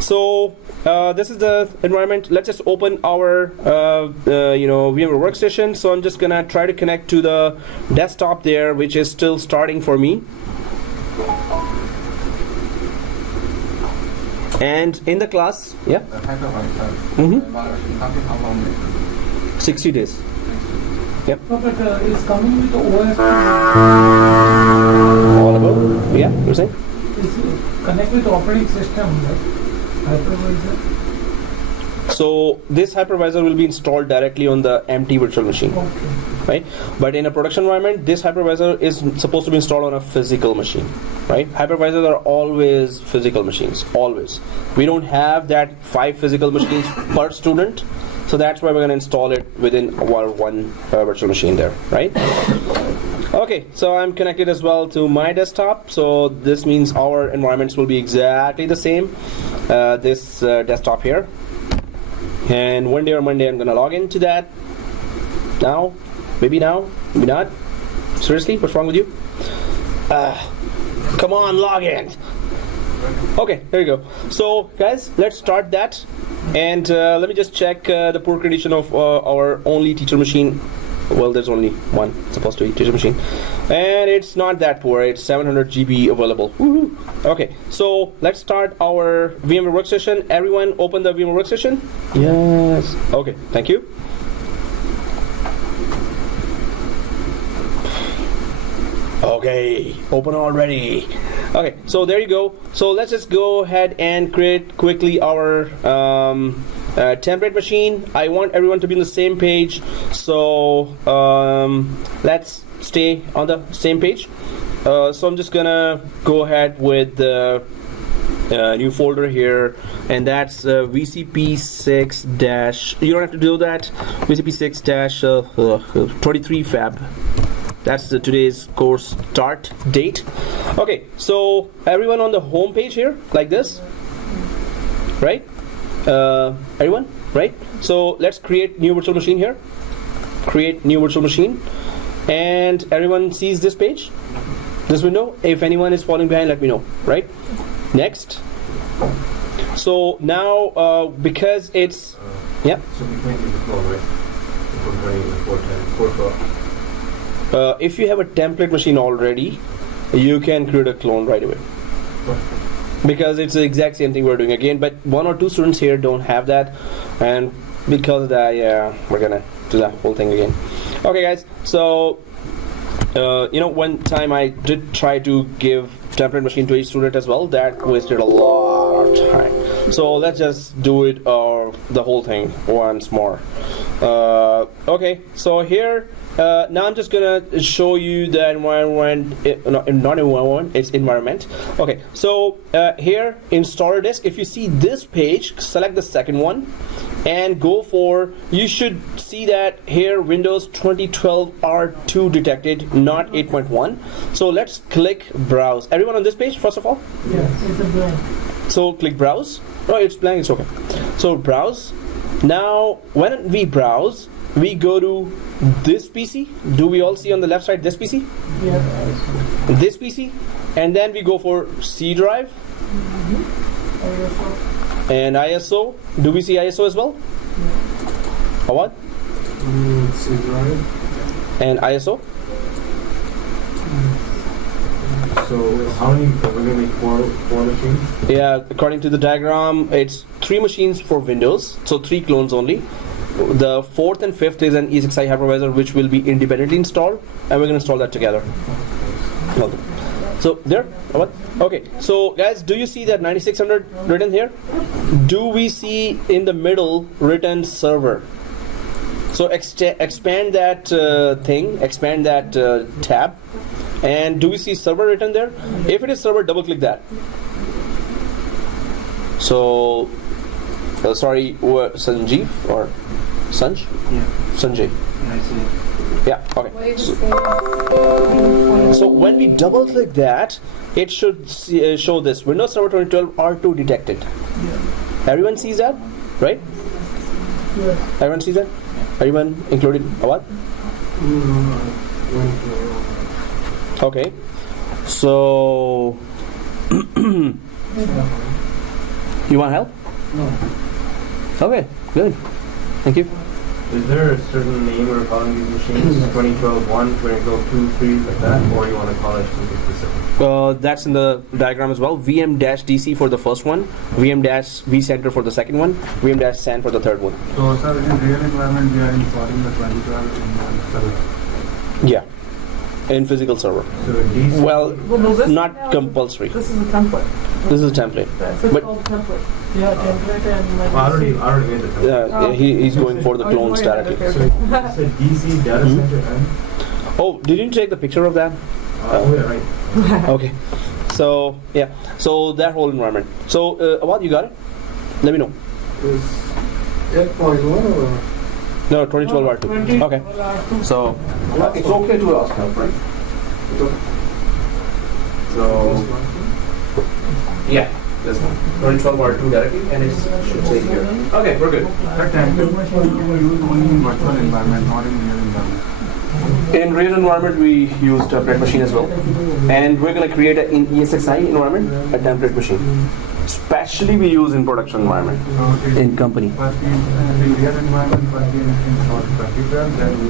So this is the environment. Let's just open our VMware Workstation. So I'm just gonna try to connect to the desktop there, which is still starting for me. And in the class, yeah. The hypervisor. Mm-hmm. 60 days. No, but it's coming with the OS. All about? Yeah, you're saying? It's connect with the operating system, right? Hypervisor. So this hypervisor will be installed directly on the empty virtual machine, Okay. right? But in a production environment, this hypervisor is supposed to be installed on a physical machine, right? Hypervisors are always physical machines, always. We don't have that 5 physical machines per student. So that's why we're going to install it within our one virtual machine there, right? Okay, so I'm connected as well to my desktop. So this means our environments will be exactly the same. This desktop here. And one day or Monday, I'm going to log into that. Now, maybe not. Seriously, what's wrong with you? Come on, log in. Okay, there you go. So guys, let's start that. And let me just check the port condition of our only teacher machine. Well, there's only one supposed to be teacher machine, and it's not that poor. It's 700 GB available. Woohoo. Okay, so let's start our VMware workstation. Everyone, open the VMware workstation. Yes. Okay, thank you. Okay, open already. Okay, so there you go. So let's just go ahead and create quickly our template machine. I want everyone to be on the same page, so let's stay on the same page. So I'm just gonna go ahead with the new folder here, and that's VCP6 dash. You don't have to do that. VCP6 dash 23Feb. That's today's course start date. Okay, so everyone on the home page here, like this, right? Everyone, right? So let's create new virtual machine here. Create new virtual machine, and everyone sees this page, this window. If anyone is falling behind, let me know. Right? Next. So now, because it's yeah. So we can't use the clone, right? If we're running the 4 If you have a template machine already, you can create a clone right away. Because it's the exact same thing we're doing again, but 1 or 2 students here don't have that, and because of that, yeah, we're gonna do that whole thing again. Okay, guys. So, you know, one time I did try to give template machine to each student as well. That wasted a lot of time. So let's just do it the whole thing once more. Okay. So here. Now I'm just gonna show you the environment, not environment, it's environment. Okay, so here installer disk, if you see this page, select the second one and go for, you should see that here Windows 2012 R2 detected, not 8.1. So let's click browse. Everyone on this page, first of all? Yeah, it's a blank. So click browse. No, it's blank, it's okay. So browse. Now when we browse, we go to this PC. Do we all see on the left side this PC? Yeah. This PC, and then we go for C drive and ISO. Do we see ISO as well? Or what? C drive. And ISO. So how many? We're gonna make four machines. Yeah, according to the diagram, it's 3 machines for Windows, so 3 clones only. The 4th and 5th is an E6i hypervisor, which will be independently installed, and we're going to install that together. Okay. So there, what? Okay. So guys, do you see that 9600 written here? Do we see in the middle written server? So expand that thing, expand that tab, and do we see server written there? If it is server, double click that. So, sorry, Sanjeev or Sanj? Yeah. Sanjay. I see. Yeah, okay. So when we double click that, it should show this Windows Server 2012 R2 detected. Yeah. Everyone sees that, right? Yes. Everyone sees that? Everyone included what? Okay. So you want help? No. Okay, good. Thank you. Is there a certain name we're calling these machines? 2012 1, 2012 2, 3, like that, or you want to call it something specific? That's in the diagram as well. VM-DC for the first one, VM-vCenter for the second one, VM-SAN for the third one. So, sir, in real environment, we are installing the 2012 in one server. Yeah, in physical server. So DC. Well, no, this not now compulsory. This is a template. This is a template. It's But- called template. Yeah, template and my Well, I already made the template. He's going for the Oh, clones yeah, directly. okay. So you said DC data center and? Oh, didn't you take the picture of that? Oh, yeah, right. Okay. So yeah, so that whole environment. So what, you got it? Let me know. Is 8.1 or? No, 2012 R2. Okay. So it's okay to ask help, right? So yeah, this one 2012 R2 directly, and it should say here. Okay, we're good. That template machine you use only in virtual environment, not in real environment. In real environment, we use template machine as well, and we're gonna create in ESXi environment a template machine. Especially we use in production environment, So in company. first in real environment, first in install 2012, then we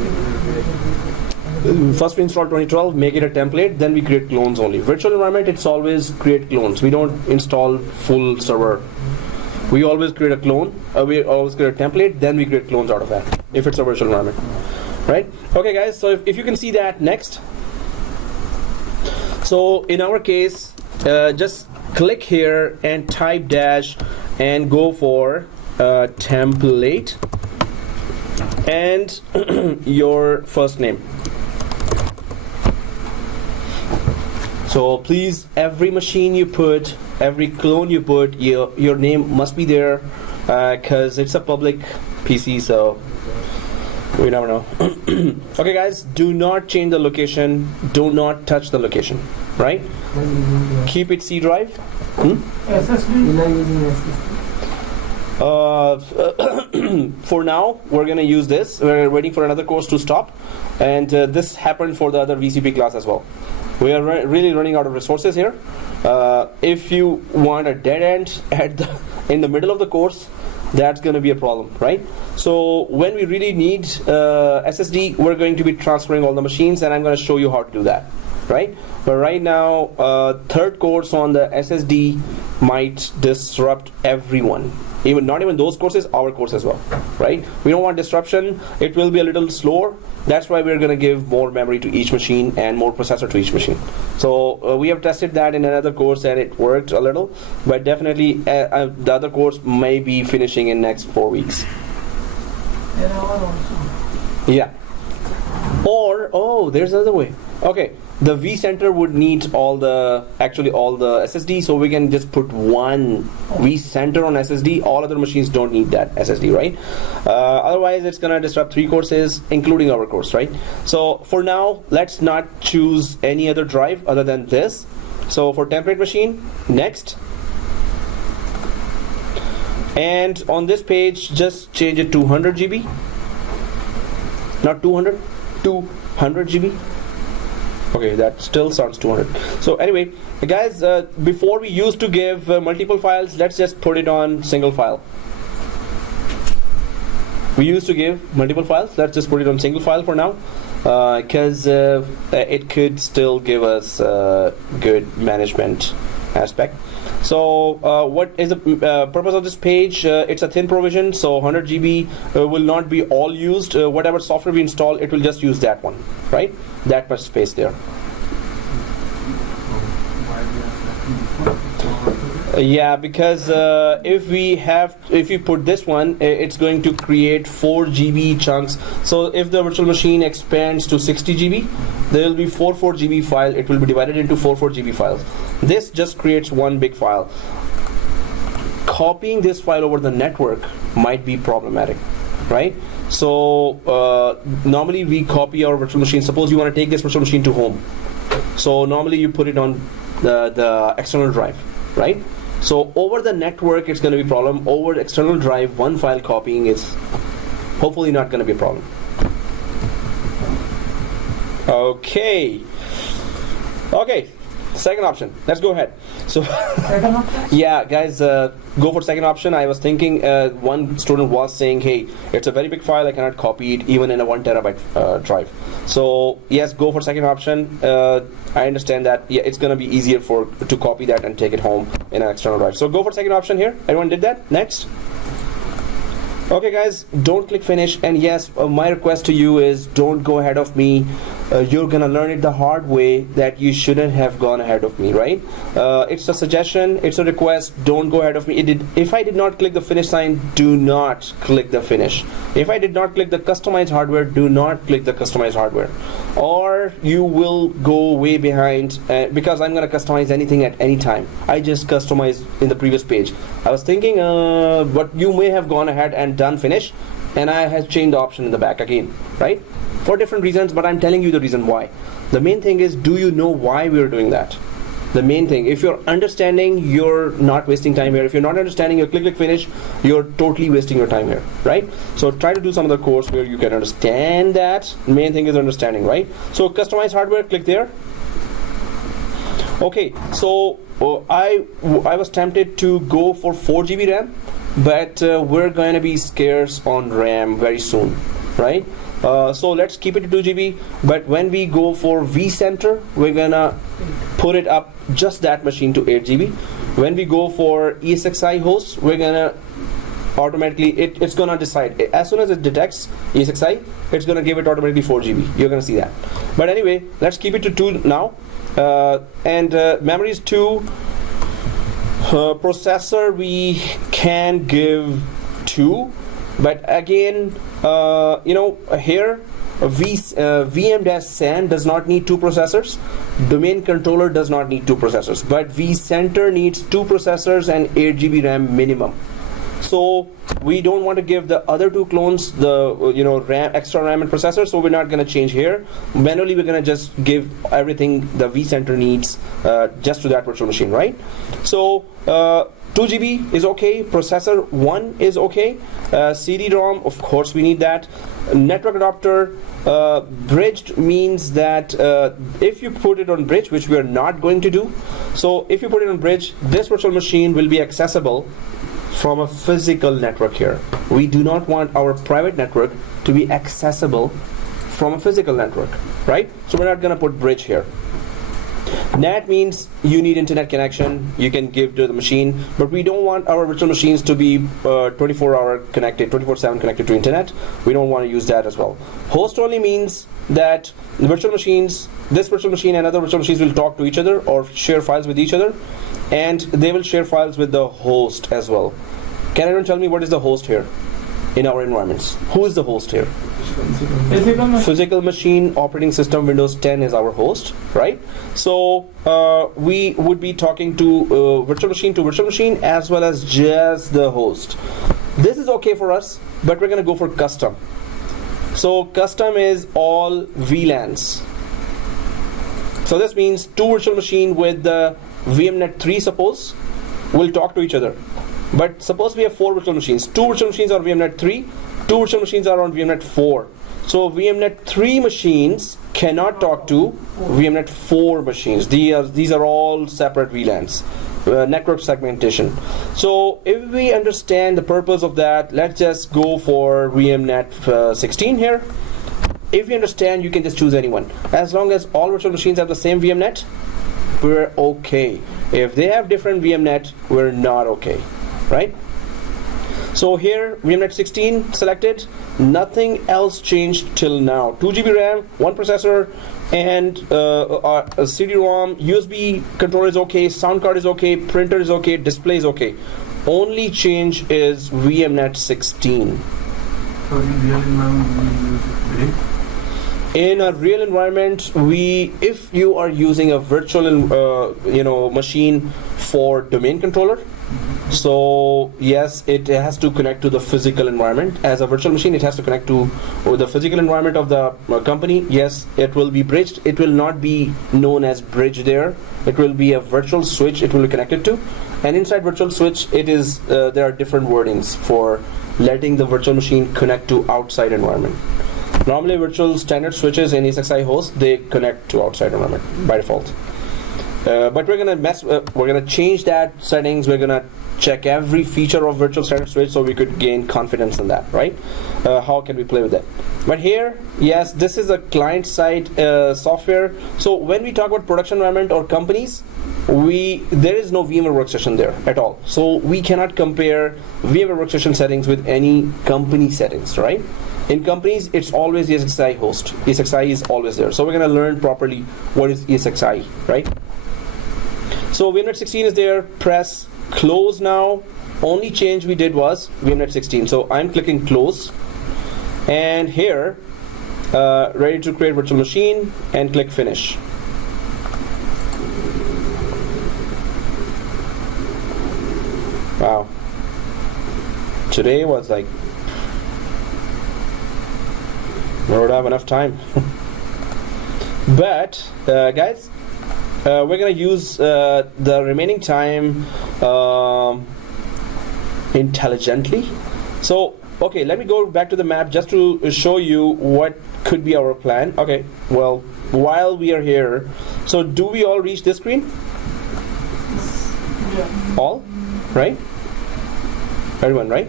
First we install 2012, make it a template, then we create clones only. Virtual environment, it's always create clones. We don't install full server. We always create a clone, we always create a template, then we create clones out of that, if it's a virtual environment. Right? Okay guys, so if you can see that next. So in our case, just click here and type dash and go for template and your first name. So please, every machine you put, every clone you put, your name must be there, because it's a public PC, so we never know. Okay guys, do not change the location, do not touch the location, right? Keep it C drive. SSD. For now, we're gonna use this. We're waiting for another course to stop, and this happened for the other VCP class as well. We are really running out of resources here. If you want a dead end in the middle of the course, that's going to be a problem, right? So when we really need SSD, we're going to be transferring all the machines, and I'm going to show you how to do that, right? But right now, third course on the SSD might disrupt everyone. Not even those courses, our course as well, right? We don't want disruption. It will be a little slower. That's why we're going to give more memory to each machine and more processor to each machine. So we have tested that in another course and it worked a little, but definitely the other course may be finishing in next 4 weeks. There are also. Yeah. Or, oh, there's another way. Okay, the vCenter would need all the SSD, so we can just put one vCenter on SSD. All other machines don't need that SSD, right? Otherwise, it's gonna disrupt 3 courses, including our course, right? So for now, let's not choose any other drive other than this. So for template machine, next. And on this page, just change it to 100 GB. Not 200, 200 GB. Okay, that still sounds 200. So anyway, guys, before we used to give multiple files, let's just put it on single file. We used to give multiple files, let's just put it on single file for now, because it could still give us good management aspect. So what is the purpose of this page? It's a thin provision, so 100 GB will not be all used. Whatever software we install, it will just use that one, right? That much space there. Yeah, because if you put this one, it's going to create 4 GB chunks. So if the virtual machine expands to 60 GB, there will be 4 GB file. It will be divided into 4 GB files. This just creates one big file. Copying this file over the network might be problematic, right? So normally we copy our virtual machine. Suppose you want to take this virtual machine to home. So normally you put it on the external drive, right? So over the network, it's going to be a problem. Over the external drive, one file copying is hopefully not going to be a problem. Okay. Second option. Let's go ahead. So, Second option? yeah, guys, go for second option. I was thinking, one student was saying, hey, it's a very big file. I cannot copy it even in a 1 terabyte drive. So yes, go for second option. I understand that. Yeah, it's gonna be easier to copy that and take it home in an external drive. So go for second option here. Everyone did that? Next. Okay guys, don't click finish, and yes, my request to you is don't go ahead of me. You're gonna learn it the hard way that you shouldn't have gone ahead of me, right? It's a suggestion, it's a request, don't go ahead of me. If I did not click the finish sign, do not click the finish. If I did not click the customize hardware, do not click the customize hardware, or you will go way behind, because I'm gonna customize anything at any time. I just customized in the previous page. I was thinking, but you may have gone ahead and done finish, and I have changed the option in the back again, right? For different reasons, but I'm telling you the reason why. The main thing is, do you know why we're doing that? The main thing, if you're understanding, you're not wasting time here. If you're not understanding, you click finish, you're totally wasting your time here, right? So try to do some other course where you can understand that. The main thing is understanding, right? So customize hardware, click there. Okay, so I was tempted to go for 4 GB RAM, but we're going to be scarce on RAM very soon, right? So let's keep it to 2 GB, but when we go for vCenter, we're gonna put it up just that machine to 8 GB. When we go for ESXi hosts, we're gonna automatically, it's gonna decide. As soon as it detects ESXi, it's gonna give it automatically 4 GB. You're gonna see that. But anyway, let's keep it to 2 now. And memory is 2. Processor we can give 2, but again, here VM-SAN does not need 2 processors. Domain controller does not need 2 processors, but vCenter needs 2 processors and 8 GB RAM minimum. So we don't want to give the other 2 clones the RAM, extra RAM and processor, so we're not going to change here. Manually we're going to just give everything the vCenter needs just to that virtual machine, right? So 2 GB is okay, processor 1 is okay, CD-ROM, of course we need that. Network adapter, bridged means that if you put it on bridge, which we are not going to do, so if you put it on bridge, this virtual machine will be accessible from a physical network here. We do not want our private network to be accessible from a physical network, right? So we're not going to put bridge here. NAT means you need internet connection, you can give to the machine, but we don't want our virtual machines to be 24-hour connected, 24/7 connected to internet. We don't want to use that as well. Host only means that the virtual machines, this virtual machine and other virtual machines will talk to each other or share files with each other, and they will share files with the host as well. Can anyone tell me what is the host here in our environments? Who is the host here? Physical machine operating system Windows 10 is our host, right? So we would be talking to virtual machine as well as just the host. This is okay for us, but we're going to go for custom. So custom is all VLANs. So this means 2 virtual machine with the VMnet 3, suppose, will talk to each other. But suppose we have 4 virtual machines. 2 virtual machines are VMnet 3, 2 virtual machines are on VMnet 4. So VMnet 3 machines cannot talk to VMnet 4 machines. These are all separate VLANs. Network segmentation. So if we understand the purpose of that, let's just go for VMnet 16 here. If you understand, you can just choose anyone. As long as all virtual machines have the same VMnet, we're okay. If they have different VMnet, we're not okay, right? So here, VMnet 16 selected, nothing else changed till now. 2 GB RAM, 1 processor, and a CD-ROM, USB controller is okay, sound card is okay, printer is okay, display is okay. Only change is VMnet 16. So in real environment, we use bridge. In a real environment, if you are using a virtual machine for domain controller, so yes, it has to connect to the physical environment. As a virtual machine, it has to connect to the physical environment of the company. Yes, it will be bridged. It will not be known as bridge there. It will be a virtual switch it will be connected to. And inside virtual switch, there are different wordings for letting the virtual machine connect to outside environment. Normally, virtual standard switches in ESXi host, they connect to outside environment by default. But we're gonna change that settings. We're gonna check every feature of virtual standard switch so we could gain confidence in that, right? How can we play with that? But here, yes, this is a client-side software. So when we talk about production environment or companies, there is no VMware workstation there at all. So we cannot compare VMware workstation settings with any company settings, right? In companies, it's always ESXi host. ESXi is always there. So we're going to learn properly what is ESXi, right? So VMnet 16 is there. Press close now. Only change we did was VMnet 16. So I'm clicking close. And here, ready to create virtual machine, and click finish. Wow. Today was like, we don't have enough time. But guys, we're gonna use the remaining time intelligently. So okay, let me go back to the map just to show you what could be our plan. Okay, well, while we are here, So do we all reach this screen? Yeah. All? Right? Everyone, right?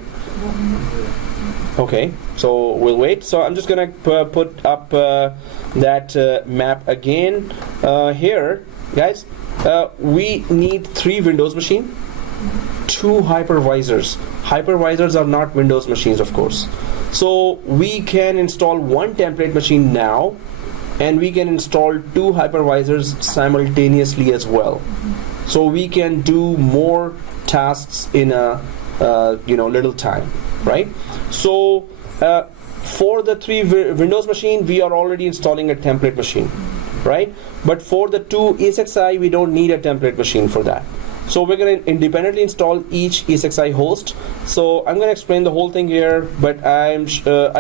Okay, so we'll wait. So I'm just gonna put up that map again. Here, guys, we need 3 Windows machine, 2 hypervisors. Hypervisors are not Windows machines, of course. So we can install 1 template machine now, and we can install 2 hypervisors simultaneously as well. So we can do more tasks in a little time, right? So for the 3 Windows machine, we are already installing a template machine, right? But for the 2 ESXi, we don't need a template machine for that. So we're going to independently install each ESXi host. So I'm going to explain the whole thing here, but I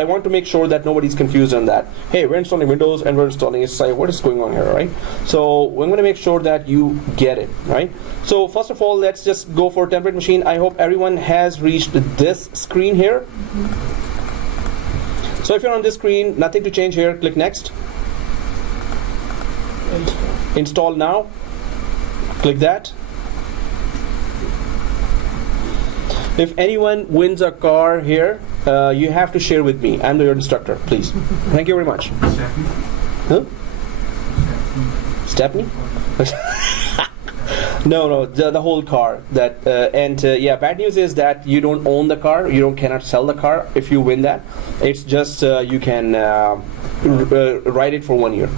want to make sure that nobody's confused on that. Hey, we're installing Windows and we're installing ESXi. What is going on here, right? So we're going to make sure that you get it, right? So first of all, let's just go for template machine. I hope everyone has reached this screen here. So if you're on this screen, nothing to change here. Click next. Install now. Click that. If anyone wins a car here, you have to share with me. I'm your instructor, please. Thank you very much. Huh? Stepney? No, the whole car. That yeah, bad news is that you don't own the car. You cannot sell the car if you win that. It's just you can ride it for 1 year.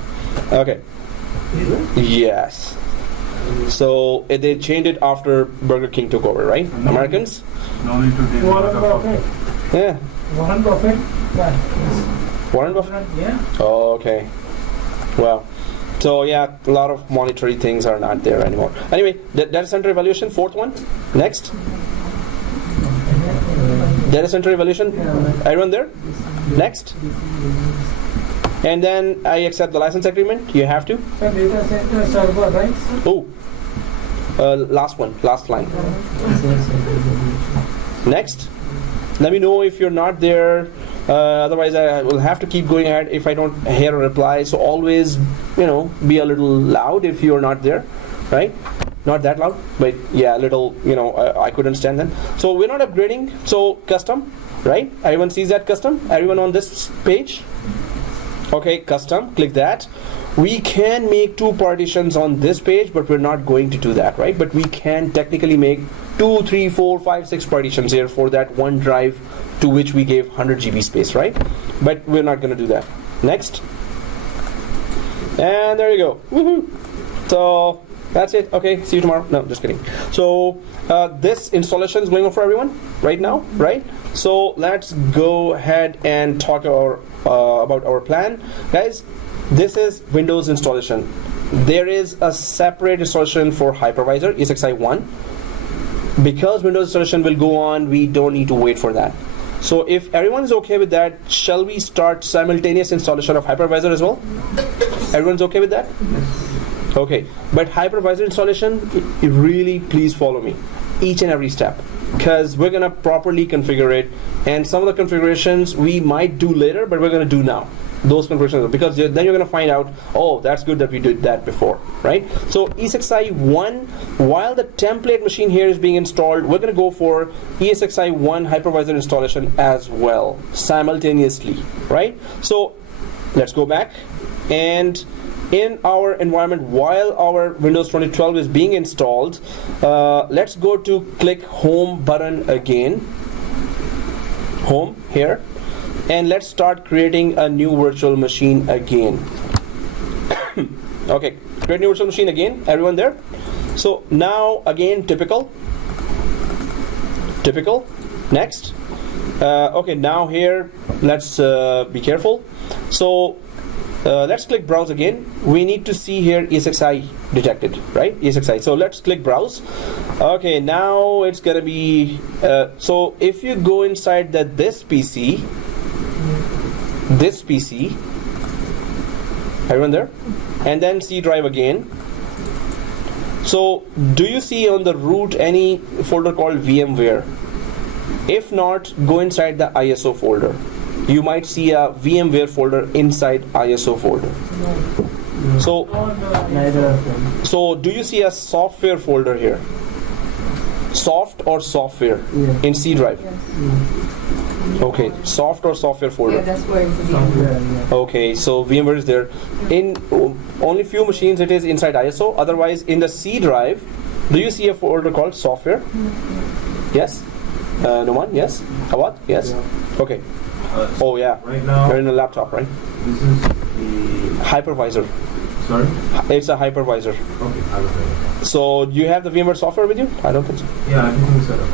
Okay. Yes. So they changed it after Burger King took over, right? Americans? No need to deal with Warren the Buffett. Yeah. Warren Buffett. Yeah. Warren Buffett? Yeah. Oh, okay. Well, so yeah, a lot of monetary things are not there anymore. Anyway, data center evaluation, 4th one. Next. Data center evaluation. Everyone there? Next. And then I accept the license agreement. You have to. So data center server, right? Oh. Last one. Last line. Next. Let me know if you're not there. Otherwise, I will have to keep going ahead if I don't hear a reply. So always, be a little loud if you're not there, right? Not that loud, but yeah, a little, I couldn't stand then. So we're not upgrading. So custom, right? Everyone sees that custom? Everyone on this page? Okay, custom, click that. We can make 2 partitions on this page, but we're not going to do that, right? But we can technically make 2, 3, 4, 5, 6 partitions here for that one drive to which we gave 100 GB space, right? But we're not going to do that. Next. And there you go. Woohoo! So that's it. Okay, see you tomorrow. No, just kidding. So this installation is going on for everyone right now, right? So let's go ahead and talk about our plan. Guys, this is Windows installation. There is a separate installation for hypervisor, ESXi 1. Because Windows installation will go on, we don't need to wait for that. So if everyone is okay with that, shall we start simultaneous installation of hypervisor as well? Everyone's okay with that? Okay, but hypervisor installation, really please follow me each and every step, because we're gonna properly configure it, and some of the configurations we might do later, but we're gonna do now. Those configurations, because then you're gonna find out, oh, that's good that we did that before, right? So ESXi 1, while the template machine here is being installed, we're gonna go for ESXi 1 hypervisor installation as well, simultaneously, right? So let's go back, and in our environment, while our Windows 2012 is being installed, let's go to click home button again, home here, and let's start creating a new virtual machine again. Okay, create new virtual machine again. Everyone there? So now again, typical. Next. Okay, now here let's be careful. So let's click browse again. We need to see here ESXi detected, right? ESXi. So let's click browse. Okay, now it's gonna be so if you go inside this PC, everyone there, and then C drive again. So do you see on the root any folder called Vmware? If not, go inside the ISO folder. You might see a Vmware folder inside ISO folder. So, Neither of them. so do you see a software folder here? Soft or software Yeah. in C drive? Yes. Okay, soft or software folder. Yeah, that's where it's the Software, yeah. Okay, so VMware is there. In only few machines it is inside ISO. Otherwise, in the C drive, do you see a folder called software? Yes. No one. Yes. What? Yes. Okay. Oh yeah. Right now, You're in a laptop, right? this is the. Hypervisor. Sorry? It's a hypervisor. Okay, I was ready. So do you have the VMware software with you? I don't think so. Yeah, everything's set up.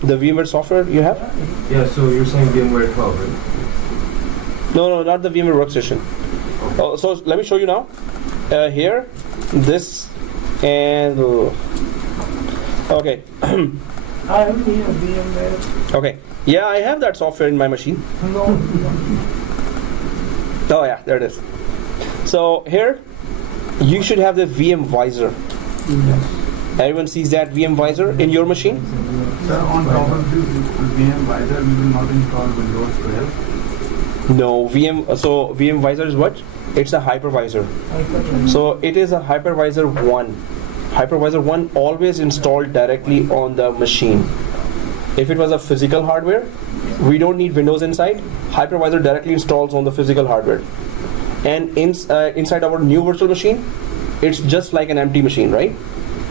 The VMware software you have? Yeah, so you're saying VMware 12, right? No, not the VMware workstation. Oh, so let me show you now. Here, this, and okay, I have here VMware. okay. Yeah, I have that software in my machine. No. Oh yeah, there it is. So here, you should have the Vmvisor. Everyone sees that Vmvisor in your machine? Sir, on top of this Vmware, we will not install Windows 12. No, so Vmvisor is what? It's a hypervisor. So it is a hypervisor 1. Hypervisor 1 always installed directly on the machine. If it was a physical hardware, we don't need Windows inside. Hypervisor directly installs on the physical hardware. And inside our new virtual machine, it's just like an empty machine, right?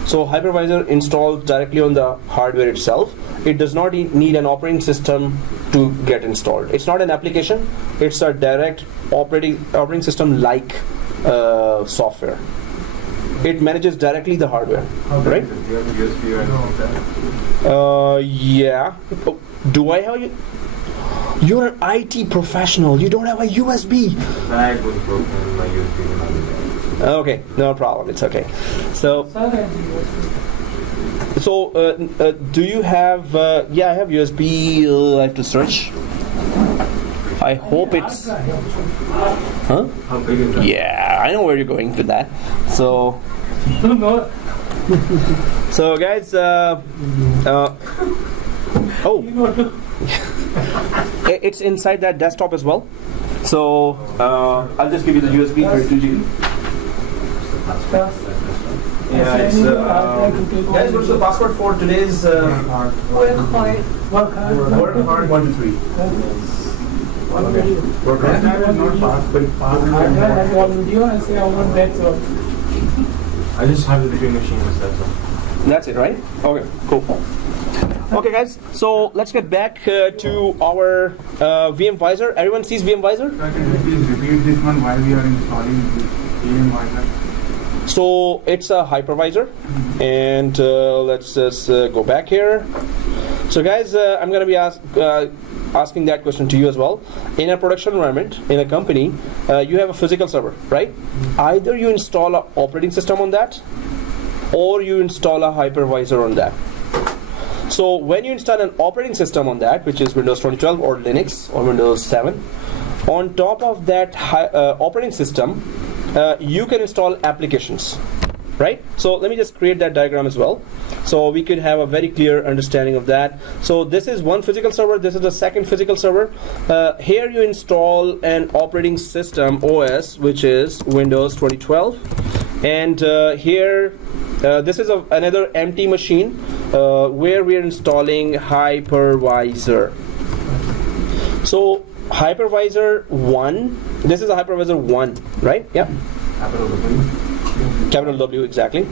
So hypervisor installs directly on the hardware itself. It does not need an operating system to get installed. It's not an application. It's a direct operating system like software. It manages directly the hardware, right? Do you have a USB or anything like that? Yeah. Oh, do I have you? You're an IT professional. You don't have a USB. Bag was broken, my USB was not in there. Okay, no problem. It's okay. So, Sir has USB. so do you have? Yeah, I have USB. I have to search. I hope it's. Huh? How big is that? Yeah, I know where you're going with that. So, No. so guys. Oh, You know to. it's inside that desktop as well. So I'll just give you the USB 32 GB. Yeah, it's guys. What's the password for today's Work hard. Work hard. Work hard 1 to 3? Work hard. That is not fast, but fast. I have one video and say I want that one. I just have the 3 machines, that's all. That's it, right? Okay, cool. Okay, guys. So let's get back to our Vmvisor. Everyone sees Vmvisor? Sir, can you please repeat this one while we are installing the Vmware? So it's a hypervisor, and let's just go back here. So guys, I'm going to be asking that question to you as well. In a production environment, in a company, you have a physical server, right? Either you install an operating system on that, or you install a hypervisor on that. So when you install an operating system on that, which is Windows 2012 or Linux or Windows 7, on top of that operating system, you can install applications, right? So let me just create that diagram as well, so we could have a very clear understanding of that. So this is one physical server, this is the second physical server. Here you install an operating system OS, which is Windows 2012, and here this is another empty machine where we are installing hypervisor. So hypervisor 1, this is a hypervisor 1, right? Yeah. Capital W. Capital W, exactly.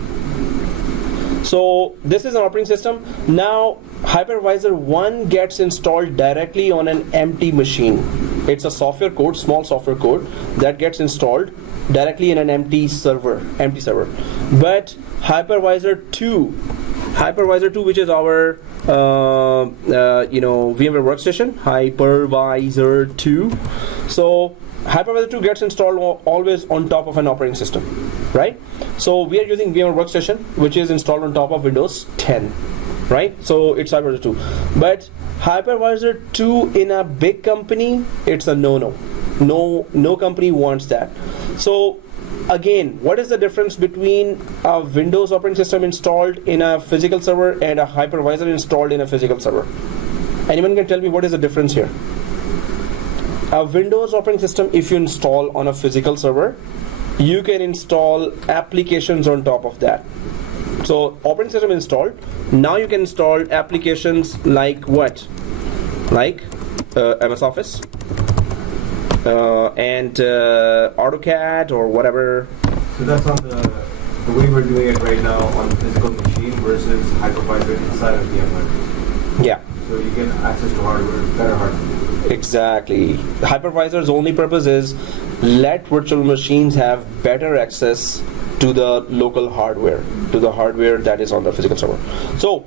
So this is an operating system. Now hypervisor 1 gets installed directly on an empty machine. It's a software code, small software code that gets installed directly in an empty server. But hypervisor 2, which is our VMware workstation, hypervisor 2. So hypervisor 2 gets installed always on top of an operating system, right? So we are using VMware workstation, which is installed on top of Windows 10, right? So it's hypervisor 2. But hypervisor 2 in a big company, it's a no company wants that. So again, what is the difference between a Windows operating system installed in a physical server and a hypervisor installed in a physical server? Anyone can tell me what is the difference here? A Windows operating system, if you install on a physical server, you can install applications on top of that. So operating system installed. Now you can install applications like what? Like MS Office and AutoCAD or whatever. So that's on the way we're doing it right now on the physical machine versus hypervisor inside of VMware. Yeah. So you get access to hardware, better hardware. Exactly. Hypervisor's only purpose is let virtual machines have better access to the local hardware, to the hardware that is on the physical server. So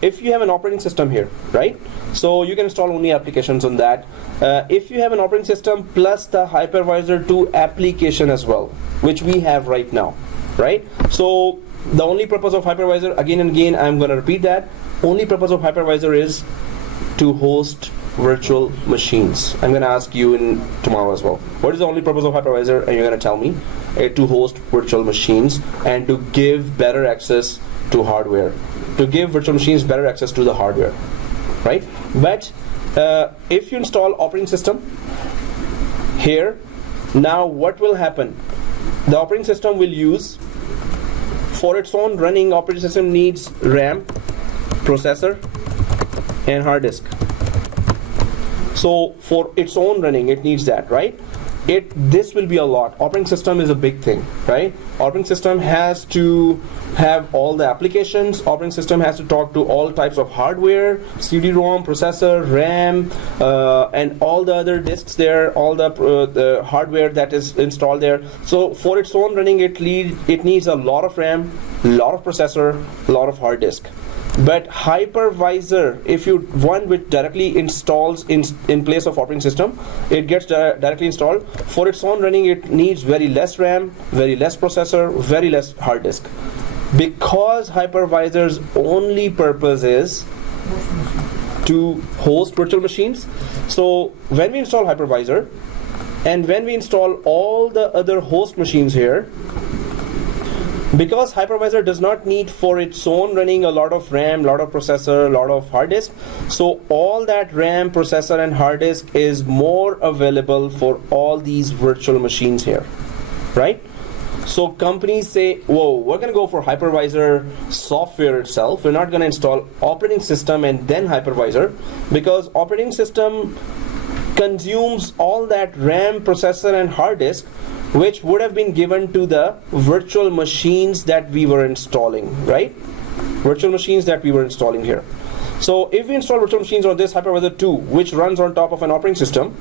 if you have an operating system here, right? So you can install only applications on that. If you have an operating system plus the hypervisor 2 application as well, which we have right now, right? So the only purpose of hypervisor, again and again, I'm going to repeat that, only purpose of hypervisor is to host virtual machines. I'm going to ask you in tomorrow as well, what is the only purpose of hypervisor? And you're going to tell me to host virtual machines and to give better access to hardware, to give virtual machines better access to the hardware, right? But if you install operating system here, now what will happen? The operating system will use, for its own running, operating system needs RAM, processor, and hard disk. So for its own running, it needs that, right? This will be a lot. Operating system is a big thing, right? Operating system has to have all the applications. Operating system has to talk to all types of hardware, CD-ROM, processor, RAM, and all the other disks there, all the hardware that is installed there. So for its own running, it needs a lot of RAM, a lot of processor, a lot of hard disk. But hypervisor, if you one which directly installs in place of operating system, it gets directly installed. For its own running, it needs very less RAM, very less processor, very less hard disk. Because hypervisor's only purpose is to host virtual machines. So when we install hypervisor and when we install all the other host machines here, because hypervisor does not need for its own running a lot of RAM, a lot of processor, a lot of hard disk, so all that RAM, processor, and hard disk is more available for all these virtual machines here, right? So companies say, whoa, we're going to go for hypervisor software itself. We're not going to install operating system and then hypervisor, because operating system consumes all that RAM, processor, and hard disk, which would have been given to the virtual machines that we were installing, right? Virtual machines that we were installing here. So if we install virtual machines on this hypervisor 2, which runs on top of an operating system,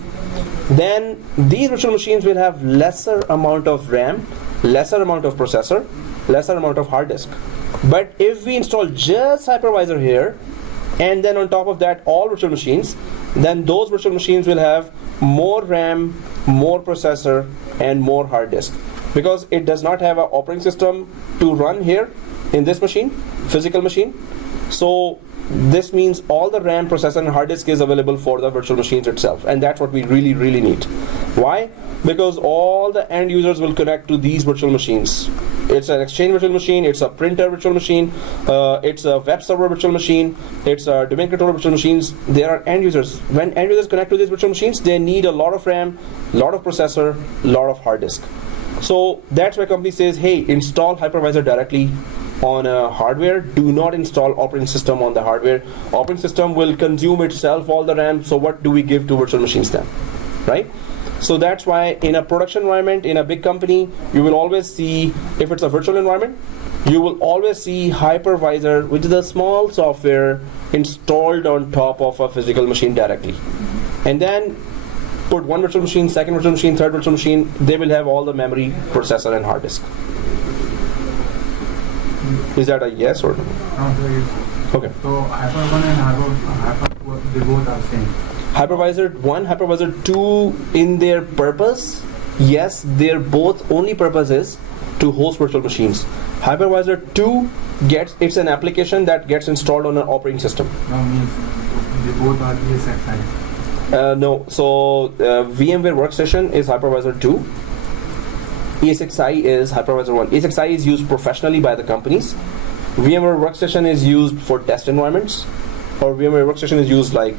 then these virtual machines will have lesser amount of RAM, lesser amount of processor, lesser amount of hard disk. But if we install just hypervisor here, and then on top of that all virtual machines, then those virtual machines will have more RAM, more processor, and more hard disk, because it does not have an operating system to run here in this machine, physical machine. So this means all the RAM, processor, and hard disk is available for the virtual machines itself, and that's what we really, really need. Why? Because all the end users will connect to these virtual machines. It's an Exchange virtual machine, it's a printer virtual machine, it's a web server virtual machine, it's a domain controller virtual machines. There are end users. When end users connect to these virtual machines, they need a lot of RAM, a lot of processor, a lot of hard disk. So that's why company says, hey, install hypervisor directly on a hardware. Do not install operating system on the hardware. Operating system will consume itself all the RAM. So what do we give to virtual machines then, right? So that's why in a production environment, in a big company, you will always see, if it's a virtual environment, you will always see hypervisor, which is a small software installed on top of a physical machine directly. And then put one virtual machine, second virtual machine, third virtual machine, they will have all the memory, processor, and hard disk. Is that a yes or no? Okay. So Hyper 1 and Hyper 2, they both are same. Hypervisor 1, Hypervisor 2 in their purpose, yes, their both only purpose is to host virtual machines. Hypervisor 2 it's an application that gets installed on an operating system. No, means they both are ESXi. No, so VMware Workstation is Hypervisor 2. ESXi is Hypervisor 1. ESXi is used professionally by the companies. VMware Workstation is used for test environments, or VMware Workstation is used like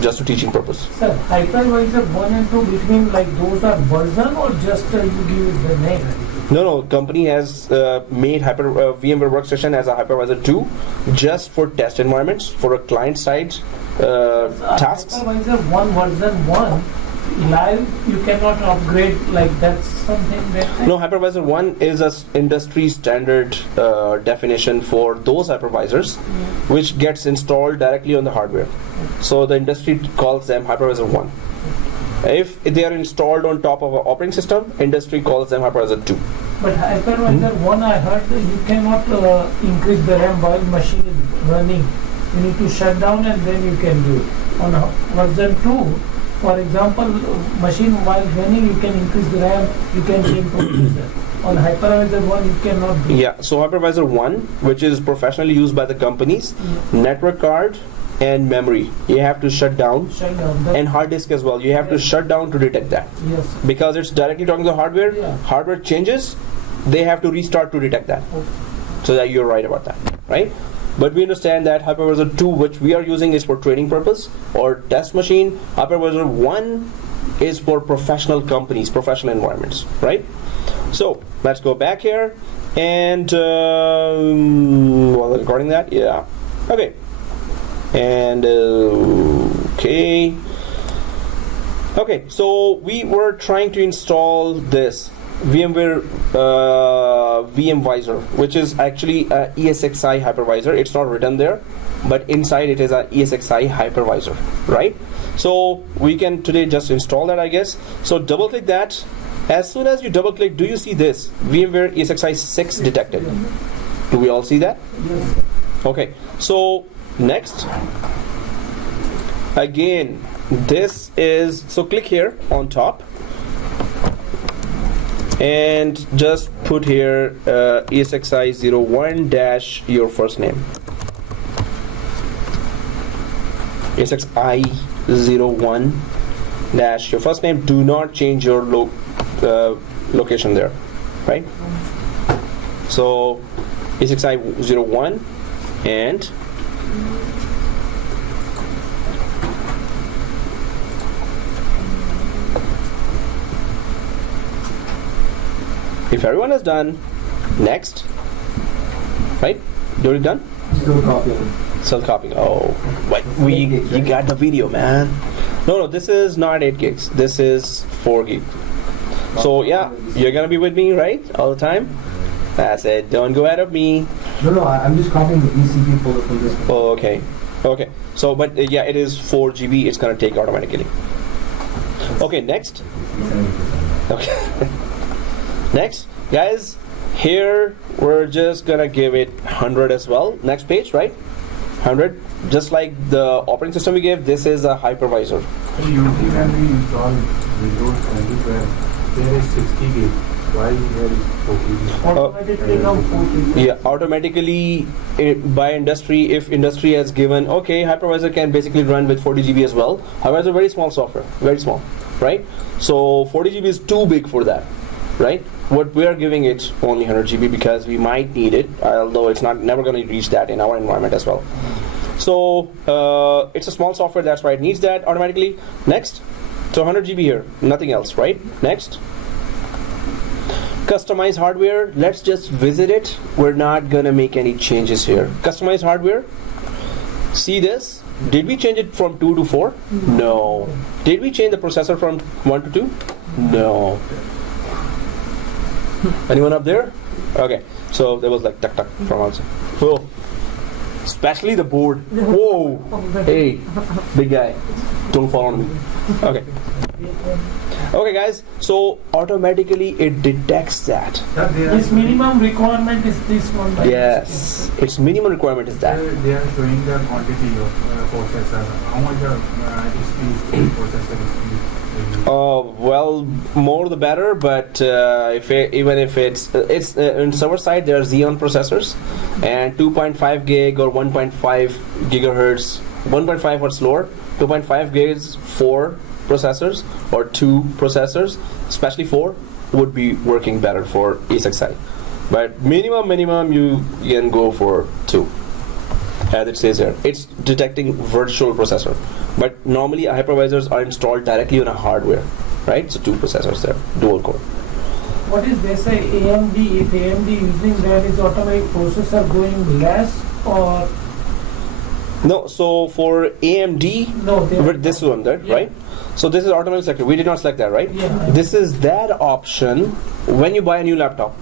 just for teaching purpose. Sir, hypervisor 1 and 2 between, like, those are version or just you give it the name? No, company has made VMware Workstation as a hypervisor 2 just for test environments, for a client side tasks. Hypervisor 1 version 1 live, you cannot upgrade, like that's something that. No, hypervisor 1 is a industry standard definition for those hypervisors which gets installed directly on the hardware. So the industry calls them hypervisor 1. If they are installed on top of an operating system, industry calls them hypervisor 2. But hypervisor 1, I heard that you cannot increase the RAM while machine is running. You need to shut down and then you can do it. On version 2, for example, machine while running, you can increase the RAM, you can change processor. On hypervisor 1, you cannot do it. Yeah, so hypervisor 1, which is professionally used by the companies, network card and memory, you have to shut down. Shut down. That, And hard disk as well, you have to shut down to detect that. yes. Because it's directly talking to the hardware, Yeah. hardware changes, they have to restart to detect that. Okay. So that you're right about that, right? But we understand that hypervisor 2, which we are using, is for training purpose or test machine. Hypervisor 1 is for professional companies, professional environments, right? So let's go back here and while recording that, yeah, okay, and okay. So we were trying to install this VMware Vmvisor, which is actually a ESXi hypervisor. It's not written there, but inside it is a ESXi hypervisor, right? So we can today just install that, I guess. So double click that. As soon as you double click, do you see this VMware ESXi 6 detected? Do we all see that? Yes. Okay, so next, again, this is, so click here on top and just put here ESXi01 dash your first name. ESXi01 dash your first name. Do not change your location there, right? So ESXi01 and if everyone is done, next, right? You're done? Still copying. Still copying. Oh, wait, you got the video, man. No, this is not 8 gigs. This is 4 gig. So yeah, you're gonna be with me, right? All the time? That's it. Don't go out of me. No, I'm just copying the VCP folder from this one. Oh, okay. Okay. So, but yeah, it is 4 GB. It's gonna take automatically. Okay, next. Okay. Next, guys, here we're just gonna give it 100 as well. Next page, right? 100. Just like the operating system we gave, this is a hypervisor. Usually when we install Windows 2012, there is 60 gig. Why there is 40 gig? Automatically now 40. Yeah, automatically by industry, if industry has given, okay, hypervisor can basically run with 40 GB as well. However, it's a very small software, very small, right? So 40 GB is too big for that, right? What we are giving it only 100 GB because we might need it, although it's never going to reach that in our environment as well. So it's a small software, that's why it needs that automatically. Next, so 100 GB here, nothing else, right? Next, customize hardware. Let's just visit it. We're not gonna make any changes here. Customize hardware. See this? Did we change it from 2 to 4? No. Did we change the processor from 1 to 2? No. Anyone up there? Okay. So there was like tuck tuck from outside. Whoa. Especially the board. Whoa. Hey, big guy. Don't fall on me. Okay. Okay, guys. So automatically it detects that. This minimum requirement is this one. By Yes. Its minimum requirement is that. They are showing the quantity of processor. How much is processor is? Well, more the better. But even if it's on server side, there are Xeon processors, and 2.5 gig or 1.5 gigahertz, 1.5 or slower, 2.5 gigs, 4 processors or 2 processors, especially 4 would be working better for ESXi. But minimum you can go for 2. as it says here. It's detecting virtual processor. But normally hypervisors are installed directly on a hardware, right? So 2 processors there, dual core. What is they say AMD? If AMD using that, is automatic processor going less or No, so for AMD, no? this one, that, Yeah. right? So this is automatic selected. We did not select that, right? Yeah. This is that option when you buy a new laptop.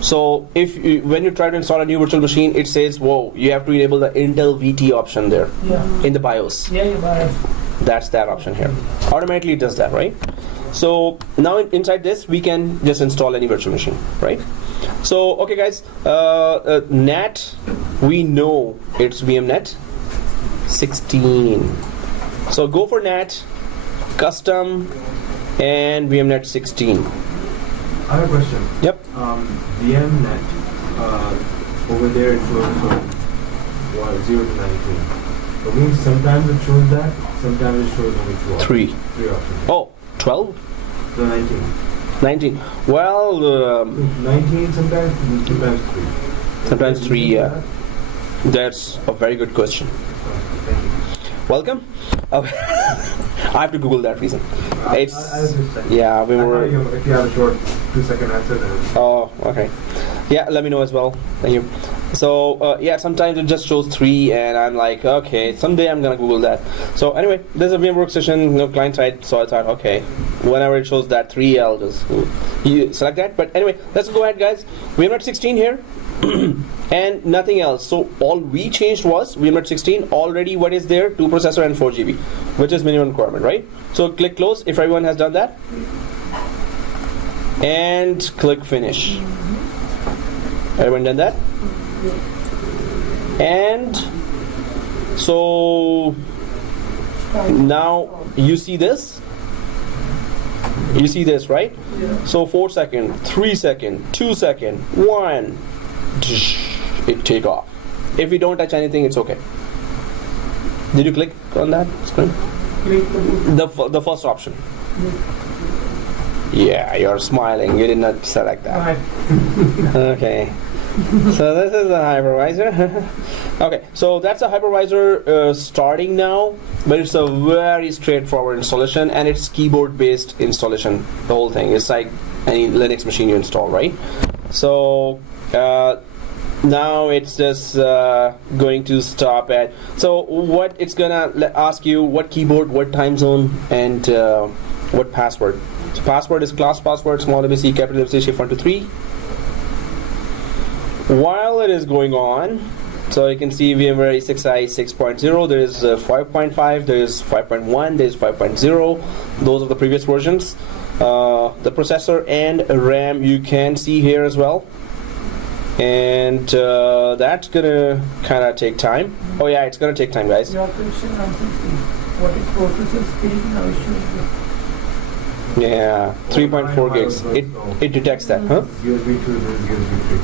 So when you try to install a new virtual machine, it says, whoa, you have to enable the Intel VT option there Yeah. in the BIOS. Yeah, but That's that option here. Automatically it does that, right? So now inside this, we can just install any virtual machine, right? So, okay guys, NAT, we know it's VMNet 16. So go for NAT, custom, and VMNet 16. I have a question. Yep. VMNet, over there it shows from 0 to 19. But means sometimes it shows that, sometimes it shows only 12. 3. 3 options. Oh, 12? So 19. 19. Well, 19 sometimes 3. sometimes 3, yeah. That's a very good question. Thank you. Welcome. Okay. I have to Google that reason. It's I was just saying. yeah, we were. If you have a short 2-second answer, then Oh, okay. Yeah, let me know as well. Thank you. So yeah, sometimes it just shows 3, and I'm like, okay, someday I'm gonna Google that. So anyway, there's a VMware session, client side. So I thought, okay, whenever it shows that 3, I'll just you select that. But anyway, let's go ahead, guys. VMware 16 here. And nothing else. So all we changed was VMware 16. Already what is there? 2 processor and 4 GB, which is minimum requirement, right? So click close if everyone has done that, and click finish. Everyone done that? And so now you see this. You see this, right? yeah. So 4 second, 3 second, 2 second, 1. It take off. If you don't touch anything, it's okay. Did you click on that screen? Click the boot. The first option. Yeah, you're smiling. You did not select that. Right. Okay. So this is the hypervisor. Okay, so that's a hypervisor starting now, but it's a very straightforward installation, and it's keyboard-based installation. The whole thing. It's like any Linux machine you install, right? So now it's just going to stop at. So what it's gonna ask you: what keyboard, what time zone, and what password. So password is class password, small ABC, capital ABC, shift 1 to 3. While it is going on, so you can see VMware 6i 6.0, there is 5.5, there is 5.1, there is 5.0. Those are the previous versions. The processor and RAM you can see here as well. And that's gonna kind of take time. Oh yeah, it's gonna take time, guys. Your question answer. What is processor speed? Now it shows Yeah, 3.4 gigs. It detects that, huh? USB 2 is USB 3.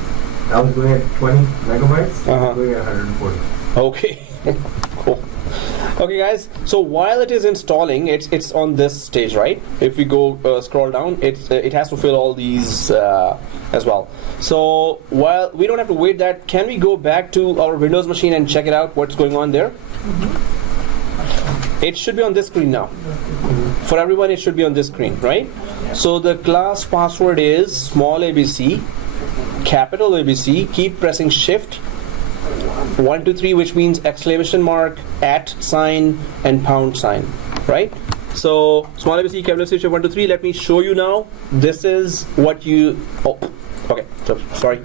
I was going at 20 megabytes, Uh-huh. going at 140. Okay, cool. Okay, guys. So while it is installing, it's on this stage, right? If we go scroll down, it has to fill all these as well. So while we don't have to wait that, can we go back to our Windows machine and check it out? What's going on there? It should be on this screen now. For everyone, it should be on this screen, right? So the class password is small ABC, capital ABC. Keep pressing Shift 1 to 3, which means exclamation mark, @ sign, and pound sign, right? So small ABC, capital ABC, 1 to 3. Let me show you now. This is what you. Oh, okay. So, sorry.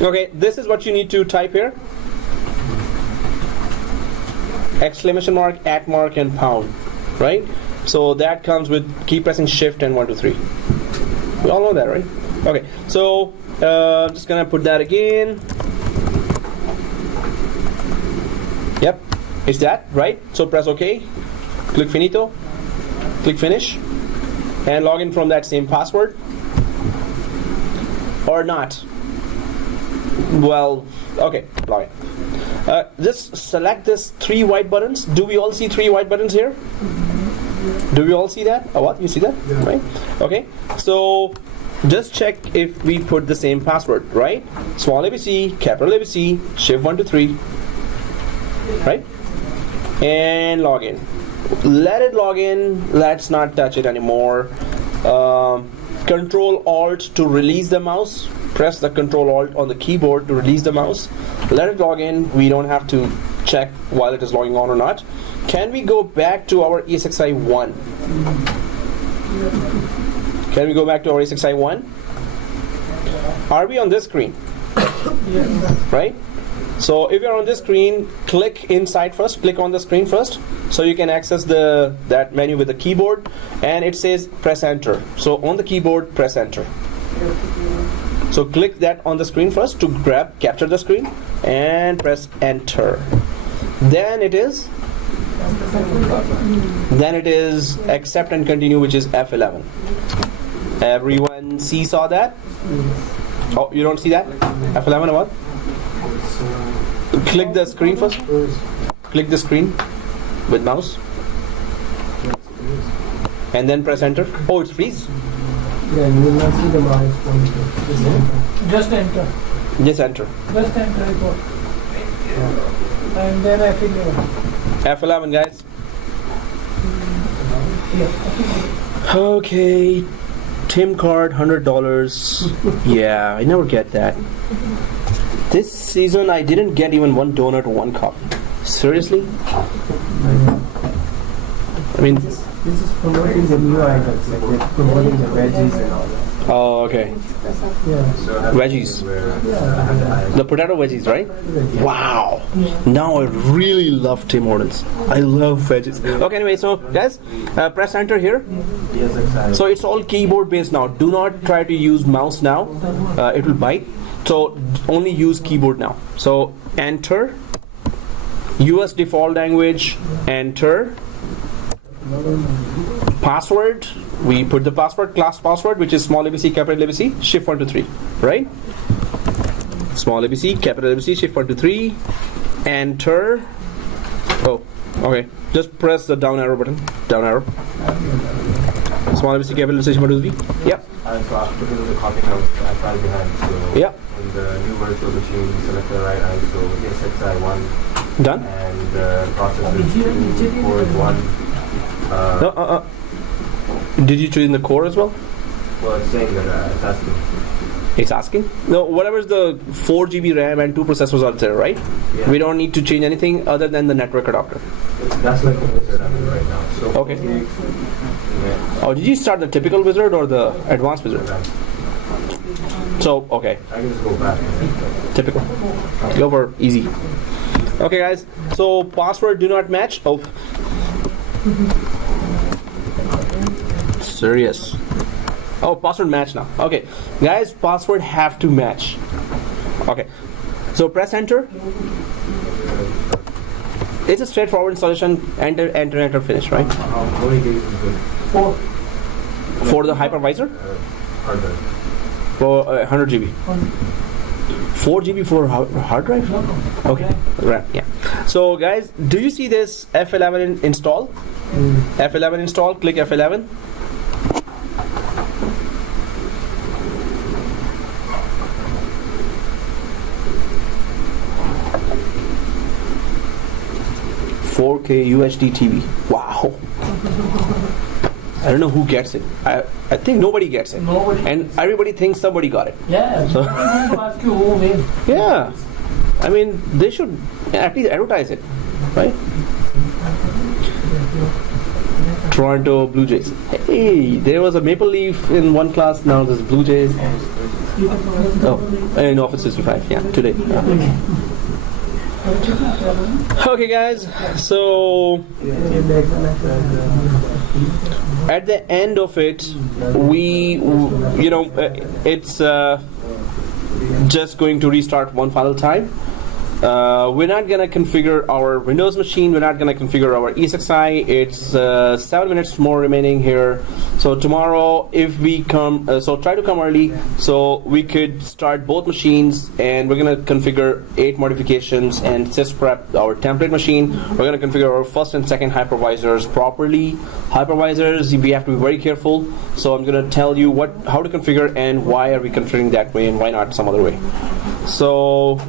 Okay, this is what you need to type here. Exclamation mark, @ mark, and pound, right? So that comes with keep pressing Shift and 1 to 3. We all know that, right? Okay, so I'm just gonna put that again. Yep, it's that, right? So press OK, click Finito, click Finish, and log in from that same password. Or not. Well, okay, log in. Just select this 3 white buttons. Do we all see 3 white buttons here? Do we all see that? Oh, what? You see that? Yeah. Right? Okay. So just check if we put the same password, right? Small ABC, capital ABC, shift 1 to 3, right? And log in. Let it log in. Let's not touch it anymore. Control Alt to release the mouse. Press the Control Alt on the keyboard to release the mouse. Let it log in. We don't have to check while it is logging on or not. Can we go back to our ESXi 1? Can we go back to our ESXi 1? Are we on this screen? Right? So if you're on this screen, click inside first, click on the screen first, so you can access that menu with the keyboard, and it says press enter. So on the keyboard, press enter. So click that on the screen first to capture the screen, and press enter. Then it is accept and continue, which is F11. Everyone saw that? Oh, you don't see that? F11 or what? Click the screen first. Click the screen with mouse. And then press enter. Oh, it's freeze. Yeah, you will not see the mouse pointer. Just enter. Just enter. Just enter it all. And then F11. F11, guys. Yeah. Okay. Tim card, $100. Yeah, I never get that. This season, I didn't get even one donut or one cup. Seriously? I mean, This is promoting the new items, like they're promoting the veggies and all that. oh, okay. Yeah. So I have Veggies. where I have the eyes. The potato veggies, right? Wow. Now I really love Tim Hortons. I love veggies. Okay, anyway, so guys, press enter here. ESXi. So it's all keyboard based now. Do not try to use mouse now. It will bite. So only use keyboard now. So enter. US default language. Enter. Password. We put the password, class password, which is small ABC, capital ABC, shift 1 to 3, right? Small ABC, capital ABC, shift 1 to 3. Enter. Oh, okay. Just press the down arrow button. Down arrow. Small ABC, capital ABC, shift 1 to 3. Yep. So after the copy now, I file behind. So Yep. in the new virtual machine, select the right ISO, ESXi 1, Done. and process is 2, 4 is 1. No, Did you choose in the core as well? Well, it's saying that it's asking. It's asking? No, whatever is the 4 GB RAM and 2 processors are there, right? Yeah. We don't need to change anything other than the network adapter. That's like the wizard I'm in right now. So Okay. yeah. Oh, did you start the typical wizard or the advanced wizard? So, okay, I can just go back. typical. Go for easy. Okay, guys. So, password do not match. Oh. Serious. Oh, password match now. Okay, guys, password have to match. Okay, so press enter. It's a straightforward installation. Enter, enter, enter, finish, right? How many gigs is good? 4. For the hypervisor, Hard drive. for 100 GB. 4 GB for hard drive? Okay, right, yeah. So, guys, do you see this F11 install? F11 install, click F11. $4K UHD TV. Wow. I don't know who gets it. I think nobody gets it. Nobody. And everybody thinks somebody got it. Yeah. So- I'm going to ask you who wins. Yeah. I mean, they should at least advertise it, right? Toronto Blue Jays. Hey, there was a Maple Leaf in one class, now there's Blue Jays. Oh, in Office 65, yeah, today. Okay, guys, so at the end of it, it's just going to restart one final time. We're not gonna configure our Windows machine. We're not gonna configure our ESXi. It's 7 minutes more remaining here. So tomorrow, if we come, so try to come early, so we could start both machines, and we're gonna configure 8 modifications and sysprep our template machine. We're gonna configure our first and second hypervisors properly. Hypervisors, we have to be very careful. So I'm gonna tell you how to configure and why are we configuring that way and why not some other way. So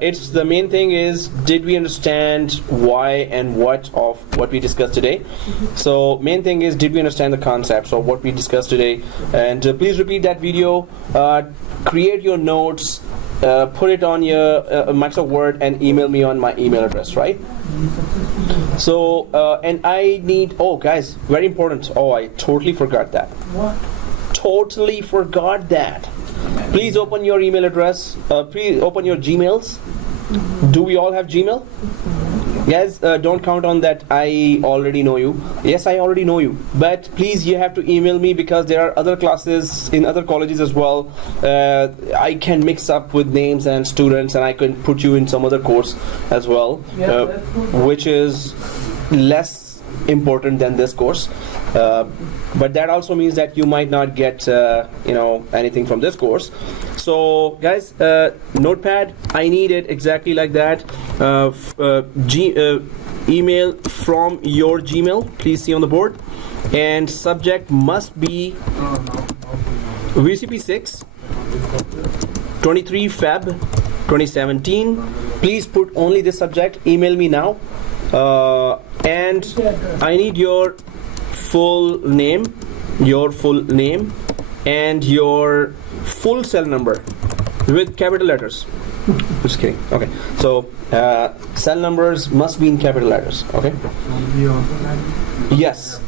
it's the main thing is, did we understand why and what of what we discussed today? So main thing is, did we understand the concepts of what we discussed today? And please repeat that video, create your notes, put it on your Microsoft Word and email me on my email address, right? So and I need, oh guys, very important, oh I totally forgot that. What? Totally forgot that. Please open your email address. Please open your Gmails. Do we all have Gmail? Guys, don't count on that I already know you. Yes, I already know you. But please, you have to email me because there are other classes in other colleges as well. I can mix up with names and students, and I can put you in some other course as well, which is less important than this course. But that also means that you might not get anything from this course. So guys, notepad, I need it exactly like that. Email from your Gmail, please see on the board, and subject must be VCP6 23Feb2017. Please put only this subject. Email me now. And I need your full name, and your full cell number with capital letters. Just kidding. Okay, so cell numbers must be in capital letters. Okay. Yes.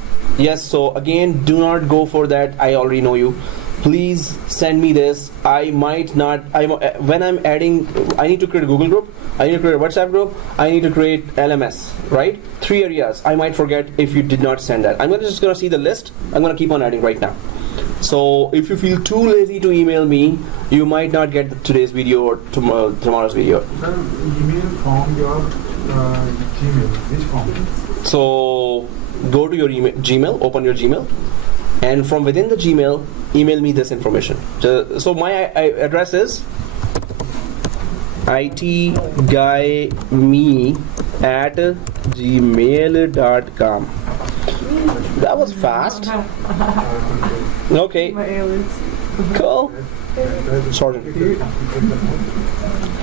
So again, do not go for that. I already know you. Please send me this. I might not. When I'm adding, I need to create a Google group. I need to create a WhatsApp group. I need to create LMS. Right? 3 areas. I might forget if you did not send that. I'm just gonna see the list. I'm gonna keep on adding right now. So if you feel too lazy to email me, you might not get today's video or tomorrow's video. Sir, email from your Gmail. Which form? So go to your Gmail. Open your Gmail. And from within the Gmail, email me this information. So my address is itguyme@gmail.com. That was fast. Okay. Cool. Sergeant.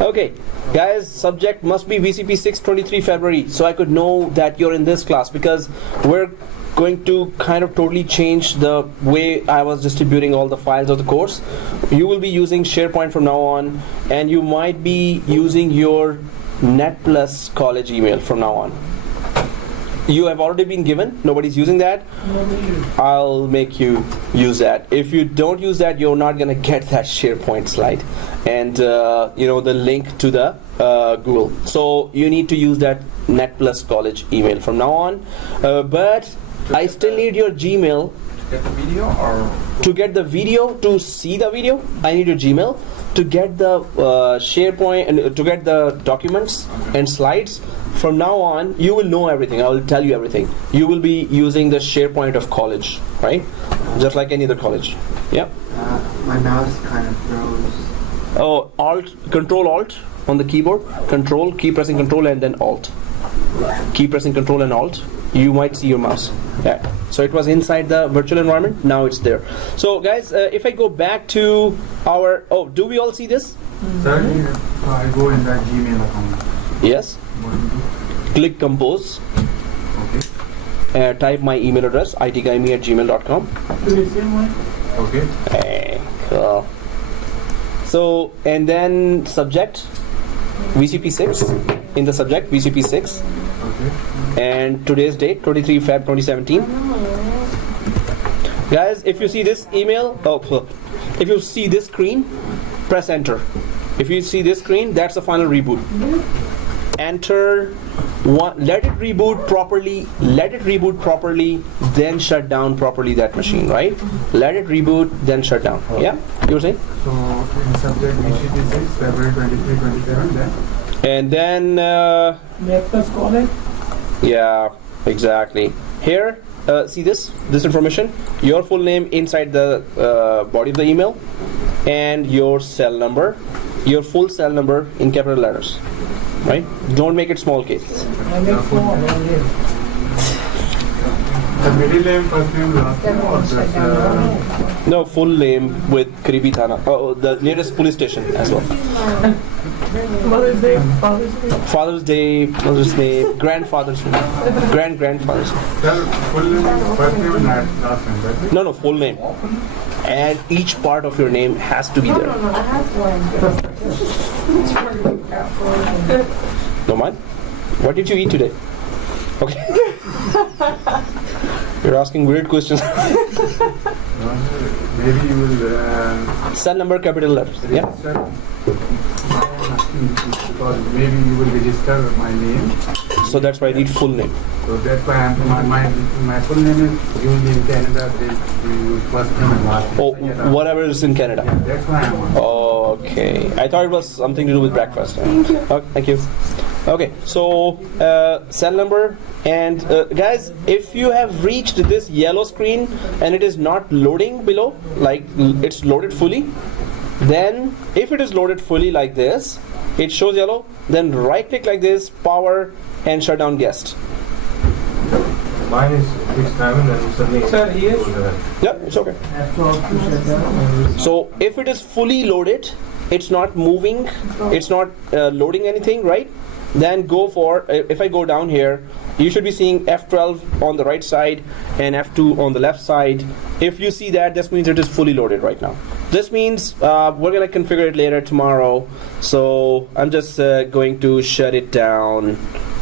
Okay, guys, subject must be VCP6 23 February, so I could know that you're in this class, because we're going to kind of totally change the way I was distributing all the files of the course. You will be using SharePoint from now on, and you might be using your NetPlus college email from now on. You have already been given, nobody's using that. I'll make you use that. If you don't use that, you're not gonna get that SharePoint slide and the link to the Google. So you need to use that NetPlus college email from now on. But I still need your Gmail. Get the video, or to get the video, to see the video, I need your Gmail. To get the SharePoint and to get the documents and slides, from now on, you will know everything. I will tell you everything. You will be using the SharePoint of college, right? Just like any other college. Yeah. My mouse kind of froze. Oh, Control Alt on the keyboard. Keep pressing Control and then Alt. Keep pressing Control and Alt. You might see your mouse. Yeah. So it was inside the virtual environment. Now it's there. So guys, if I go back to our, do we all see this? sir, I go in that Gmail account. Yes. Click Compose. Okay. Type my email address, itguyme@gmail.com. Okay. Hey, cool. So, and then subject, VCP6. In the subject, VCP6. Okay. And today's date, 23 Feb 2017. Guys, if you see this email, if you see this screen, press enter. If you see this screen, that's the final reboot. Enter. Let it reboot properly, then shut down properly that machine, right? Let it reboot, then shut down. Yeah? You were saying? So in subject VCP6 February 23, 27, then And then Let us call it. yeah, exactly. Here, see this information, your full name inside the body of the email, and your cell number, your full cell number in capital letters, right? Don't make it small case. I make 4. The middle name, first name, last name, or just No, full name with Karibi Thana, the nearest police station as well. Mother's Day, Father's Day. Father's Day, Mother's Day, grandfather's name, grandfather's name. sir, full name, first name, and last name. That's it. No, full name. And each part of your name has to be there. No, man. What did you eat today? Okay. You're asking weird questions. Maybe you will Cell number, capital letters. Yeah. register. Because maybe you will register my name. So that's why I need full name. So that's why my full name is usually in Canada. They use first name and last name. Oh, So, yeah, whatever is in Canada. that's why I'm on. Okay. I thought it was something to do with breakfast. Thank you. Okay, thank you. Okay, so cell number, and guys, if you have reached this yellow screen and it is not loading below, like it's loaded fully, then if it is loaded fully like this, it shows yellow, then right click like this, power, and shut down guest. Mine is fixed time and then suddenly. Sir, here. Yeah, it's okay. Have to off to shut down. So if it is fully loaded, it's not moving, it's not loading anything, right? Then go for, if I go down here, you should be seeing F12 on the right side and F2 on the left side. If you see that, this means it is fully loaded right now. This means we're going to configure it later tomorrow. So I'm just going to shut it down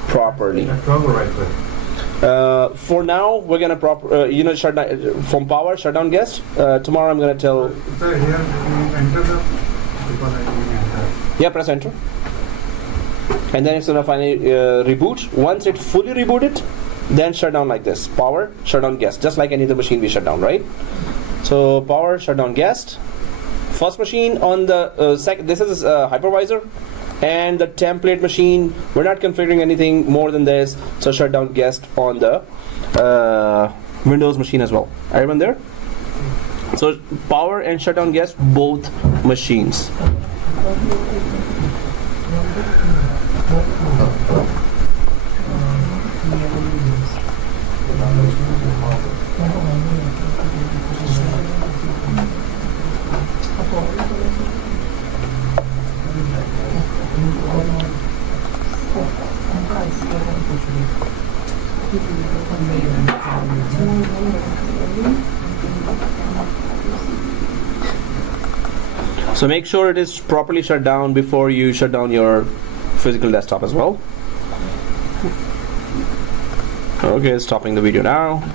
properly. F12 or right click? For now, we're going to shut down from power, shut down guest. Tomorrow I'm going to tell. Sir, here you enter the, because I didn't enter. Yeah, press enter. And then it's going to finally reboot. Once it fully rebooted, then shut down like this. Power, shut down guest. Just like any other machine we shut down, right? So power, shut down guest. First machine on the second, this is a hypervisor. And the template machine, we're not configuring anything more than this. So shut down guest on the Windows machine as well. Everyone there? So power and shut down guest, both machines. So make sure it is properly shut down before you shut down your physical desktop as well. Okay, stopping the video now.